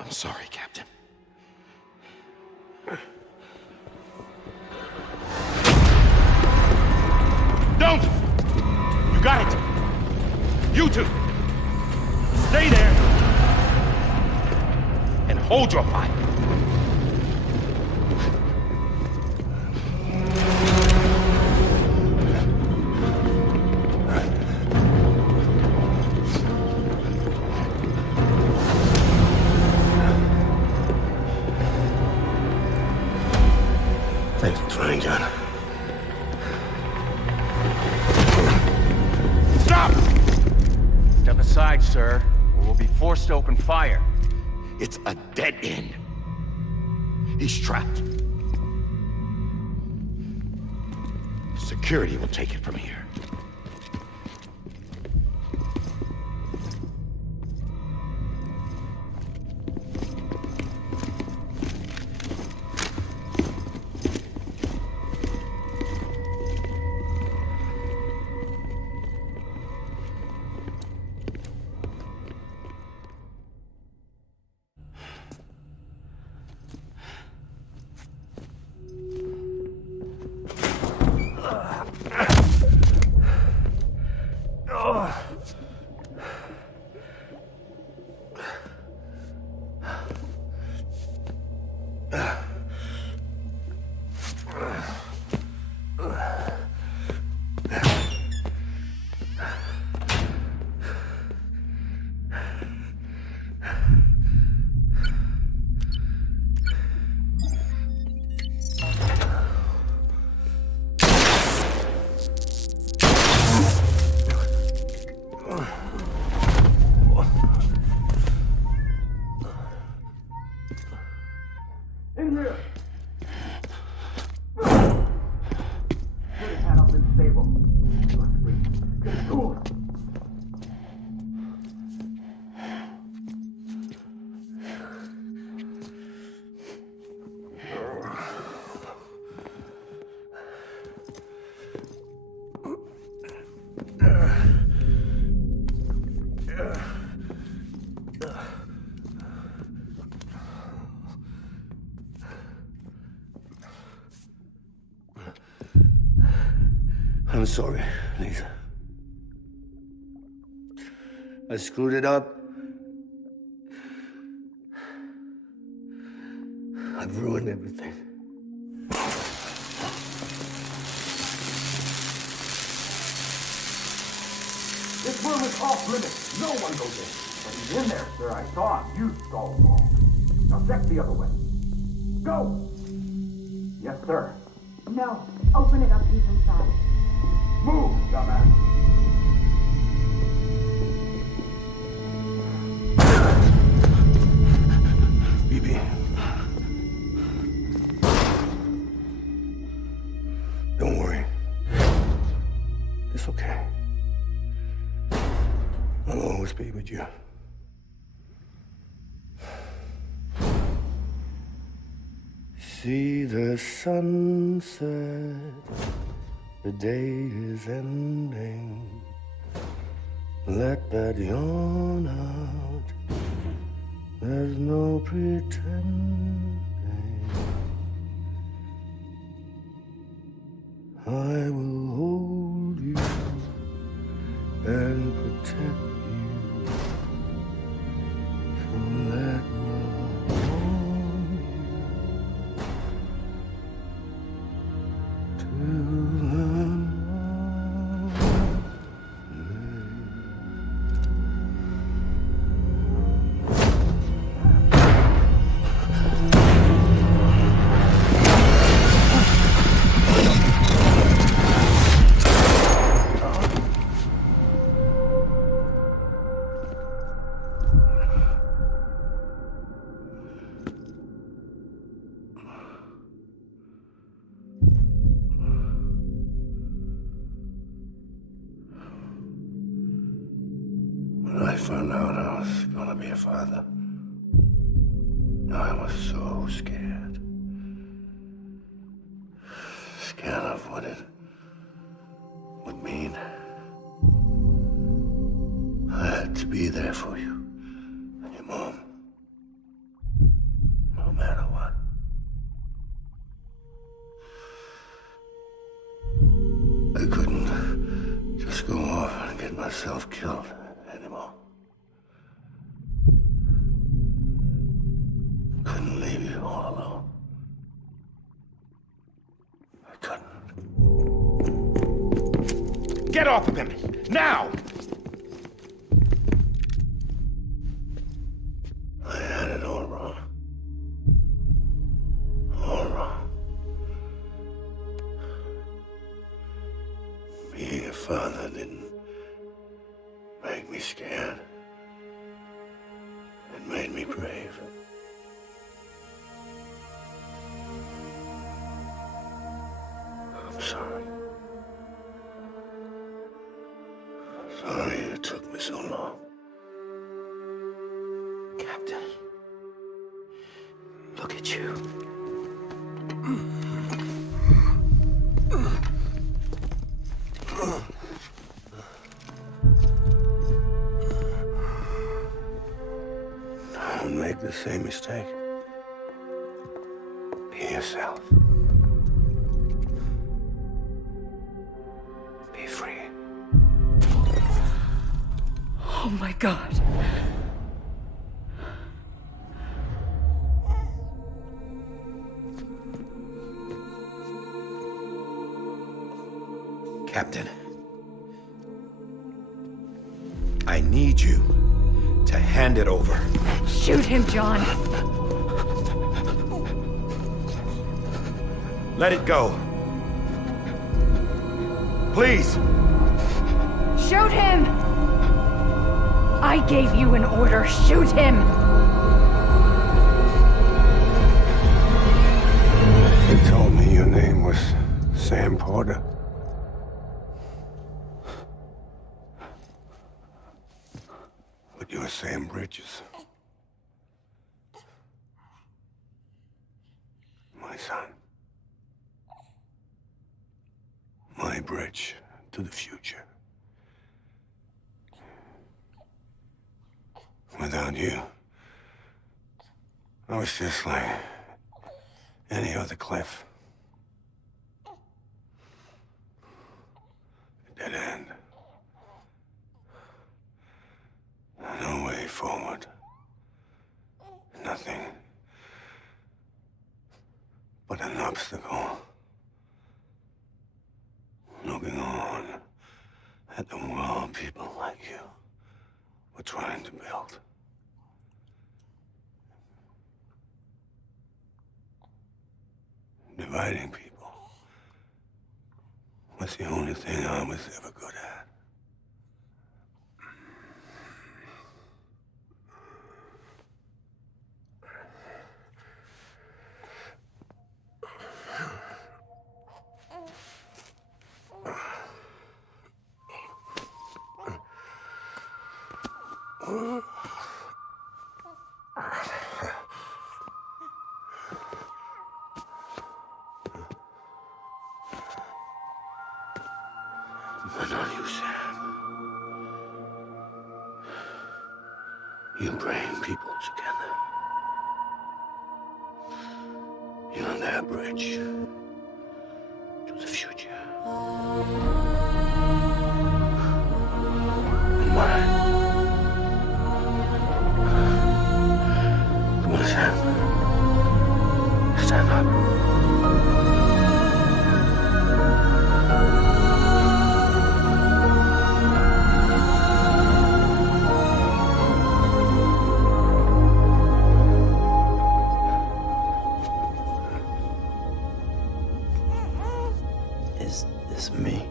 I'm sorry, Captain. Don't! You got it! You two! Stay there! And hold your fire! inside, sir, or we'll be forced to open fire. It's a dead end. He's trapped. Security will take it from here. I'm sorry, Lisa. I screwed it up. I've ruined everything. This room is off limits. No one goes in. But he's in there, sir. I saw him. You stalled wrong. Now check the other way. Go! Yes, sir. No. Open it up. He's inside. Move, dumbass. BB. Don't worry. It's okay. I'll always be with you. See the sunset. The day is ending. Let that yawn out. There's no pretending. I will hold you and protect you. So let love hold you till When I found out I was gonna be a father, I was so scared. Scared of what it would mean. I had to be there for you and your mom, no matter what. I couldn't just go off and get myself killed anymore. Couldn't leave you all alone. I couldn't. Get off of him! Now! I had it all wrong. All wrong. Being a father didn't make make me scared. It made me brave. I'm sorry. Sorry it took me so long. Captain, look at you. Don't make the same mistake. Be yourself. Be free. Oh my God. Captain, I need you to hand it over. Shoot him, John. Let it go. Please. Shoot him! I gave you an order. Shoot him! You told me your name was Sam Porter. But you're Sam Bridges. My son. My bridge to the future. Without you, I was just like any other Cliff. A dead end. No way forward. Nothing but an obstacle. Looking on at the world people like you were trying to build. Dividing people was the only thing I was ever good at. But not you, Sam. You bring people together. You're their bridge to the future. And mine. Come on, Sam. Stand up. Is this me?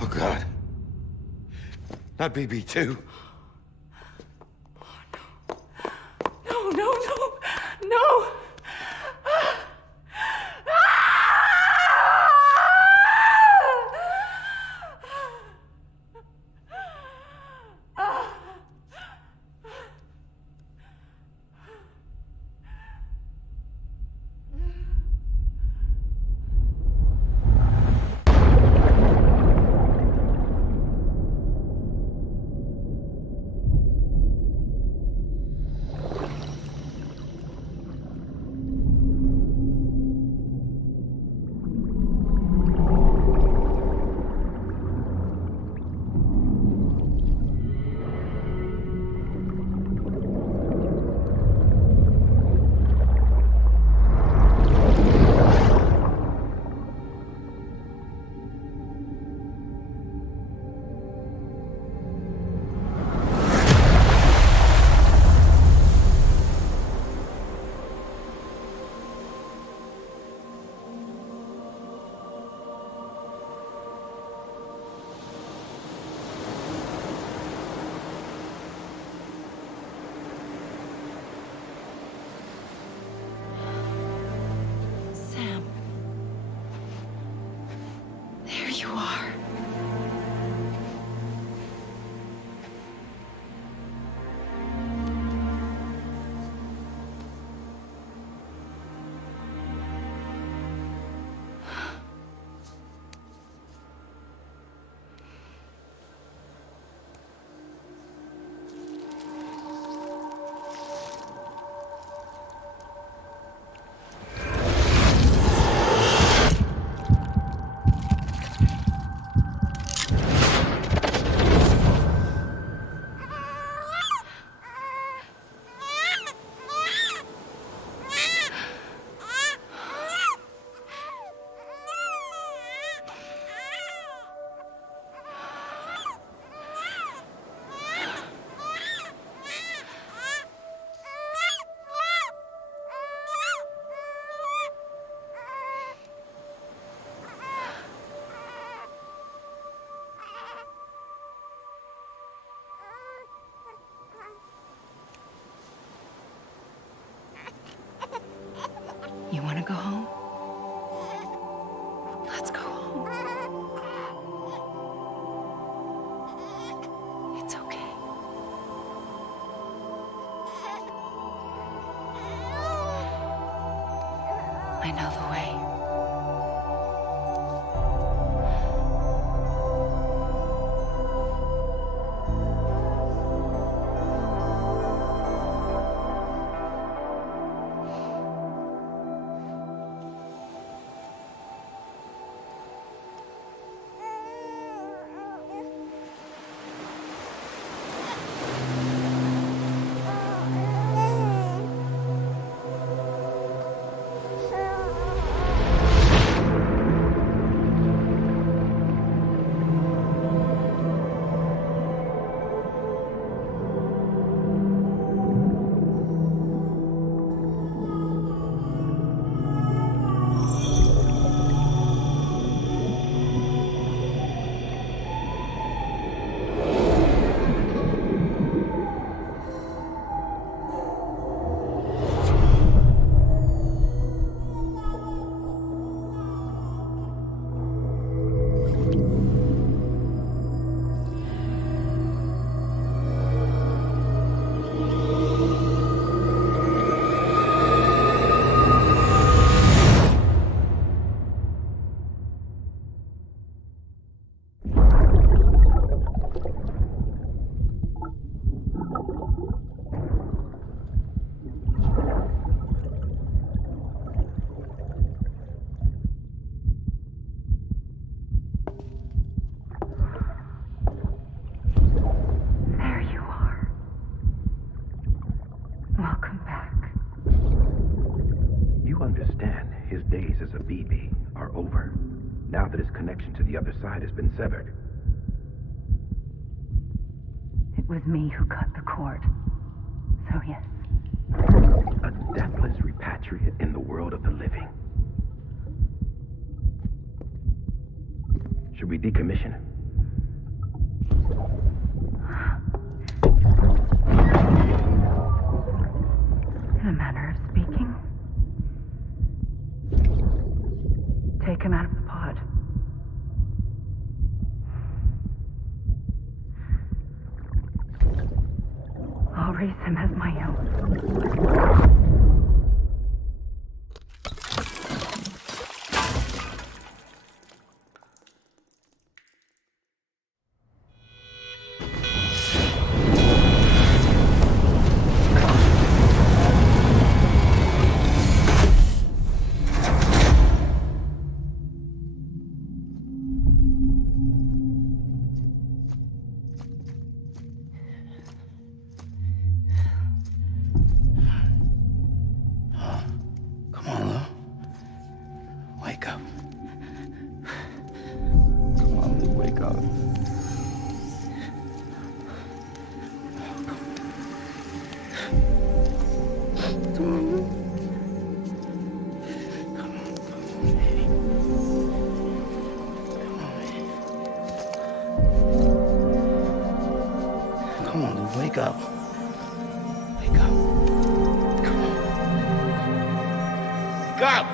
Oh, God. Not BB2. No, no, no, no! you are. You want to go home? Let's go home. It's okay. I know the way. Now that his connection to the other side has been severed. It was me who cut the cord. So yes. A deathless repatriate in the world of the living. Should we decommission him? In a manner of speaking. Take him out of the pod. I'll raise him as my own. Come on, dude, wake up. Wake up. Come on. Wake up!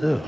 do.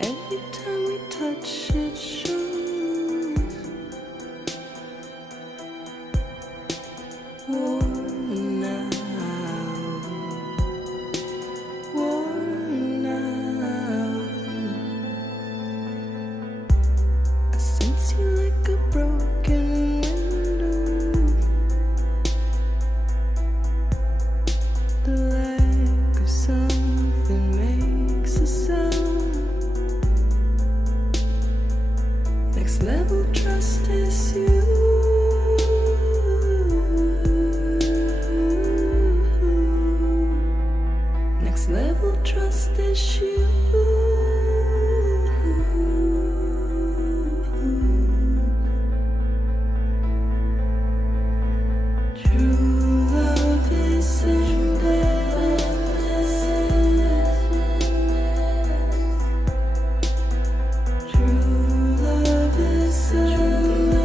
Every time we touch it shows worn out, worn out. I sense you like a broken window. The lack of something makes a sound. Next level trust is you. Next level trust is you. True love is endless. True love is endless.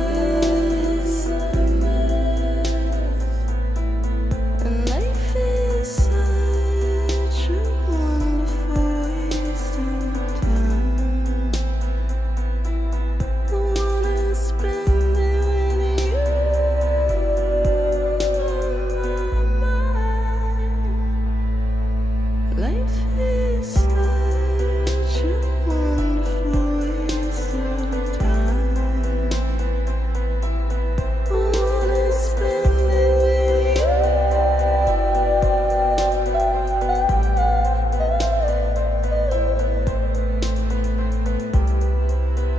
And life is such a wonderful waste of time. I wanna spend it with you on my mind. Life is such a wonderful waste of time. I wanna spend it with you.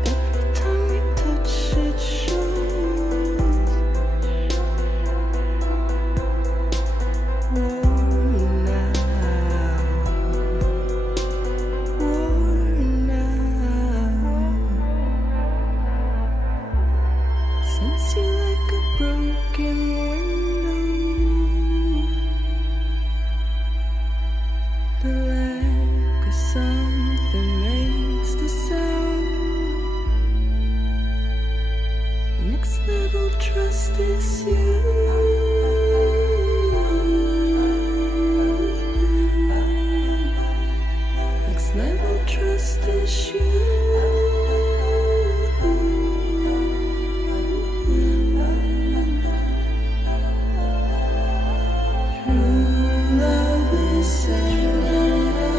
Every time we touch it shows worn out, worn out. Sense you like a broken window. The lack of something makes the sound. Next level trust is you. Next level trust is you. True love is endless.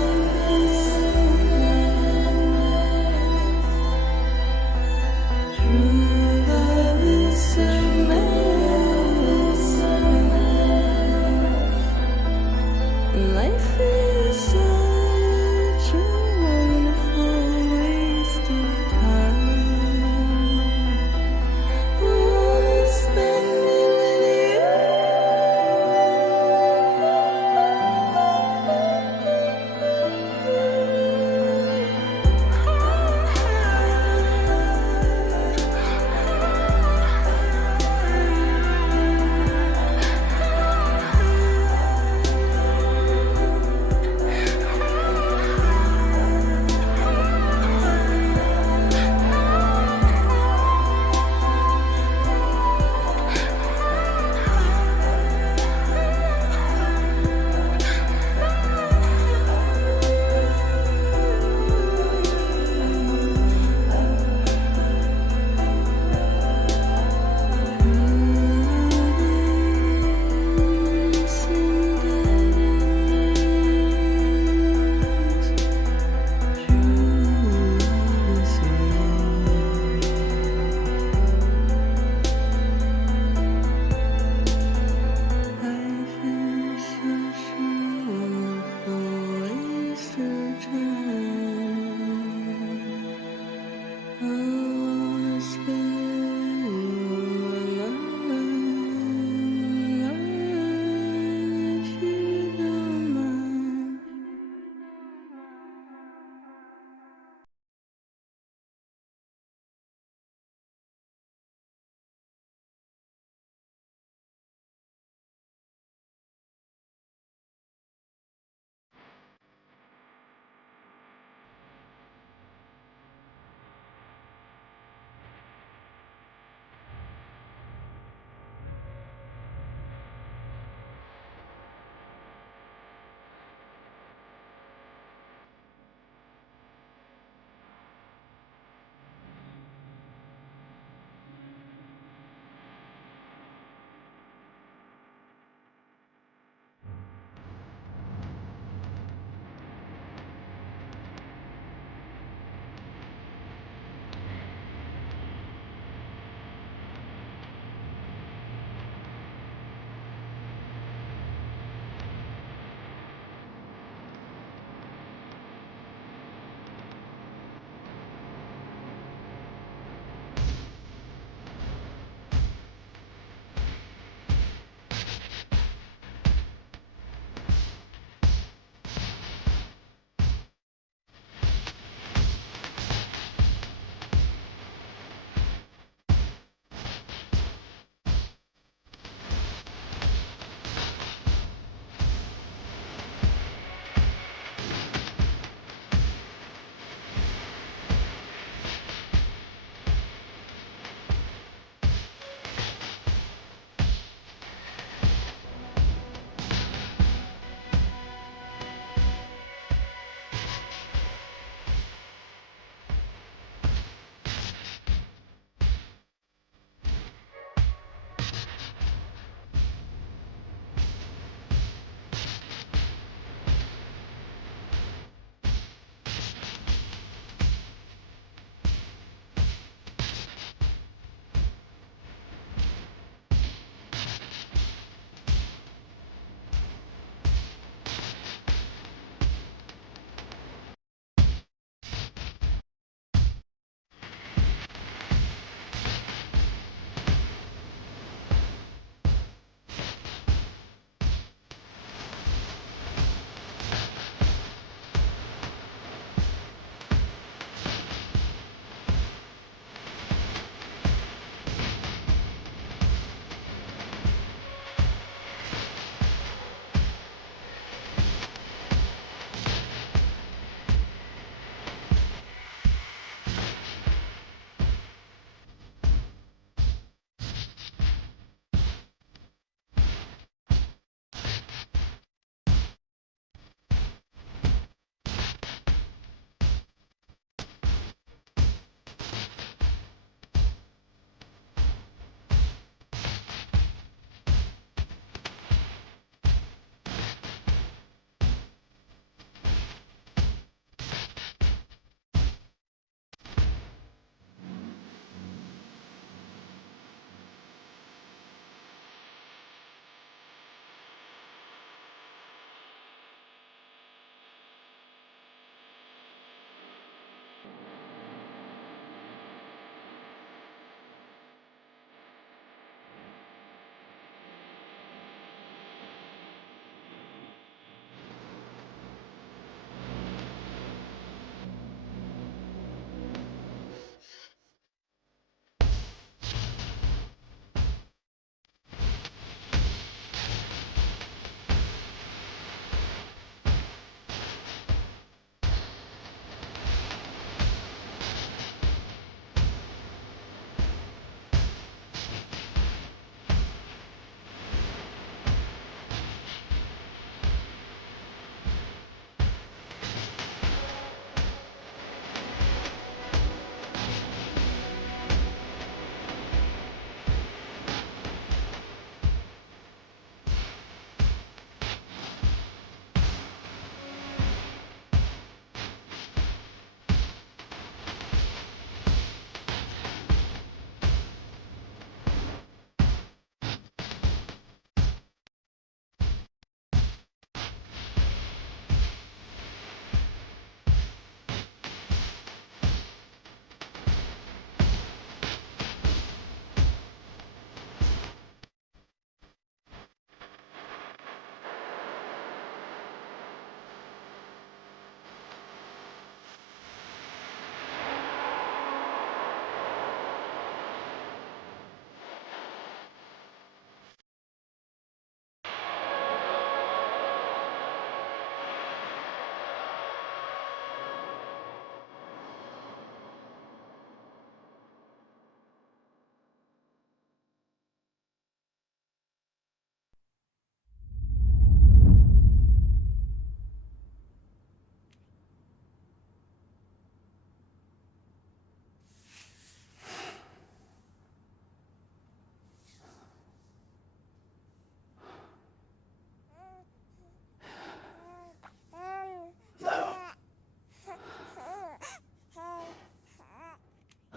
True love is endless. Life is such a wonderful waste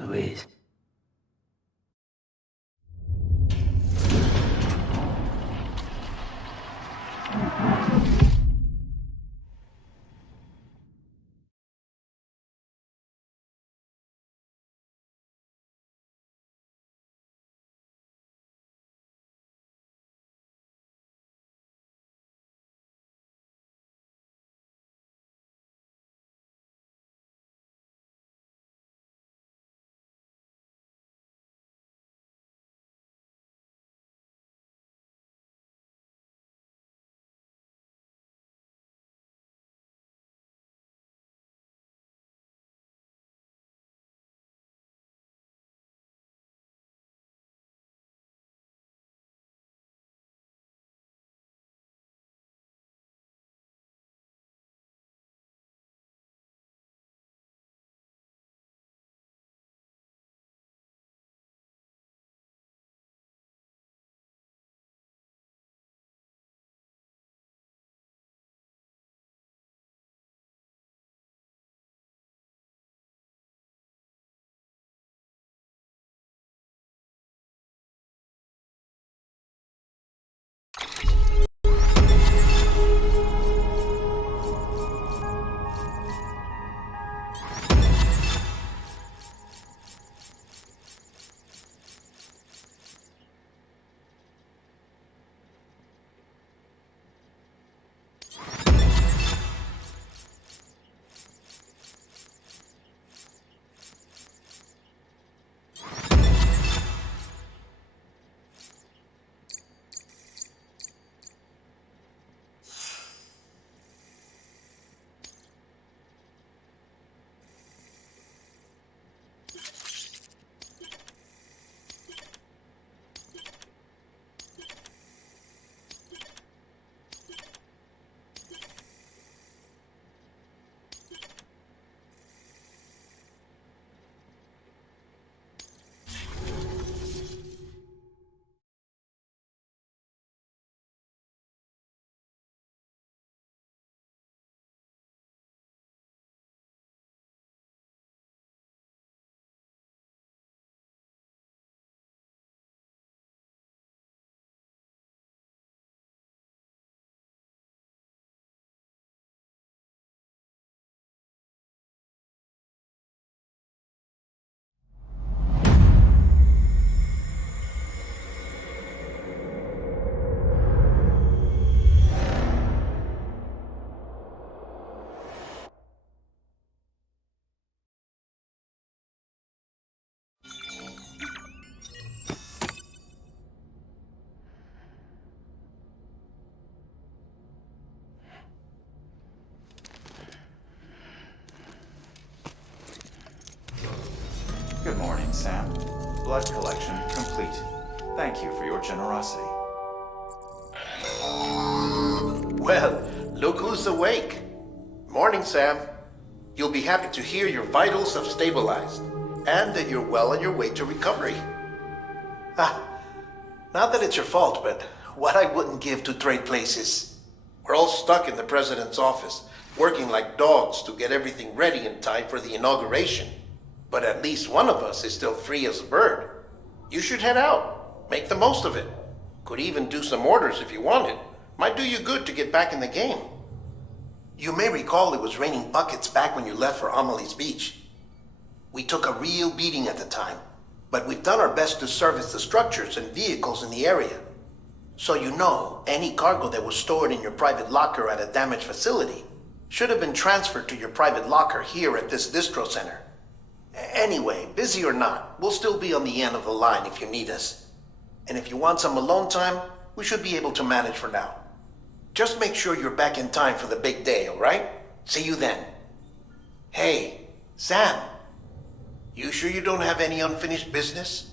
Louise. Good morning, Sam. Blood collection complete. Thank you for your generosity. Well, look who's awake. Morning, Sam. You'll be happy to hear your vitals have stabilized, and that you're well on your way to recovery. Not that it's your fault, but what I wouldn't give to trade places. We're all stuck in the president's office, working like dogs to get everything ready in time for the inauguration. But at least one of us is still free as a bird. You should head out. Make the most of it. Could even do some orders if you wanted. Might do you good to get back in the game. You may recall it was raining buckets back when you left for Amelie's Beach. We took a real beating at the time, but we've done our best to service the structures and vehicles in the area. So you know, any cargo that was stored in your private locker at a damaged facility should have been transferred to your private locker here at this distro center. Anyway, busy or not, we'll still be on the end of the line if you need us. And if you want some alone time, we should be able to manage for now. Just make sure you're back in time for the big day, all right? See you then. Hey, Sam, you sure you don't have any unfinished business?